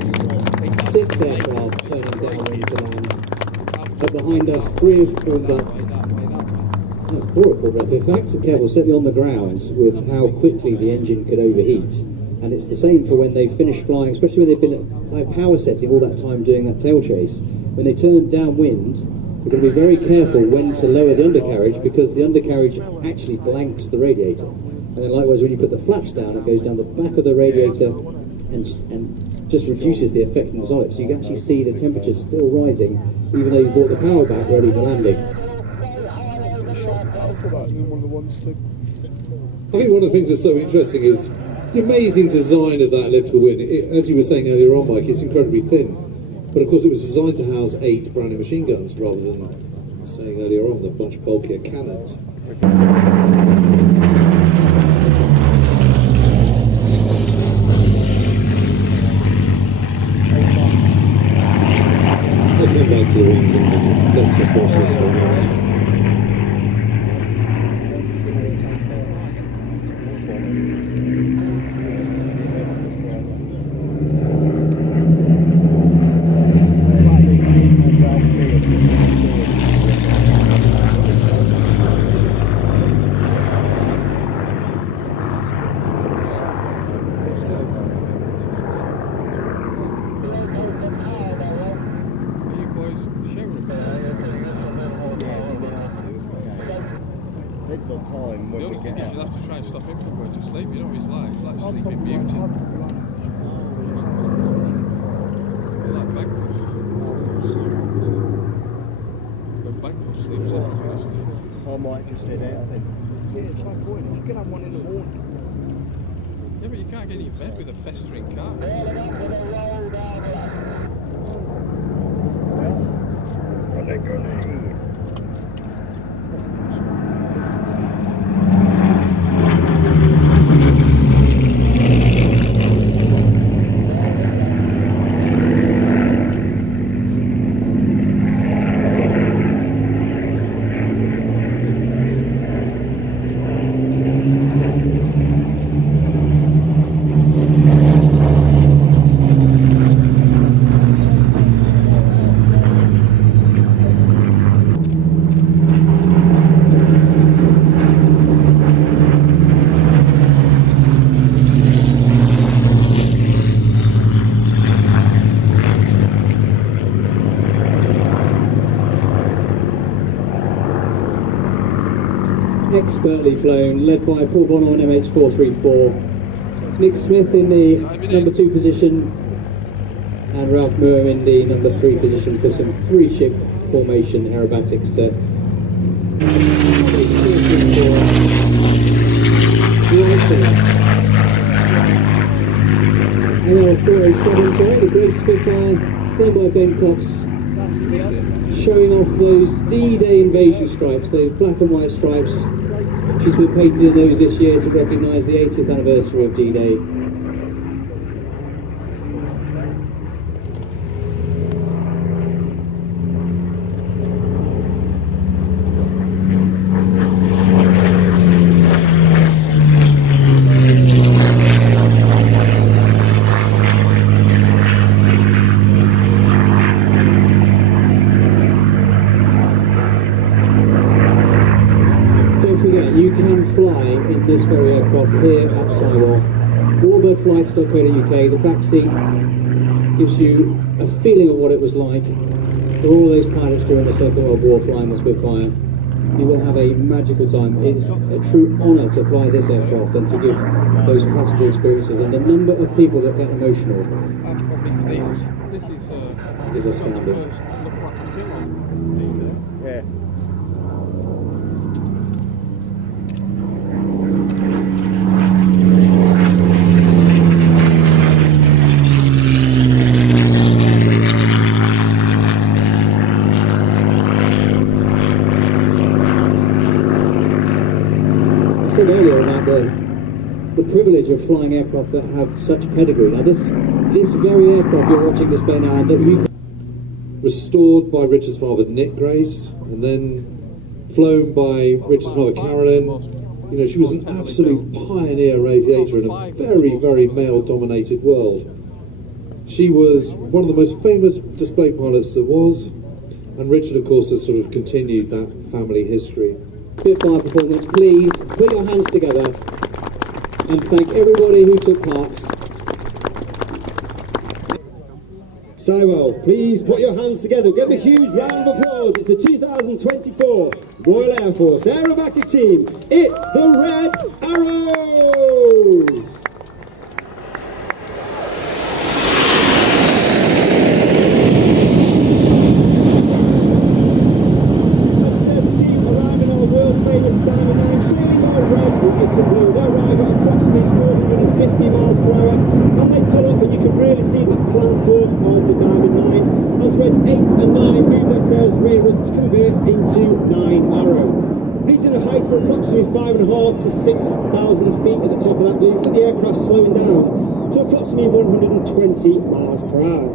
us 6 aircraft turning downwind to land. But behind us, 3 have formed up. No, 4 have formed up. In fact, careful, certainly on the ground with how quickly the engine could overheat. And it's the same for when they finish flying, especially when they've been at high power setting all that time doing that tail chase. When they turn downwind, we're going to be very careful when to lower the undercarriage, because the undercarriage actually blanks the radiator. And then likewise, when you put the flaps down, it goes down the back of the radiator and just reduces the effectiveness on it. So you can actually see the temperature still rising, even though you brought the power back ready for landing. I think one of the things that's so interesting is the amazing design of that electrical wing. As you were saying earlier on, Mike, it's incredibly thin. But of course it was designed to house 8 Browning machine guns rather than, saying earlier on, the much bulkier cannons. I'll come back to the wings in a minute. Let's just watch this for a minute. Expertly flown, led by Paul Bonner on MH434, Nick Smith in the number 2 position, and Ralph Moore in the number 3 position for some 3-ship formation aerobatics to MH434. Right to left. ML407, sorry, the Grace Spitfire, flown by Ben Cox, showing off those D-Day invasion stripes, those black and white stripes. She's been painted in those this year to recognise the 80th anniversary of D-Day. Fly in this very aircraft here at Sywall. Warbird.flights.co.uk. The back seat gives you a feeling of what it was like for all those pilots during the Second World War flying the Spitfire. You will have a magical time. It's a true honour to fly this aircraft and to give those passenger experiences, and the number of people that get emotional is astounding. Yeah. I said earlier about the privilege of flying aircraft that have such pedigree. Now this very aircraft you're watching display now, and that you restored by Richard's father Nick Grace, and then flown by Richard's mother Carolyn. You know, she was an absolute pioneer aviator in a very, very male-dominated world. She was one of the most famous display pilots there was, and Richard, of course, has sort of continued that family history. Spitfire performance, please put your hands together and thank everybody who took part. Sywell, please put your hands together. Give a huge round of applause. It's the 2024 Royal Air Force aerobatic team. It's the Red Arrows! Famous Diamond 9, trailing all red, whites and blue. They arrive at approximately 450 miles per hour, and they pull up, and you can really see that platform of the Diamond 9 as reds 8 and 9 move their sails rearwards to convert into 9 Arrow. Reaching a height of approximately 5,500 to 6,000 feet at the top of that loop, with the aircraft slowing down to approximately 120 miles per hour.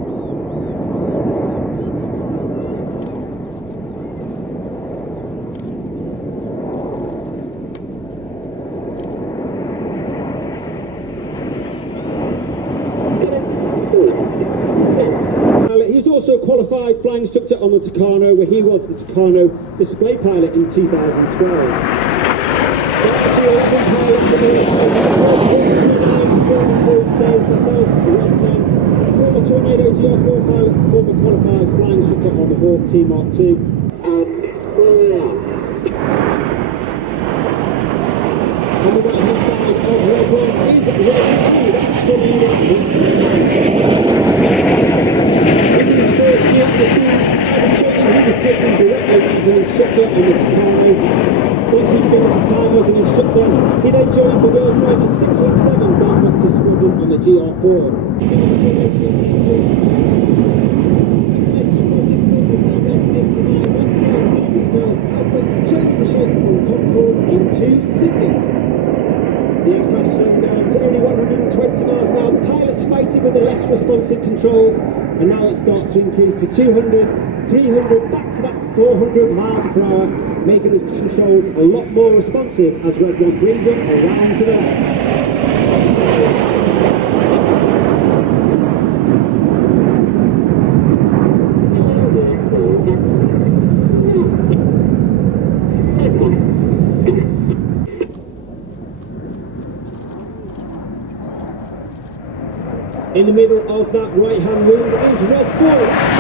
He was also a qualified flying instructor on the Tucano, where he was the Tucano display pilot in 2012. There are actually 11 pilots in the line. Reds 139 performing for today is myself, Red 10, former Tornado GR4 pilot, former qualified flying instructor on the Hawk T Mark II. On the right hand side of Red 1 is Red 2, that's squad leader Chris McCann. This is his first year on the team. Out of training, he was taken directly as an instructor on the Tucano. Once he finished his time as an instructor, he then joined the World Fighter 617 Downbuster Squadron on the GR4. Given the formation, it's making it more difficult to see Reds 8 and 9 once again move themselves outwards, change the shape from Concorde into Signet. The aircraft slowing down to only 120 miles an hour. The pilot's fighting with the less responsive controls, and now it starts to increase to 200, 300, back to that 400 miles per hour, making the controls a lot more responsive as Red 1 brings them around to the left. In the middle of that right-hand wing is Red 4. That's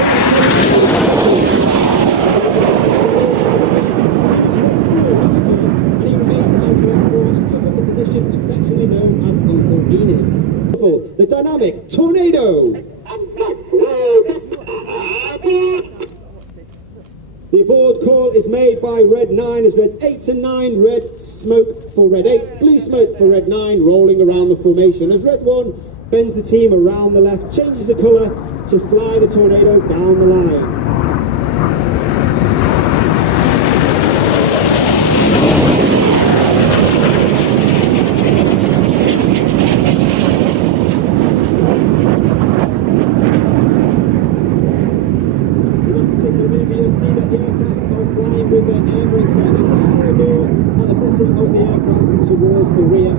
and he remained as Red 4 and took up the position affectionately known as Uncle Enid. The dynamic Tornado. The aboard call is made by Red 9 as Red 8 and 9, red smoke for Red 8, blue smoke for Red 9, rolling around the formation as Red 1 bends the team around the left, changes the colour to fly the Tornado down the line. In that particular movie, you'll see that the aircraft are flying with their air brakes out. There's a small door at the bottom of the aircraft towards the rear.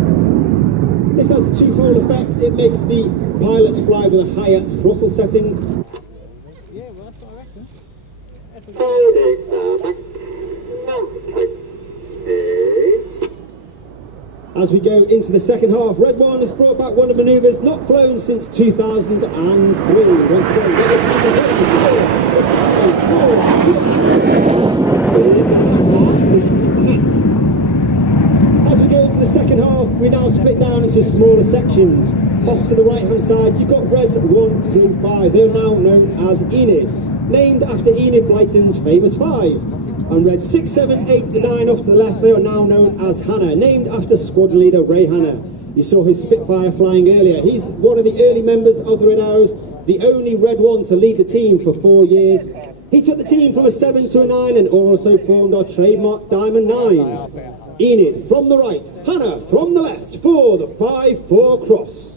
This has a twofold effect. It makes the pilots fly with a higher throttle setting. Yeah, well, that's what I reckon. As we go into the second half, Red 1 has brought back one of the manoeuvres not flown since 2003. Once again, get it back as As we go into the second half, we now split down into smaller sections. Off to the right hand side, you've got Reds 1 through 5. They're now known as Enid, named after Enid Blyton's famous 5. And Reds 6, 7, 8 and 9 off to the left, they are now known as Hannah, named after squad leader Ray Hannah. You saw his Spitfire flying earlier. He's one of the early members of the Red Arrows, the only Red 1 to lead the team for 4 years. He took the team from a 7 to a 9 and also formed our trademark Diamond 9. Enid from the right, Hannah from the left for the 5-4 cross.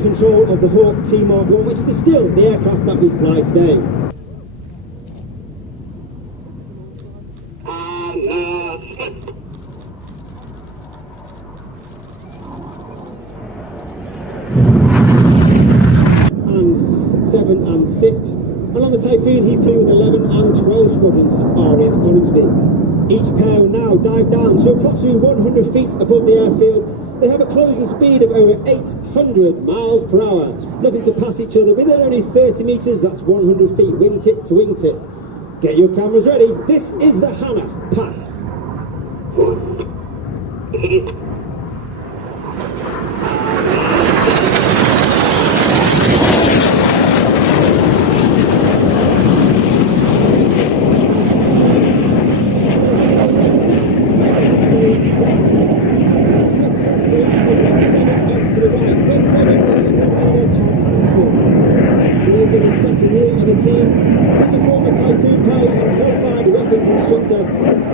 control of the Hawk T-Mark 1, which is still the aircraft that we fly today. And 7 and 6. And on the Typhoon, he flew with 11 and 12 squadrons at RAF Coningsby. Each pair will now dive down to approximately 100 feet above the airfield. They have a closing speed of over 800 miles per hour, looking to pass each other within only 30 metres, that's 100 feet wingtip to wingtip. Get your cameras ready, this is the Hannah Pass.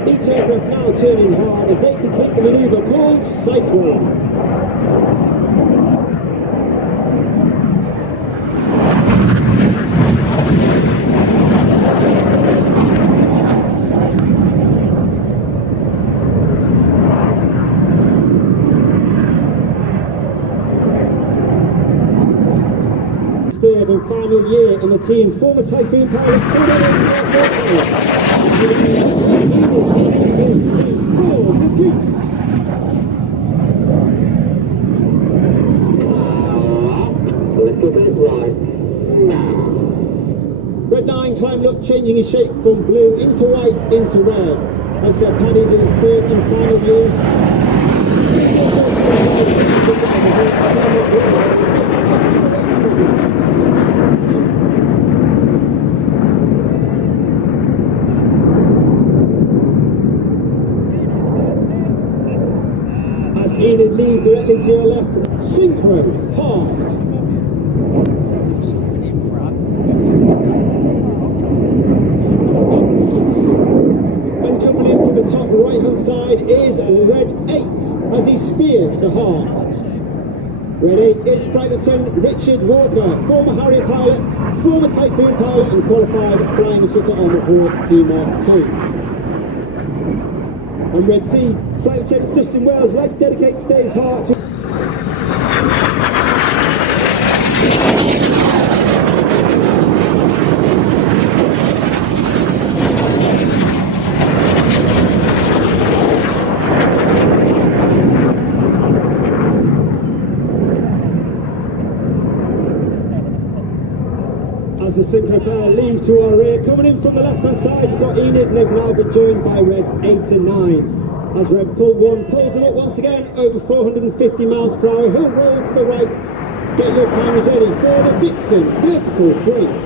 Each aircraft now turning hard as they complete the manoeuvre called Cyclone. Third and final year in the team, former Typhoon pilot, Red 9 climbing up, changing his shape from blue into white into red. As said, Paddy's in his third and final year. He's also as Enid leaves directly to your left, synchro, hard. And coming in from the top right hand side is Red 8 as he spears the heart. Red 8 is Flight Lieutenant Richard Walker, former Harrier pilot, former Typhoon pilot and qualified flying instructor on the Hawk T-Mark 2. And Red 3, Flight Lieutenant Dustin Wells, would like to dedicate today's heart to... As the synchro pair leaves to our rear, coming in from the left-hand side, you've got Enid, and they've now been joined by Reds 8 and 9. As Red Pull 1 pulls it up once again, over 450 miles per hour, he'll roll to the right. Get your cameras ready for the Vixen vertical brake.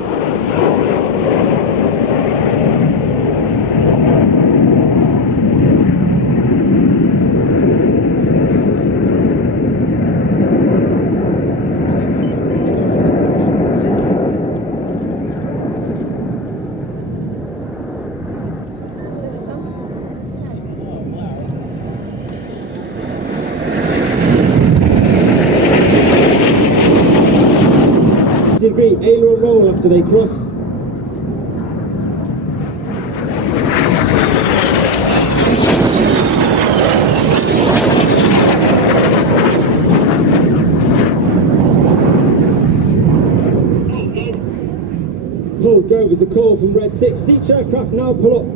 Degree aileron roll after they cross. Pull go is a call from Red 6. Each aircraft now pull up.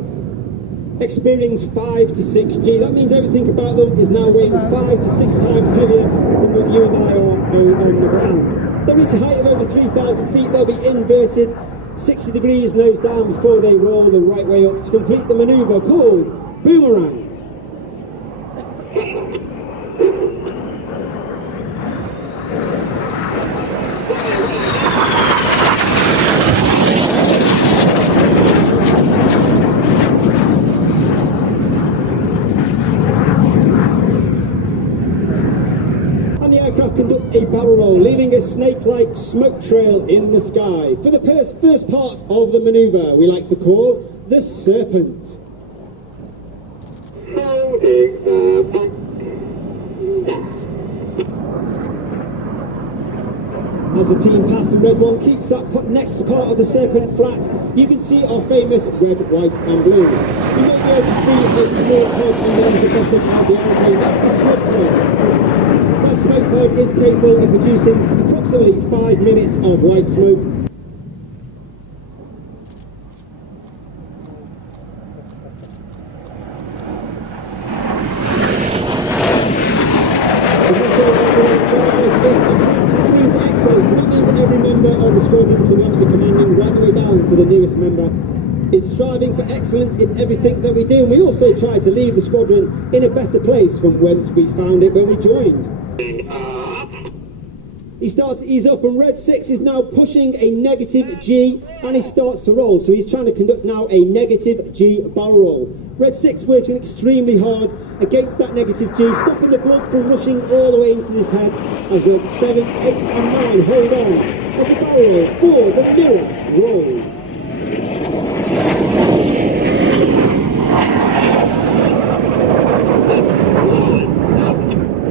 Experience 5 to 6G. That means everything about them is now weighing 5 to 6 times heavier than what you and I are on the ground. They'll reach a height of over 3,000 feet, they'll be inverted 60 degrees nose down before they roll the right way up to complete the manoeuvre called Boomerang. Conduct a barrel roll, leaving a snake-like smoke trail in the sky. For the first part of the manoeuvre, we like to call the Serpent. As the team pass and red one keeps that next part of the serpent flat, you can see our famous red, white and blue. You may be able to see a small pod underneath the bottom of the aeroplane. That's the smoke pod. That smoke pod is capable of producing approximately 5 minutes of white smoke. To the newest member is striving for excellence in everything that we do, and we also try to leave the squadron in a better place from whence we found it when we joined. He starts to ease up, and Red 6 is now pushing a negative G, and he starts to roll, so he's trying to conduct now a negative G barrel roll. Red 6 working extremely hard against that negative G, stopping the blood from rushing all the way into his head as Red 7, 8 and 9 hold on as the barrel roll for the mirror roll.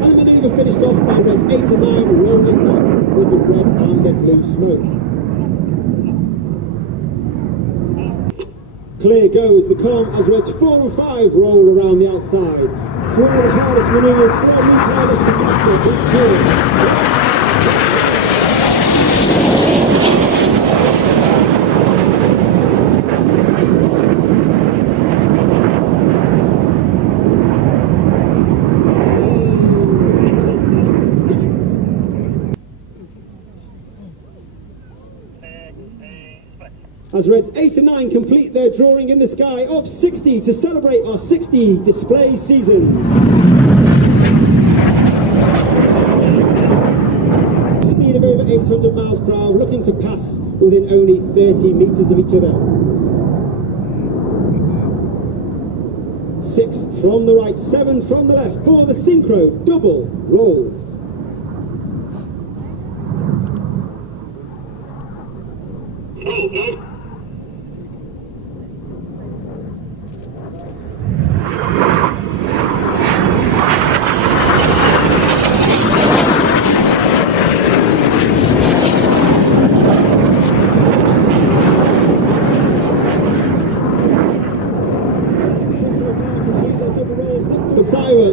And the manoeuvre finished off by Reds 8 and 9 rolling back with the red and the blue smoke. Clear goes the column as Reds 4 and 5 roll around the outside. For one of the hardest manoeuvres for our new pilots to master each year. As Reds 8 and 9 complete their drawing in the sky of 60 to celebrate our 60 display season. Speed of over 800 miles per hour, looking to pass within only 30 metres of each other. 6 from the right, 7 from the left for the synchro double roll.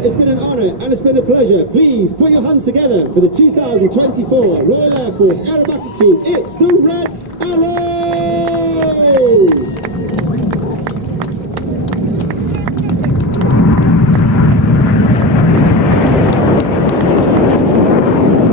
It's been an honour and it's been a pleasure. Please put your hands together for the 2024 Royal Air Force Aerobatic Team. It's the Red Arrows!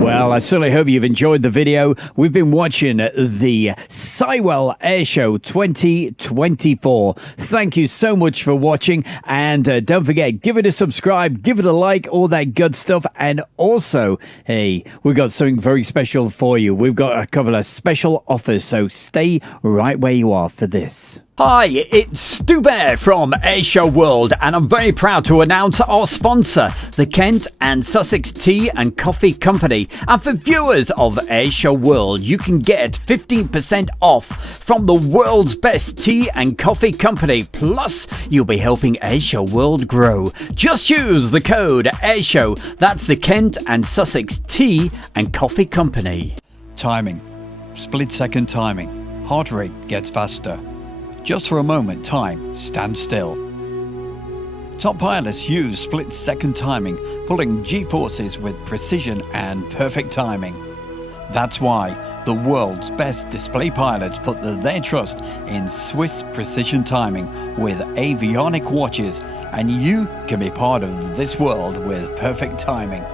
Well, I certainly hope you've enjoyed the video. We've been watching the Cornwall Air Show 2024. Thank you so much for watching, and don't forget, give it a subscribe, give it a like, all that good stuff. And also, hey, we've got something very special for you. We've got a couple of special offers, so stay right where you are for this. Hi, it's Stu Bear from Air Show World, and I'm very proud to announce our sponsor, the Kent and Sussex Tea and Coffee Company. And for viewers of Air Show World, you can get 15% off from the world's best tea and coffee company. Plus, you'll be helping Air Show World grow. Just use the code AIRSHOW. That's the Kent and Sussex Tea and Coffee Company. Timing. Split-second timing. Heart rate gets faster. Just for a moment, time stands still. Top pilots use split-second timing, pulling G-forces with precision and perfect timing. That's why the world's best display pilots put their trust in Swiss precision timing with avionic watches, and you can be part of this world with perfect timing.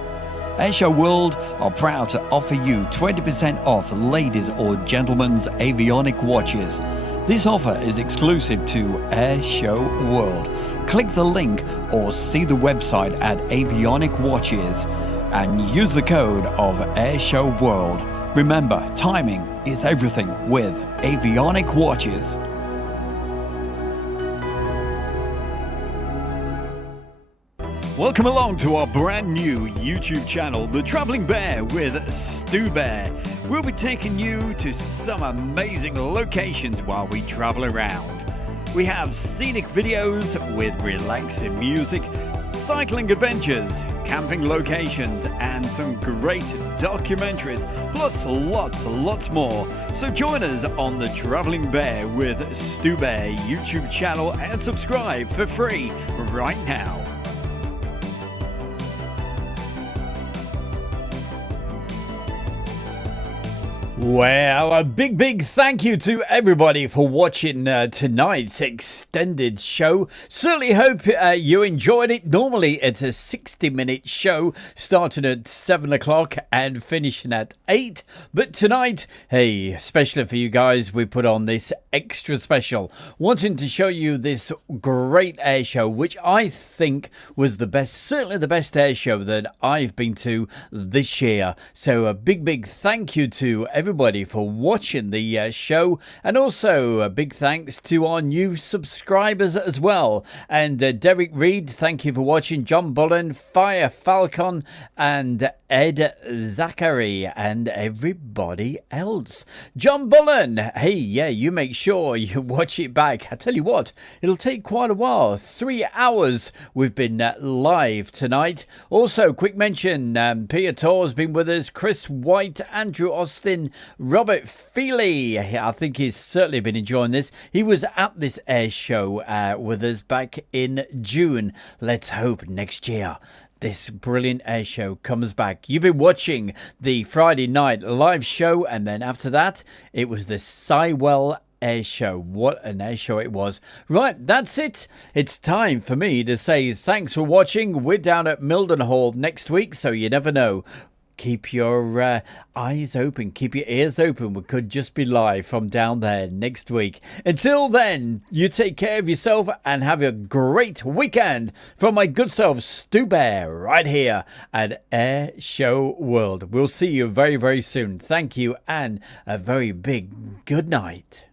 Air Show World are proud to offer you 20% off ladies' or gentlemen's avionic watches. This offer is exclusive to Air Show World. Click the link or see the website at Avionic Watches and use the code of Air Show World. Remember, timing is everything with Avionic Watches. Welcome along to our brand new YouTube channel, The Travelling Bear with Stu Bear. We'll be taking you to some amazing locations while we travel around. We have scenic videos with relaxing music, cycling adventures, camping locations, and some great documentaries, plus lots more. So join us on the Travelling Bear with Stu Bear YouTube channel and subscribe for free right now. Well, a big thank you to everybody for watching tonight's extended show. Certainly hope you enjoyed it. Normally it's a 60-minute show starting at 7 o'clock and finishing at 8. But tonight, hey, especially for you guys, we put on this extra special, wanting to show you this great air show, which I think was the best, certainly the best air show that I've been to this year. So a big thank you to everybody for watching the show, and also a big thanks to our new subscribers as well. And Derek Reed, thank you for watching. John Bullen, Fire Falcon, and Ed Zachary, and everybody else. John Bullen, hey, yeah, you make sure you watch it back. I tell you what, it'll take quite a while. 3 hours we've been live tonight. Also, quick mention, Peter Torr's been with us, Chris White, Andrew Austin, Robert Feely. I think he's certainly been enjoying this. He was at this air show with us back in June. Let's hope next year this brilliant air show comes back. You've been watching the Friday night live show, and then after that it was the Sywell air show. What an air show it was. Right, that's it. It's time for me to say thanks for watching. We're down at Mildenhall next week, so you never know. Keep your eyes open, keep your ears open. We could just be live from down there next week. Until then, you take care of yourself and have a great weekend. From my good self, Stu Bear, right here at Air Show World. We'll see you very soon. Thank you, and a very big good night.